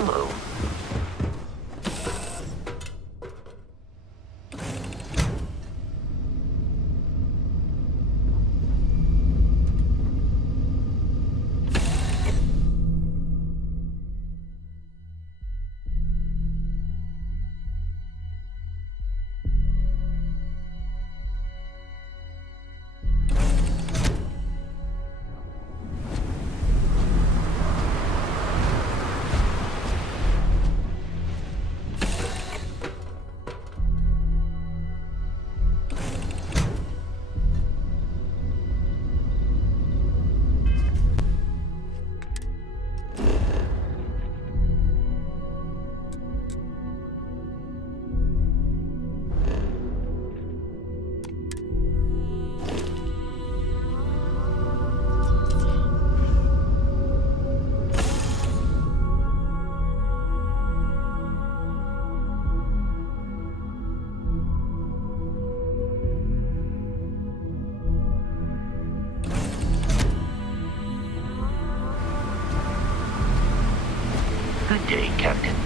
Hello. Good day, Captain.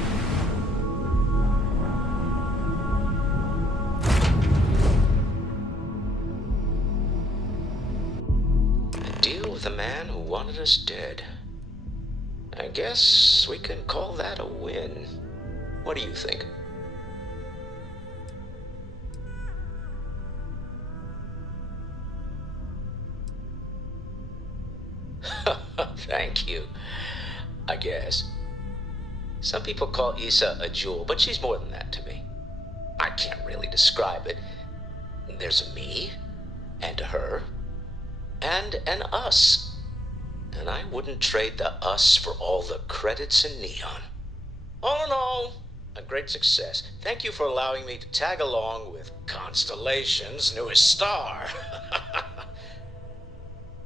Deal with a man who wanted us dead. I guess we can call that a win. What do you think? Thank you. I guess. Some people call Issa a jewel, but she's more than that to me. I can't really describe it. There's a me, and a her, and an us. And I wouldn't trade the us for all the credits in Neon. All in all, a great success. Thank you for allowing me to tag along with Constellation's newest star.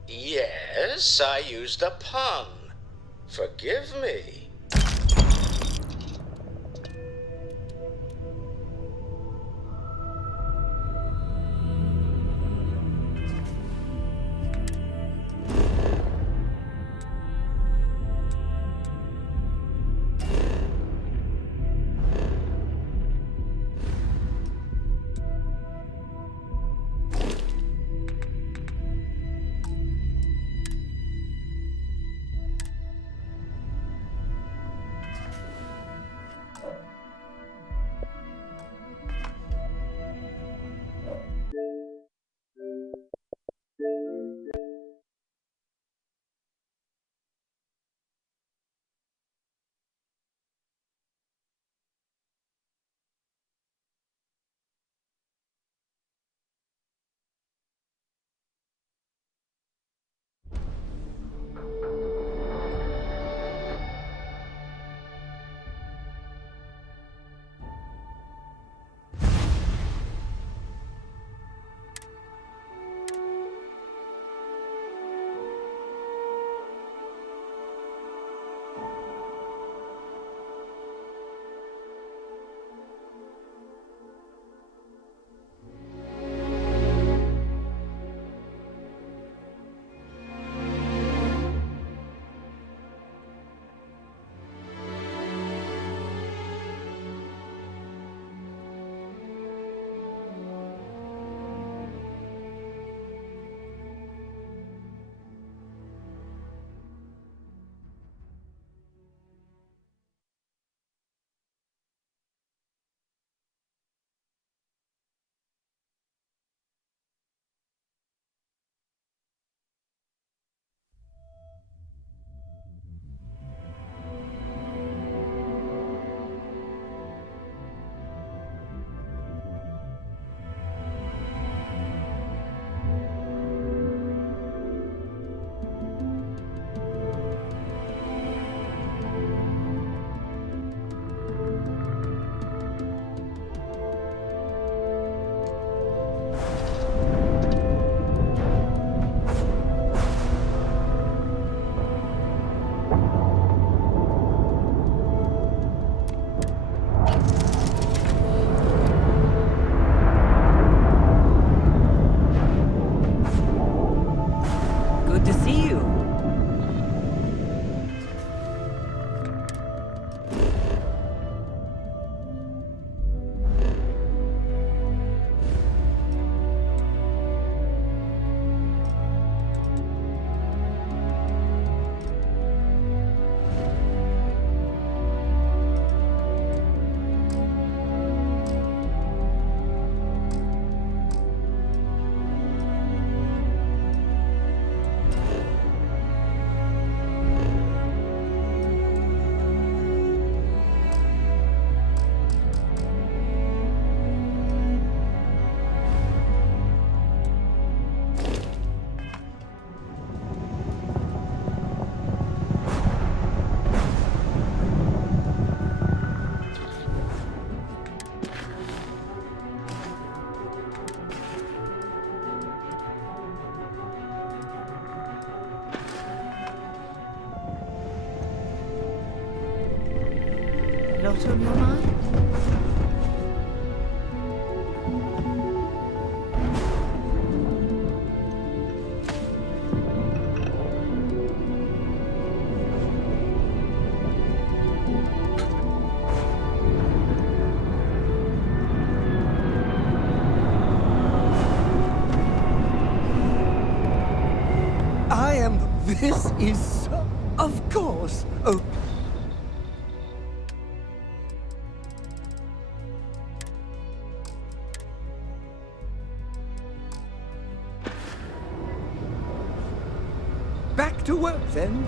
Yes, I used a pun. Forgive me. lot on your mind? This is, of course, oh. Back to work, then.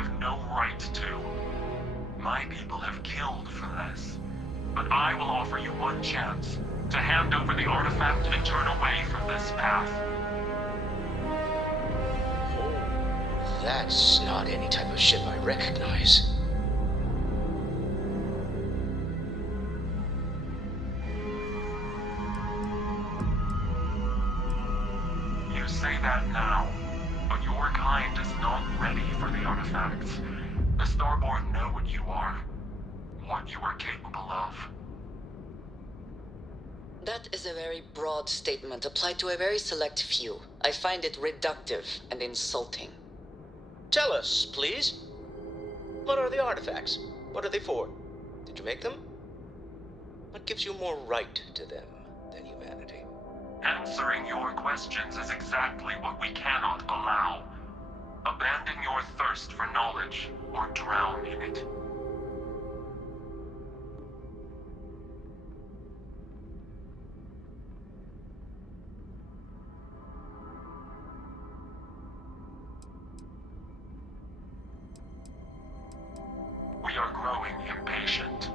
have no right to. My people have killed for this. But I will offer you one chance to hand over the artifact and turn away from this path. That's not any type of ship I recognize. You say that now, but your kind is not ready for the artifacts. The Starborn know what you are capable of. That is a very broad statement applied to a very select few. I find it reductive and insulting. Tell us, please. What are the artifacts? What are they for? Did you make them? What gives you more right to them than humanity? Answering your questions is exactly what we cannot allow. Abandon your thirst for knowledge, or drown in it. We are growing impatient.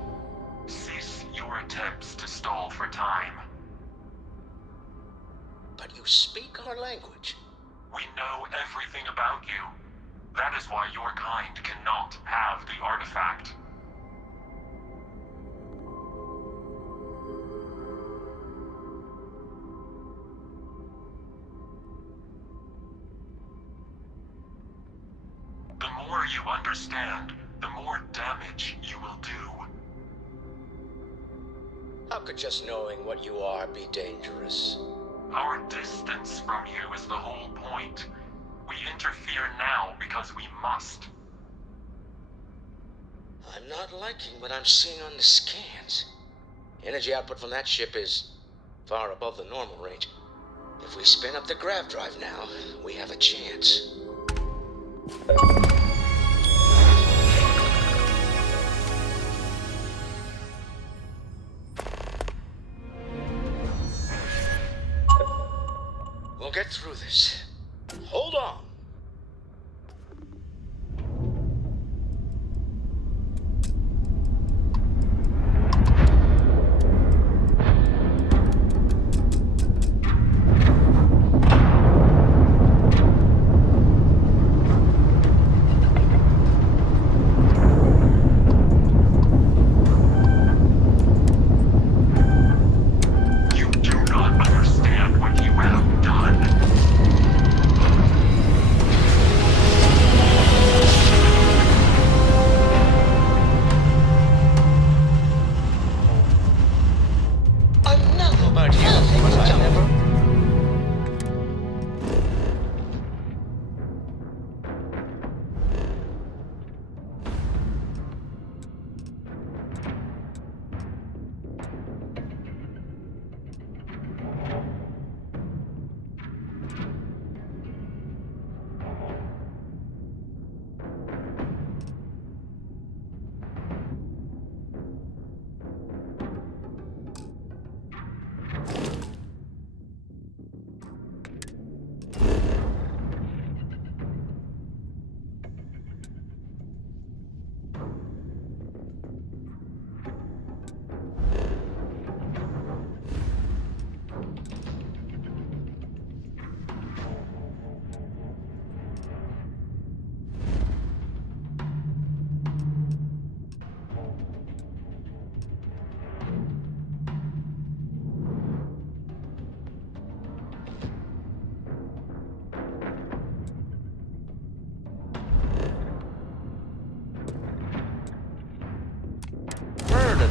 Cease your attempts to stall for time. But you speak our language. We know everything about you. That is why your kind cannot have the artifact. The more you understand, the more damage you will do. How could just knowing what you are be dangerous? Our distance from you is the whole point. We interfere now because we must. I'm not liking what I'm seeing on the scans. Energy output from that ship is far above the normal range. If we spin up the grav drive now, we have a chance. We'll get through this. Hold on. You do not understand what you have done. I know about you, but I never...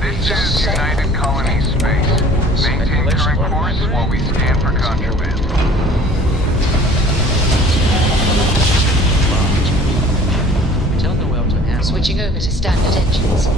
This is United Colony Space. Maintain current course while we scan for contraband. Tell Noel to answer. Switching over to standard engines.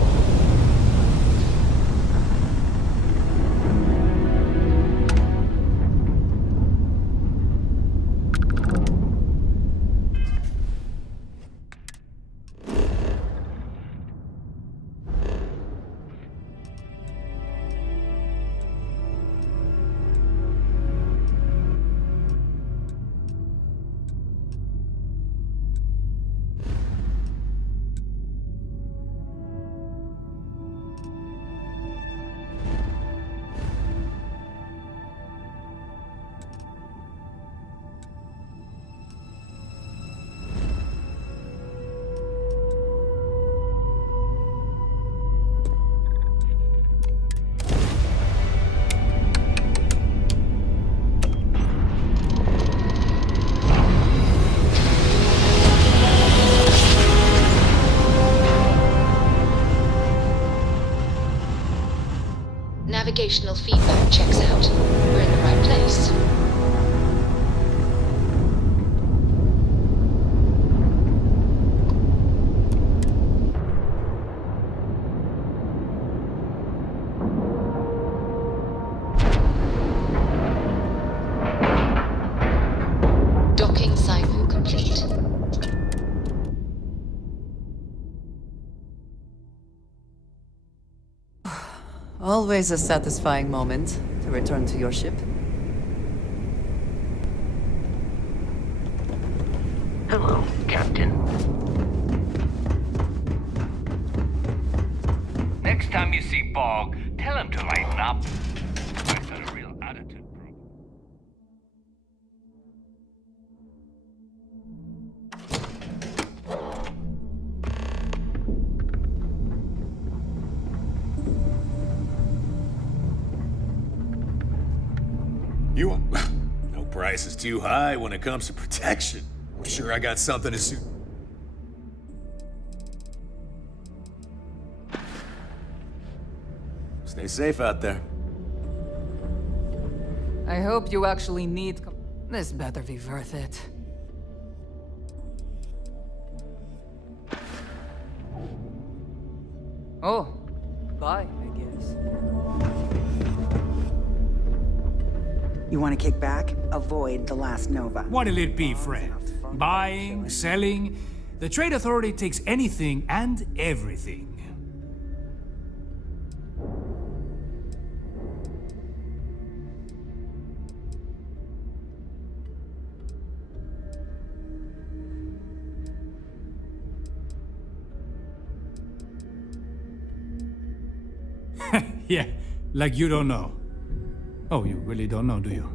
navigational feedback checks out. We're in the right place. Docking cycle complete. Always a satisfying moment to return to your ship. Hello, Captain. Next time you see Bog, tell him to lighten up. I've got a real attitude problem. You no price is too high when it comes to protection. I'm sure I got something to suit. Stay safe out there. I hope you actually need... This better be worth it. Oh, bye, I guess. You want to kick back? Avoid the last Nova. What'll it be, friend? Buying, selling? The Trade Authority takes anything and everything. Yeah, like you don't know. Oh, you really don't know, do you?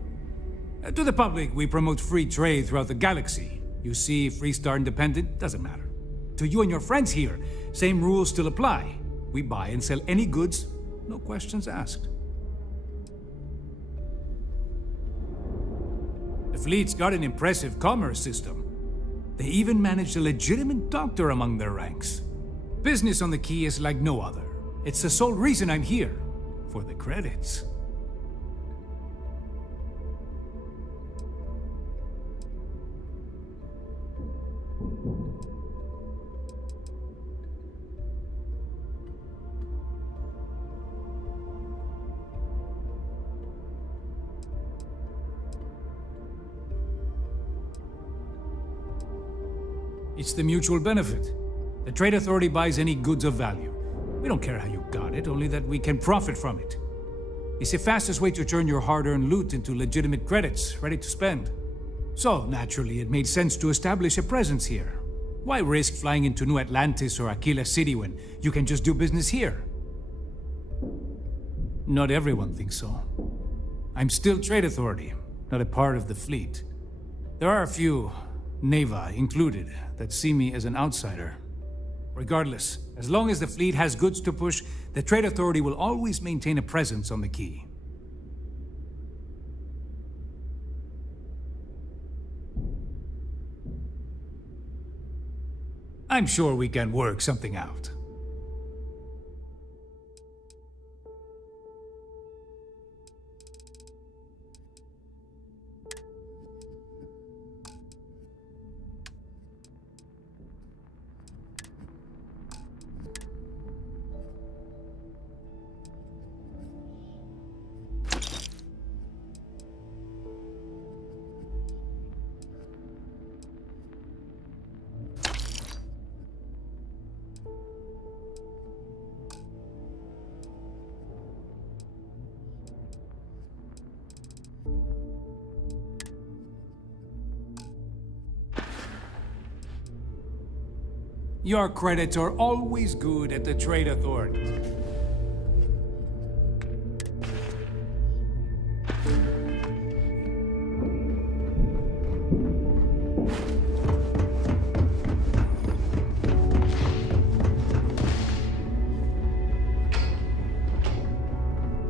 To the public, we promote free trade throughout the galaxy. You see, Freestar Independent, doesn't matter. To you and your friends here, same rules still apply. We buy and sell any goods, no questions asked. The fleet's got an impressive commerce system. They even managed a legitimate doctor among their ranks. Business on the Key is like no other. It's the sole reason I'm here, for the credits. It's the mutual benefit. The Trade Authority buys any goods of value. We don't care how you got it, only that we can profit from it. It's the fastest way to turn your hard-earned loot into legitimate credits, ready to spend. So, naturally, it made sense to establish a presence here. Why risk flying into New Atlantis or Aquila City when you can just do business here? Not everyone thinks so. I'm still Trade Authority, not a part of the fleet. There are a few, Neva included, that see me as an outsider. Regardless, as long as the fleet has goods to push, the Trade Authority will always maintain a presence on the Key. I'm sure we can work something out. Your credits are always good at the Trade Authority.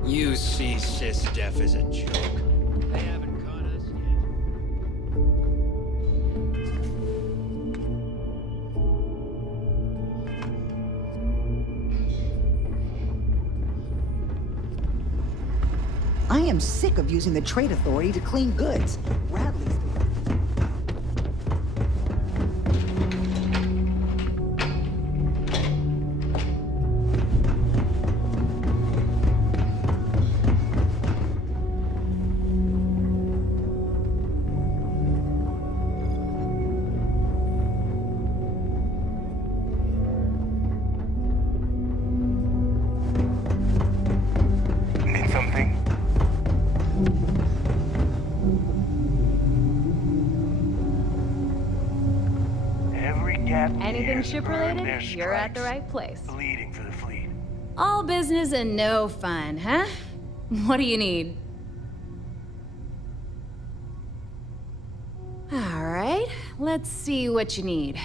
You see SysDef as a joke. They haven't caught us yet. I am sick of using the Trade Authority to clean goods. Radley's Need something? Every gap Anything ship related? You're at the right place. Bleeding for the fleet. All business and no fun, huh? What do you need? All right, let's see what you need.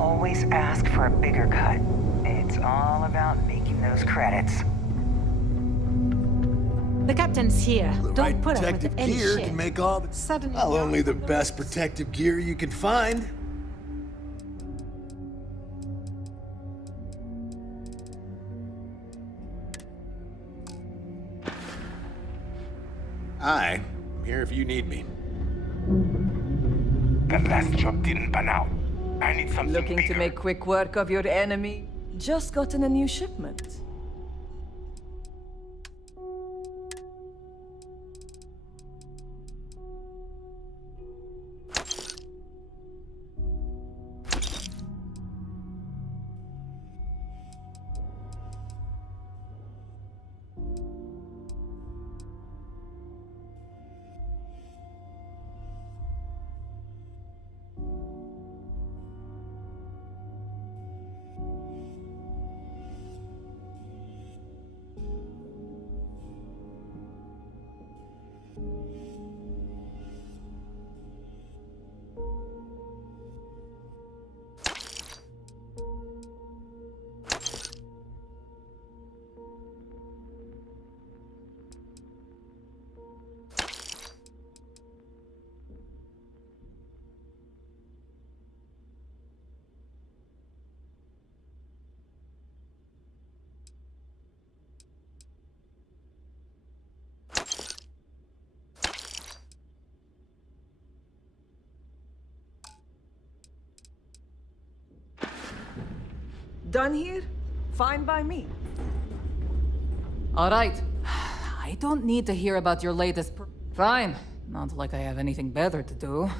always ask for a bigger cut. It's all about making those credits. The captain's here. The Don't right put up with protective any gear shit. can make all the... Suddenly, Well, only the best protective gear you can find. I'm here if you need me. That last job didn't pan out. I need something Looking bigger. to make quick work of your enemy? Just gotten a new shipment. Done here? Fine by me. All right. I don't need to hear about your latest Fine. Not like I have anything better to do.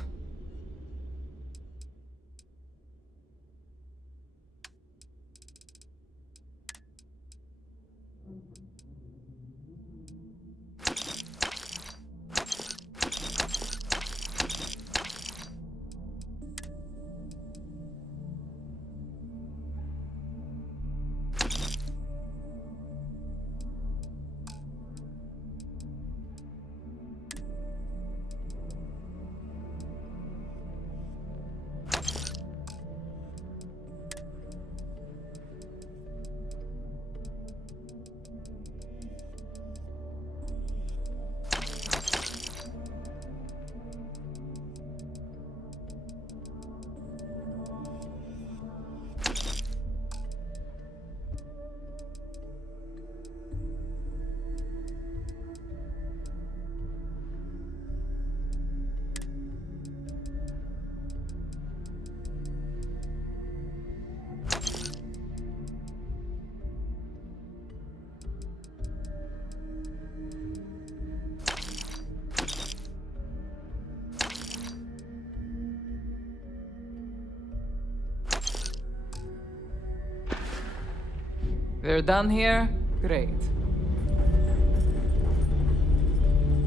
We're done here? Great.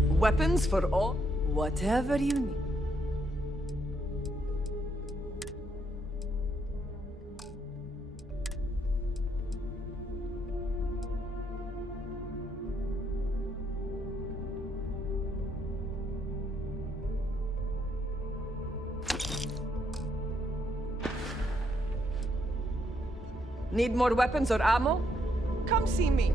Weapons for all? Whatever you need. Need more weapons or ammo? Come see me.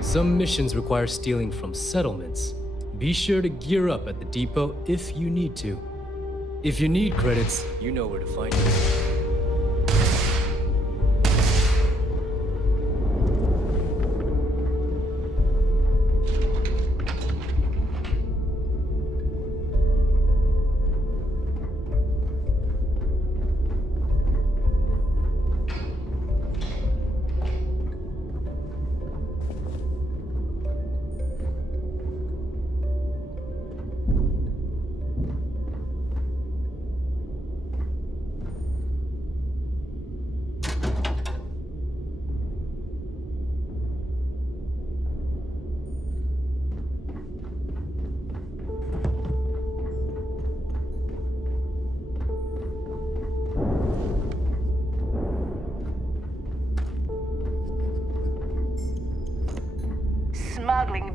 Some missions require stealing from settlements. Be sure to gear up at the depot if you need to. If you need credits, you know where to find them.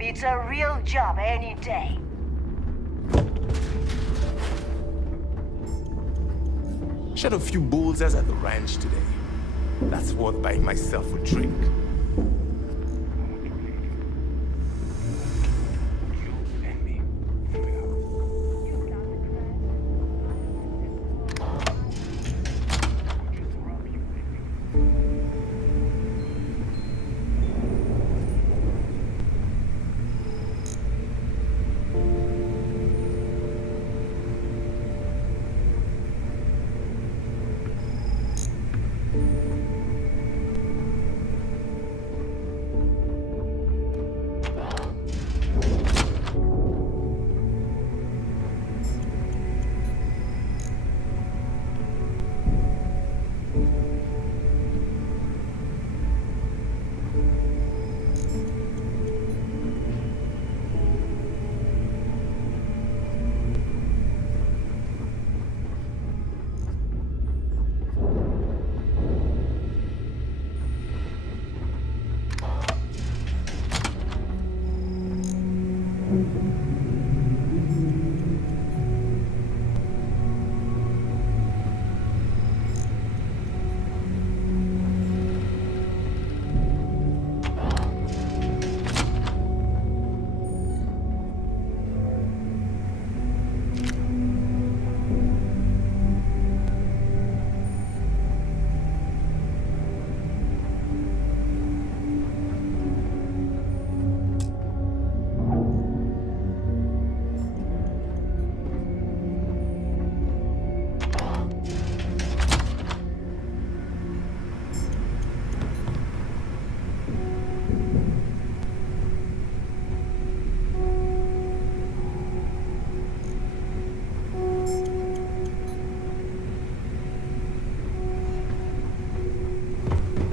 It's a real job any day. Shot a few bullseyes at the ranch today. That's worth buying myself a drink.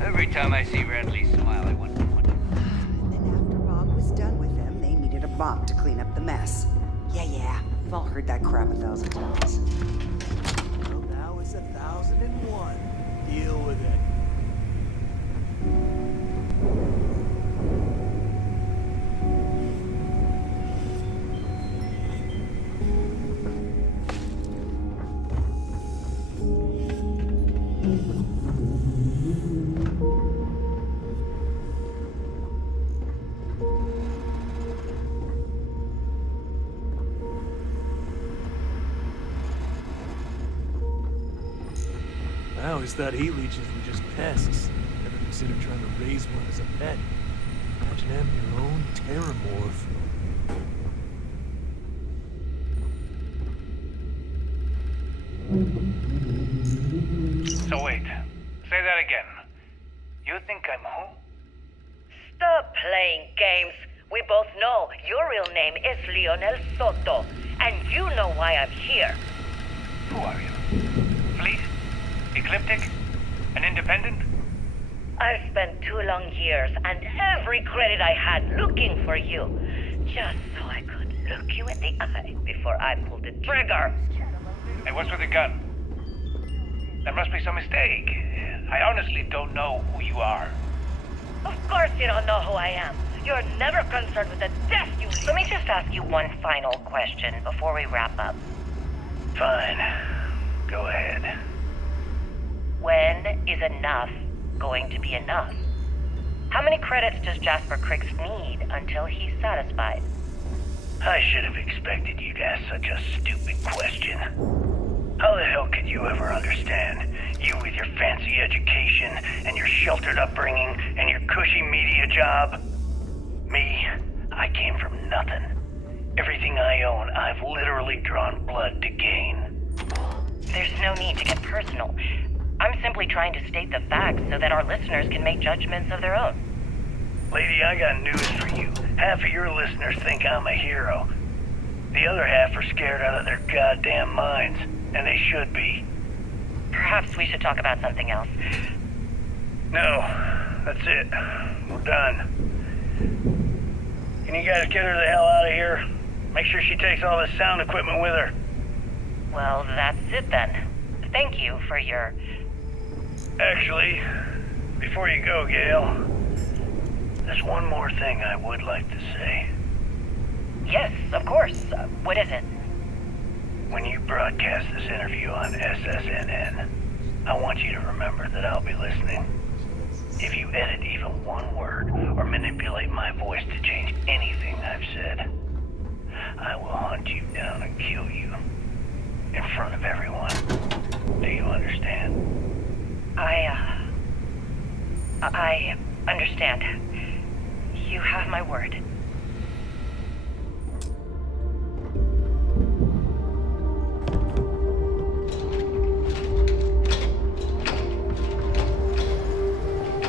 Every time I see Radley smile, I wonder what... And then after Bob was done with them, they needed a bomb to clean up the mess. Yeah, we've all heard that crap 1,000 times. Well, now it's 1001. Deal with it. Now it's that heat leeches were just pests. Never considered trying to raise one as a pet. Imagine having your own terramorph. So wait, say that again. You think I'm who? Stop playing games. We both know your real name is Leonel Soto, and you know why I'm here. Who are you? Fleet? Ecliptic? An independent? I've spent 2 long years and every credit I had looking for you, just so I could look you in the eye before I pulled the trigger. Hey, what's with the gun? There must be some mistake. I honestly don't know who you are. Of course you don't know who I am. You're never concerned with the death you leave. Let me just ask you one final question before we wrap up. Fine. Go ahead. When is enough going to be enough? How many credits does Jasper Criggs need until he's satisfied? I should have expected you to ask such a stupid question. How the hell could you ever understand? You with your fancy education and your sheltered upbringing and your cushy media job. Me, I came from nothing. Everything I own, I've literally drawn blood to gain. There's no need to get personal. I'm simply trying to state the facts so that our listeners can make judgments of their own. Lady, I got news for you. Half of your listeners think I'm a hero. The other half are scared out of their goddamn minds, and they should be. Perhaps we should talk about something else. No, that's it. We're done. Can you guys get her the hell out of here? Make sure she takes all this sound equipment with her. Well, that's it then. Thank you for your... Actually, before you go, Gail, there's one more thing I would like to say. Yes, of course. What is it? When you broadcast this interview on SSNN, I want you to remember that I'll be listening. If you edit even one word or manipulate my voice to change anything I've said, I will hunt you down and kill you. In front of everyone. Do you understand? I understand. You have my word.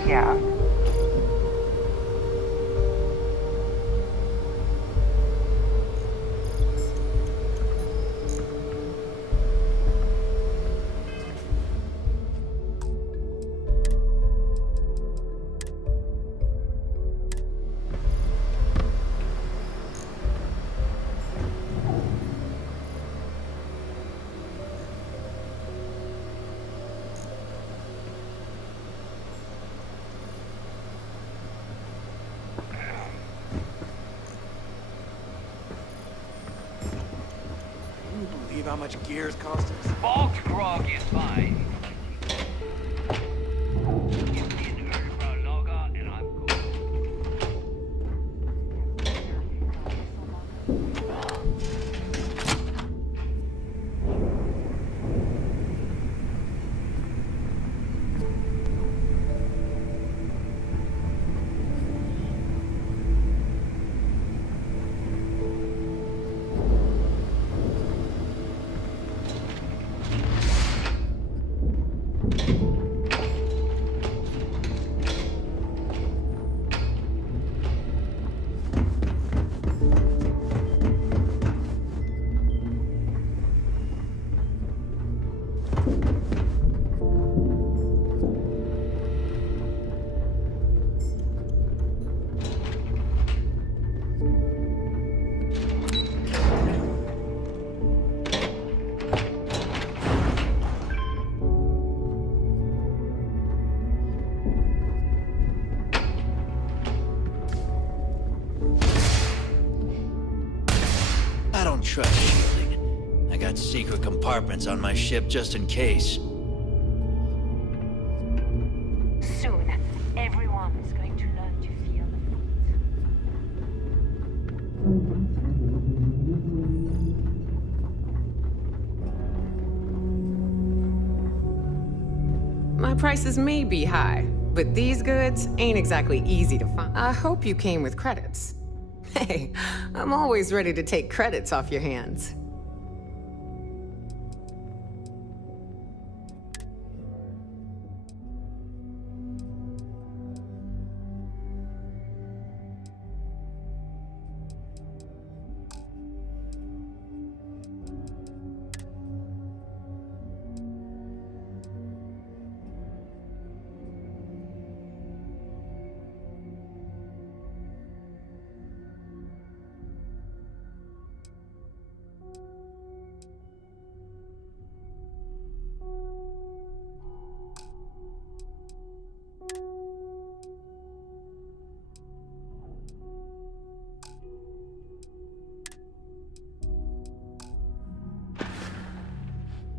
Yeah. Can you believe how much gears cost us? Bulk grog is fine. I don't trust shielding. I got secret compartments on my ship just in case. Soon, everyone is going to learn to feel the My prices may be high, but these goods ain't exactly easy to find. I hope you came with credits. Hey, I'm always ready to take credits off your hands.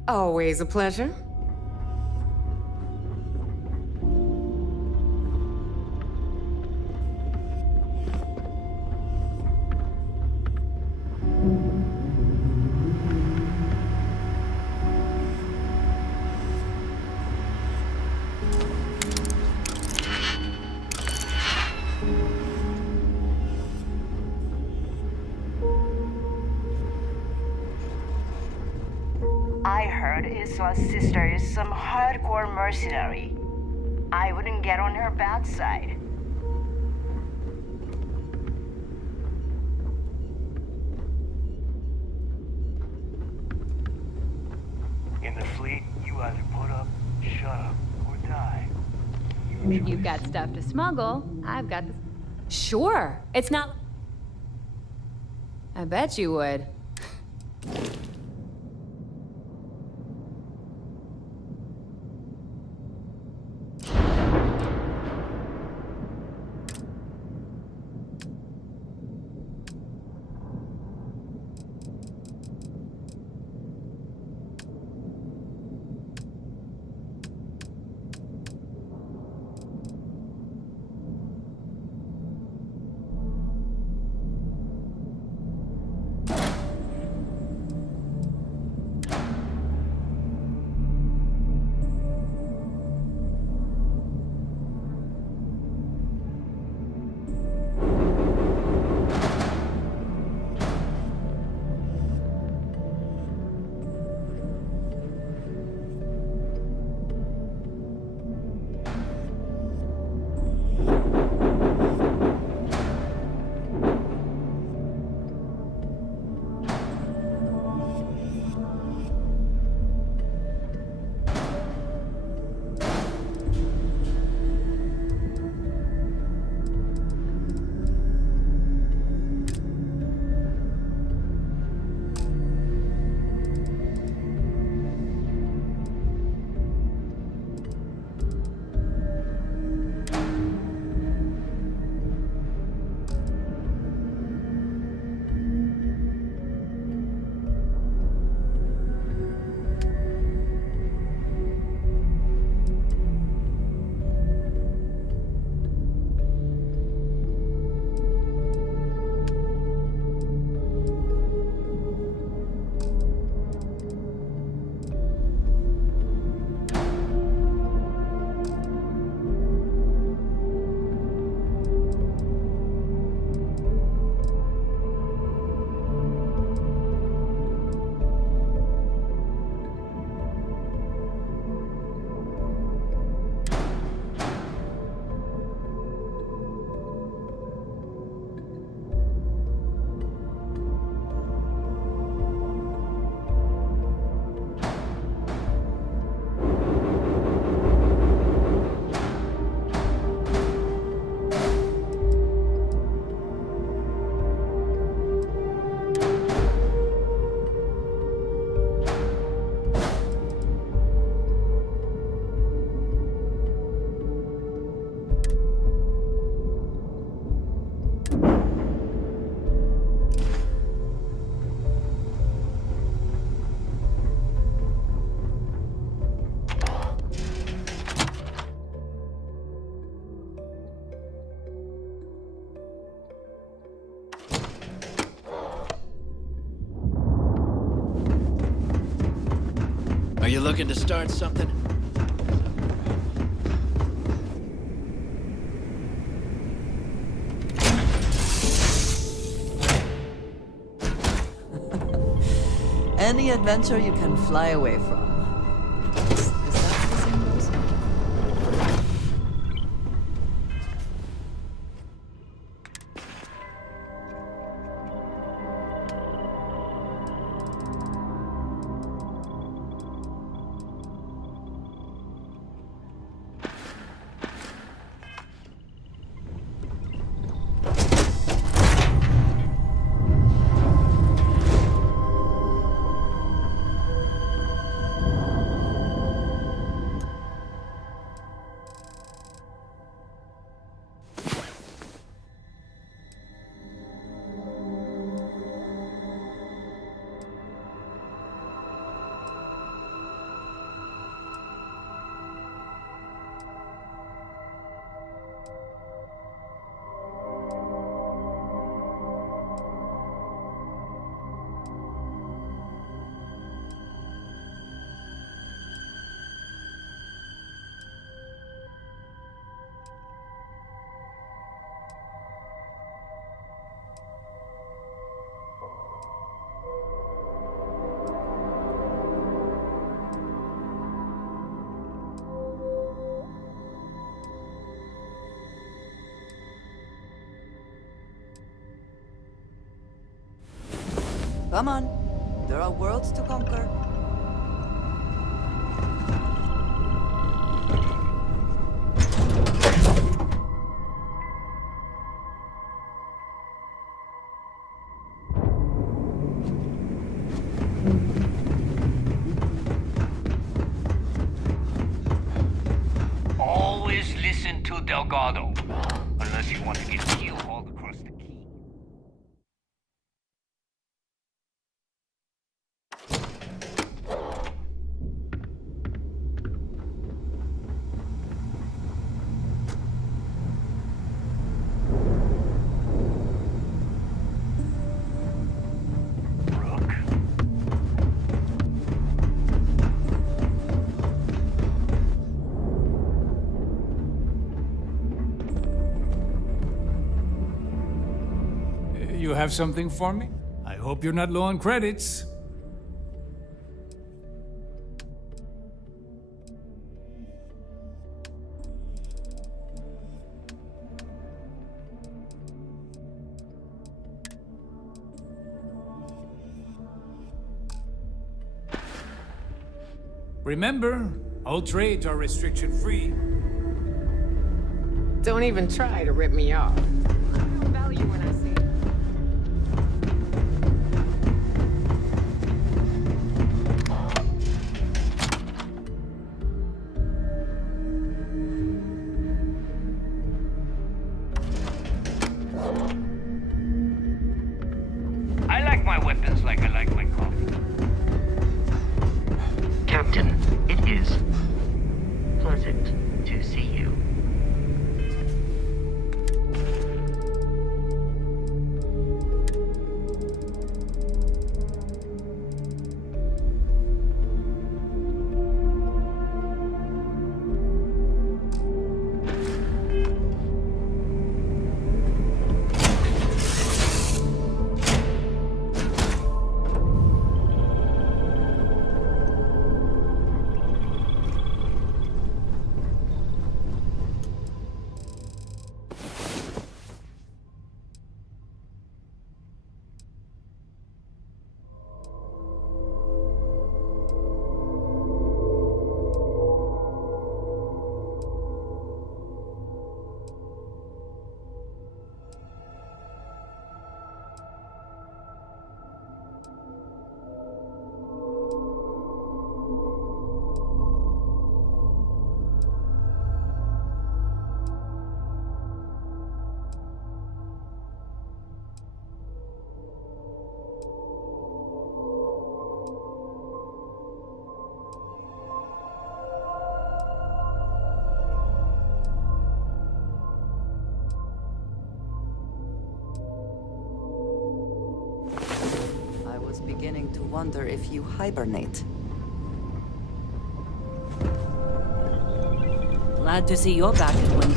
Always a pleasure. I heard Isla's sister is some hardcore mercenary. I wouldn't get on her bad side. In the fleet, you either put up, shut up, or die. You've got stuff to smuggle. I've got this. Sure. It's not. I bet you would. looking to start something? Any adventure you can fly away from. Is that the same person? Come on. There are worlds to conquer. Always listen to Delgado. Unless you want to get keel hauled across the key. You have something for me? I hope you're not low on credits. Remember, all trades are restriction-free. Don't even try to rip me off. I feel value when I see it. I like my weapons like I like my coffee. Captain, it is pleasant to see you. I was beginning to wonder if you hibernate. Glad to see you're back at one.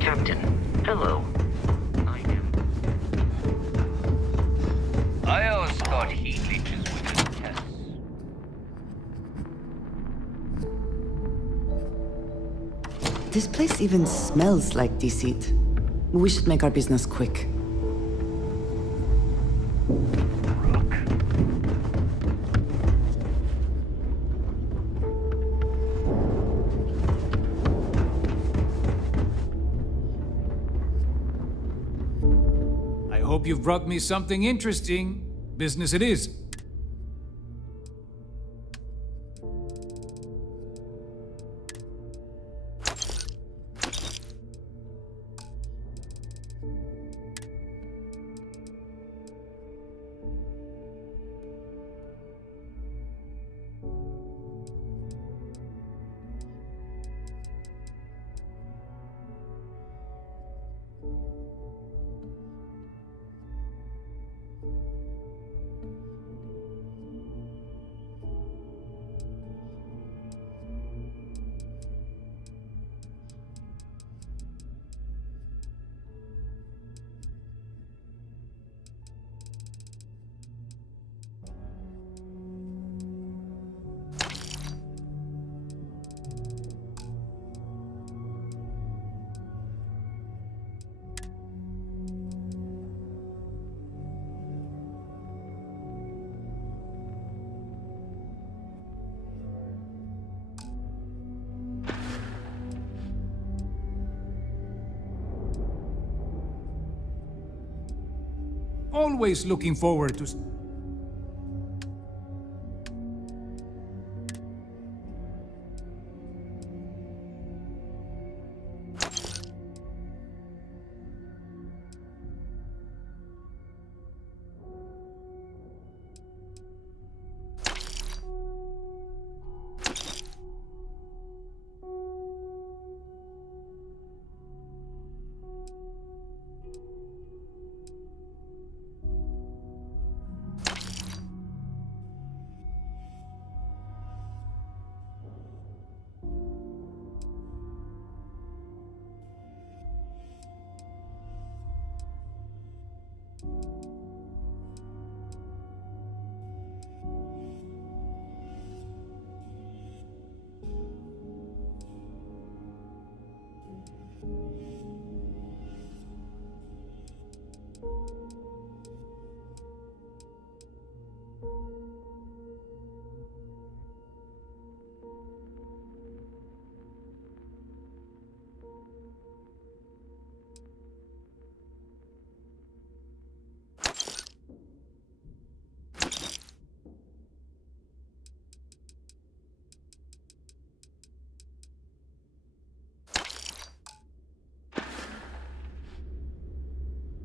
Captain, hello. I always thought heat leeches would be tests. This place even smells like deceit. We should make our business quick. I hope you've brought me something interesting. Business it is. Always looking forward to...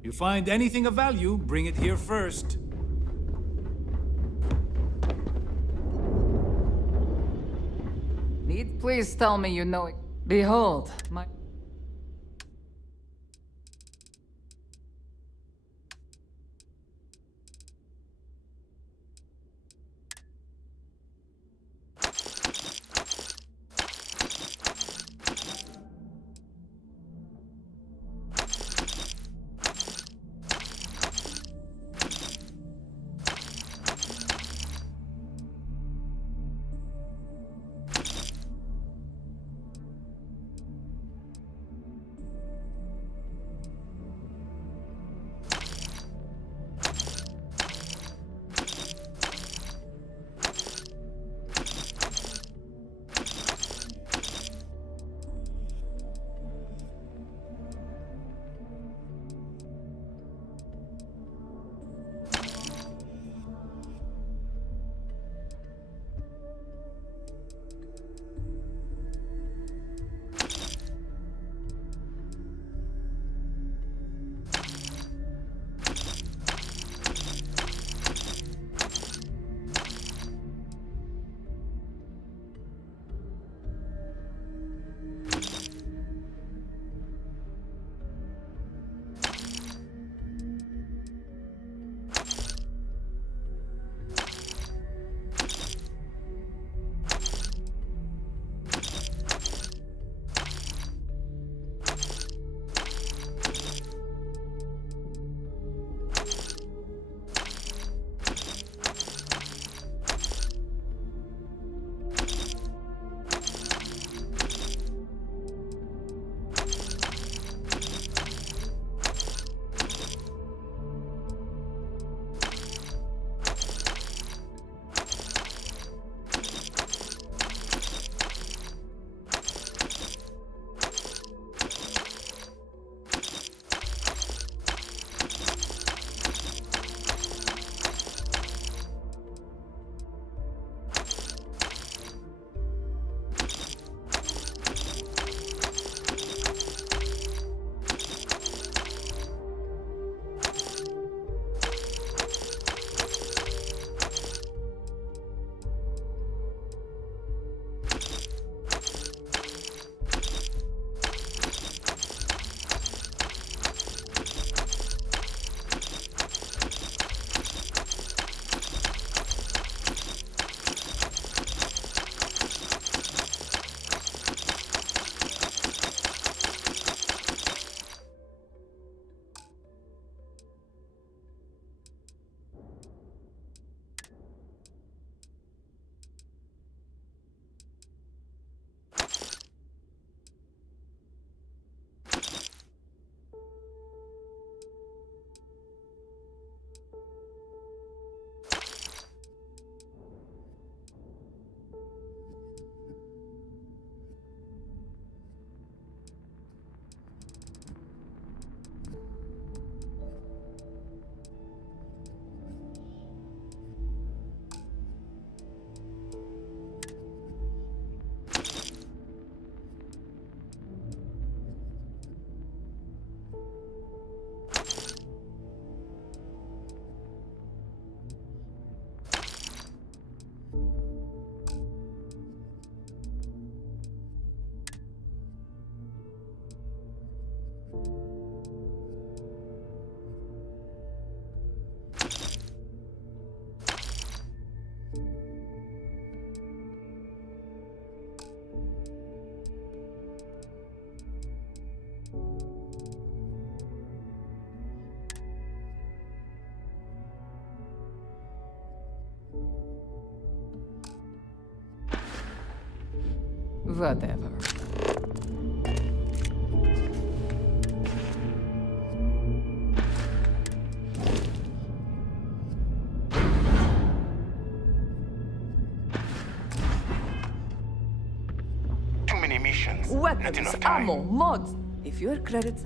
You find anything of value, bring it here first. Please tell me you know it. Behold, my... Whatever. Too many missions. Not Weapons, enough time. ammo, mods. If your credits...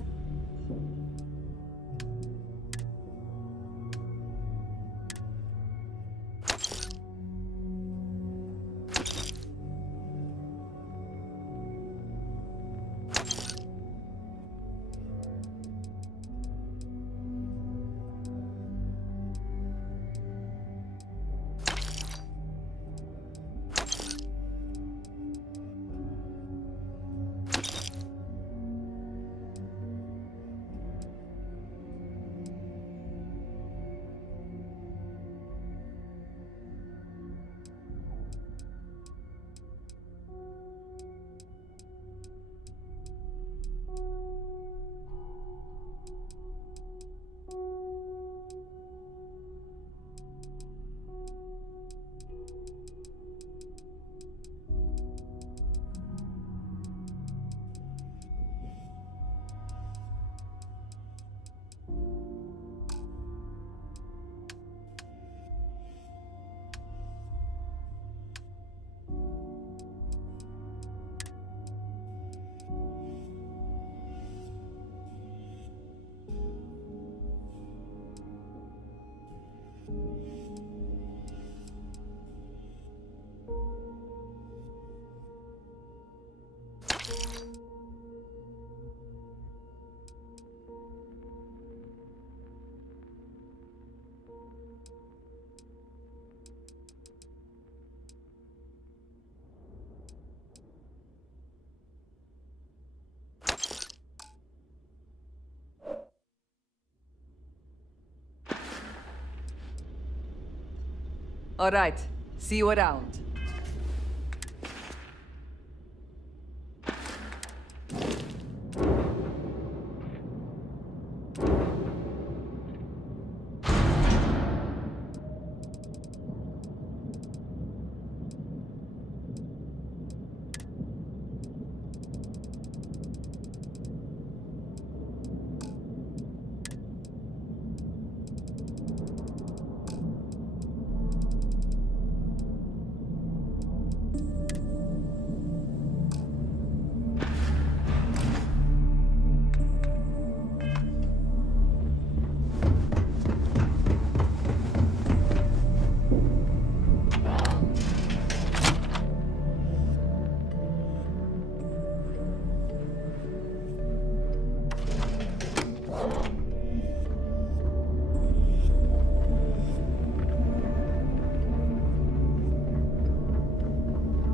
All right, see you around.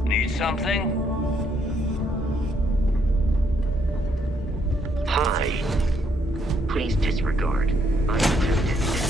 Need something? Hi. Please disregard. I attempted death.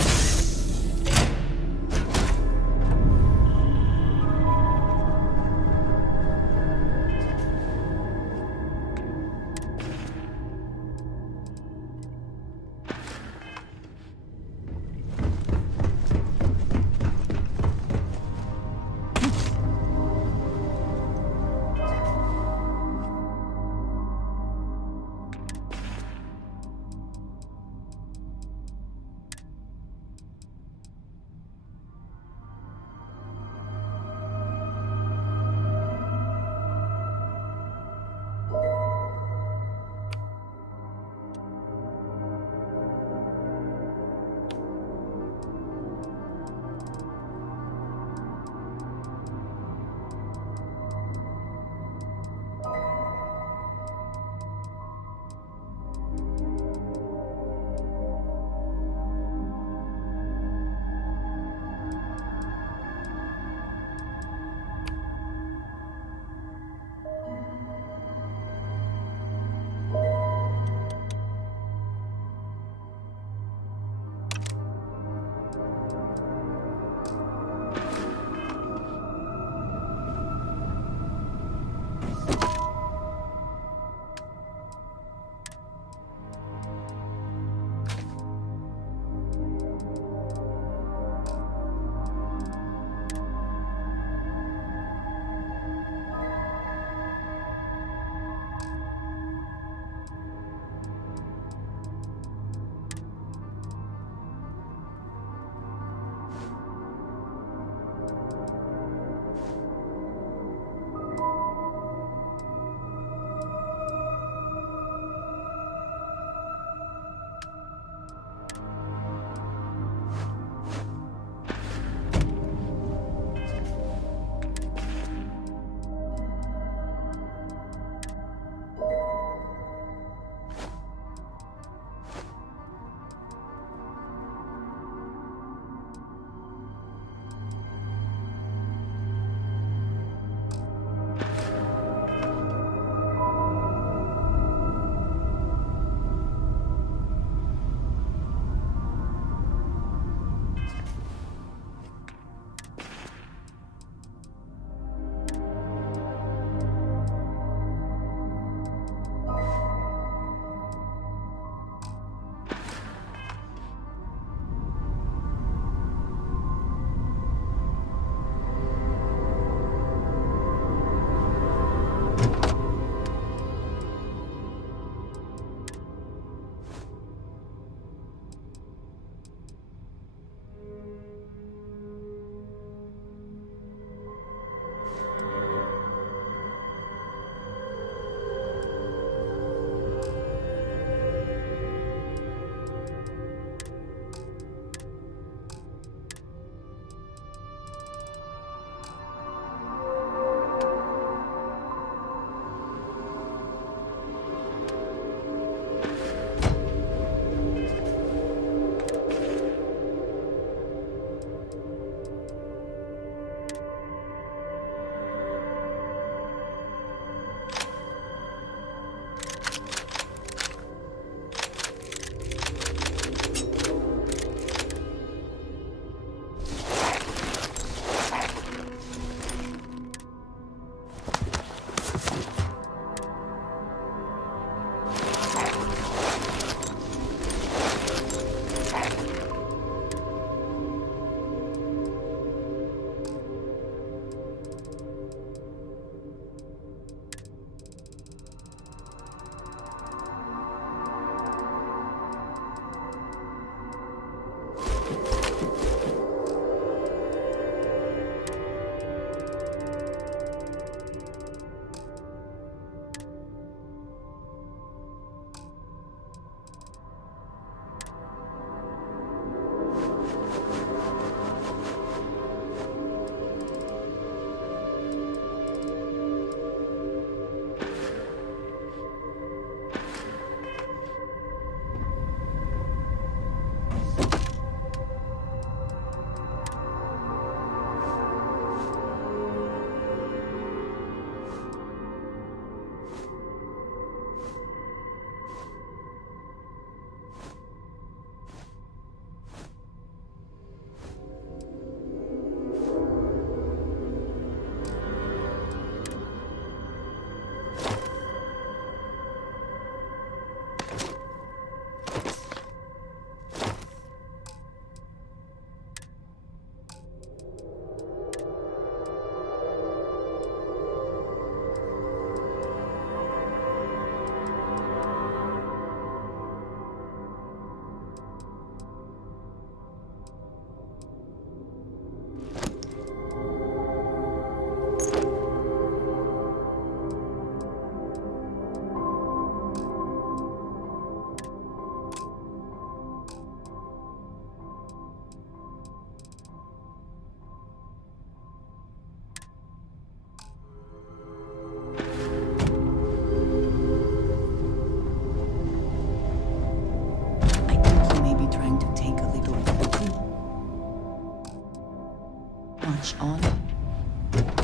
much on.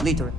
Literally.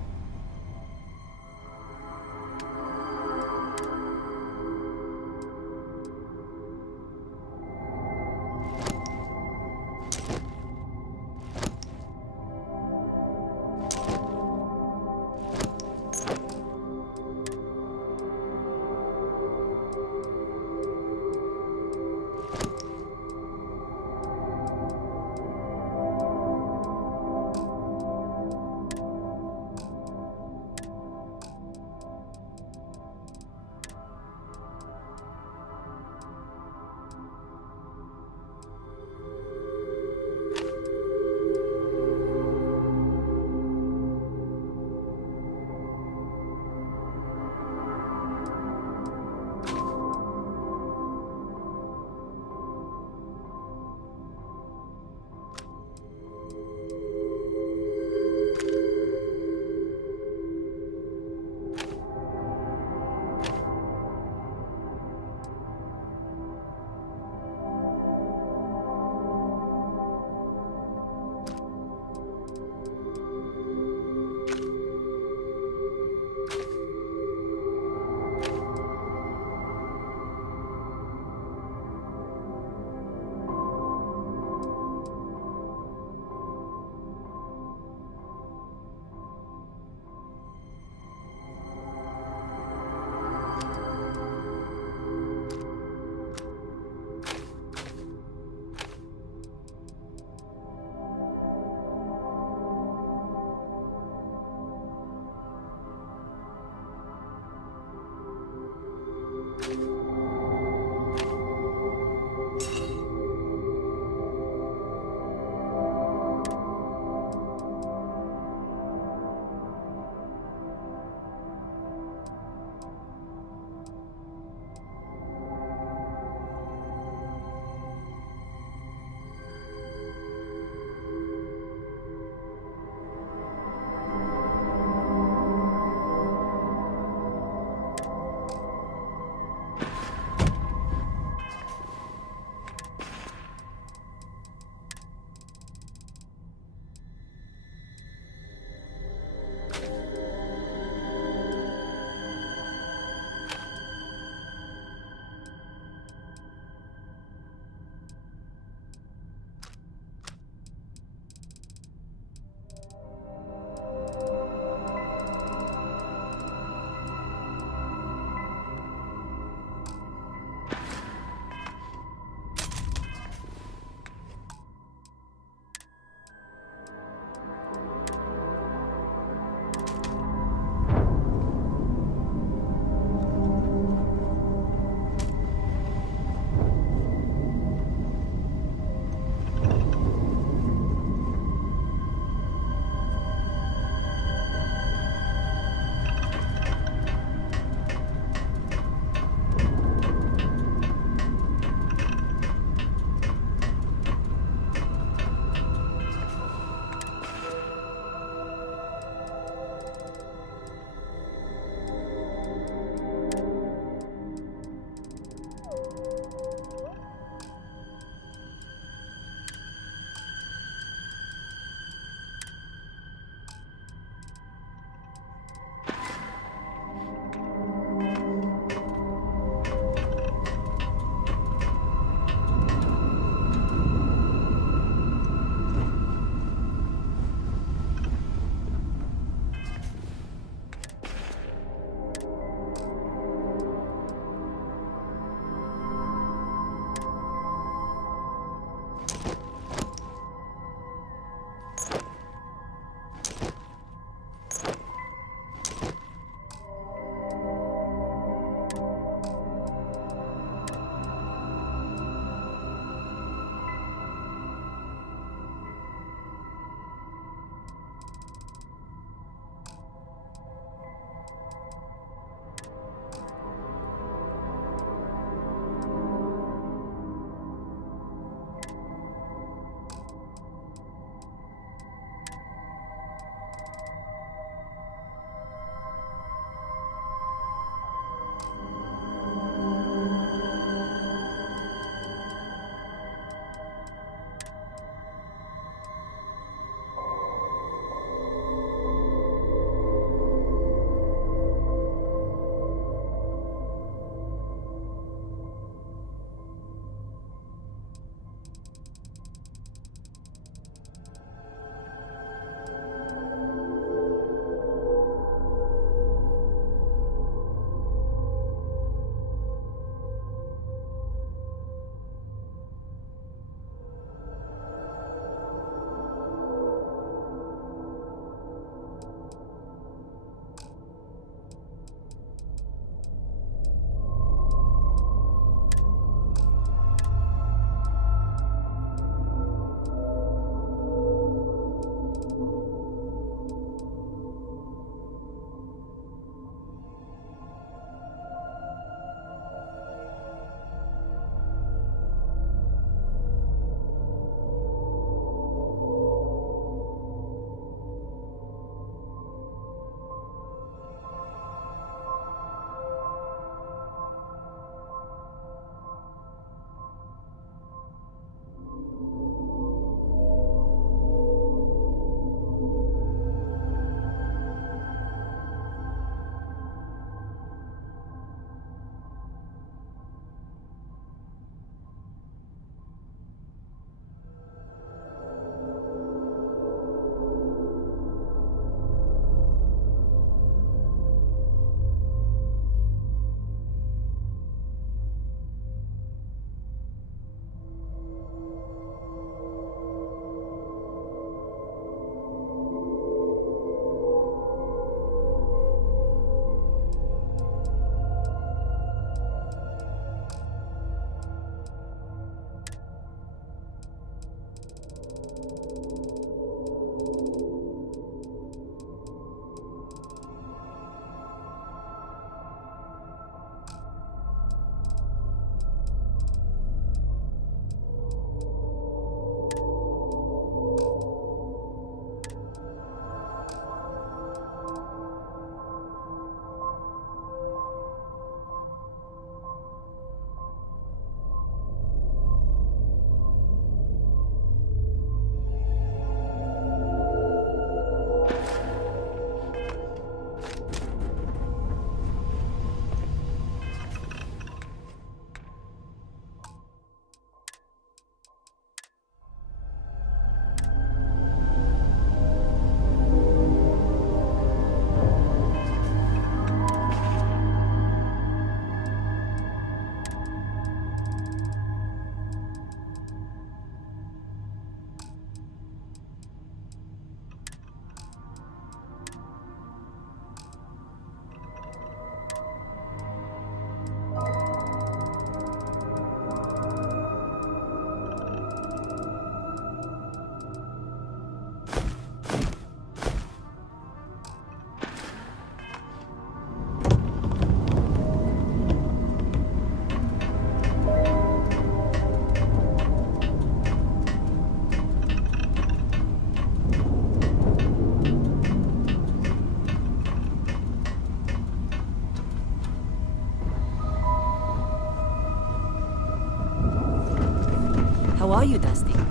you, Dusty?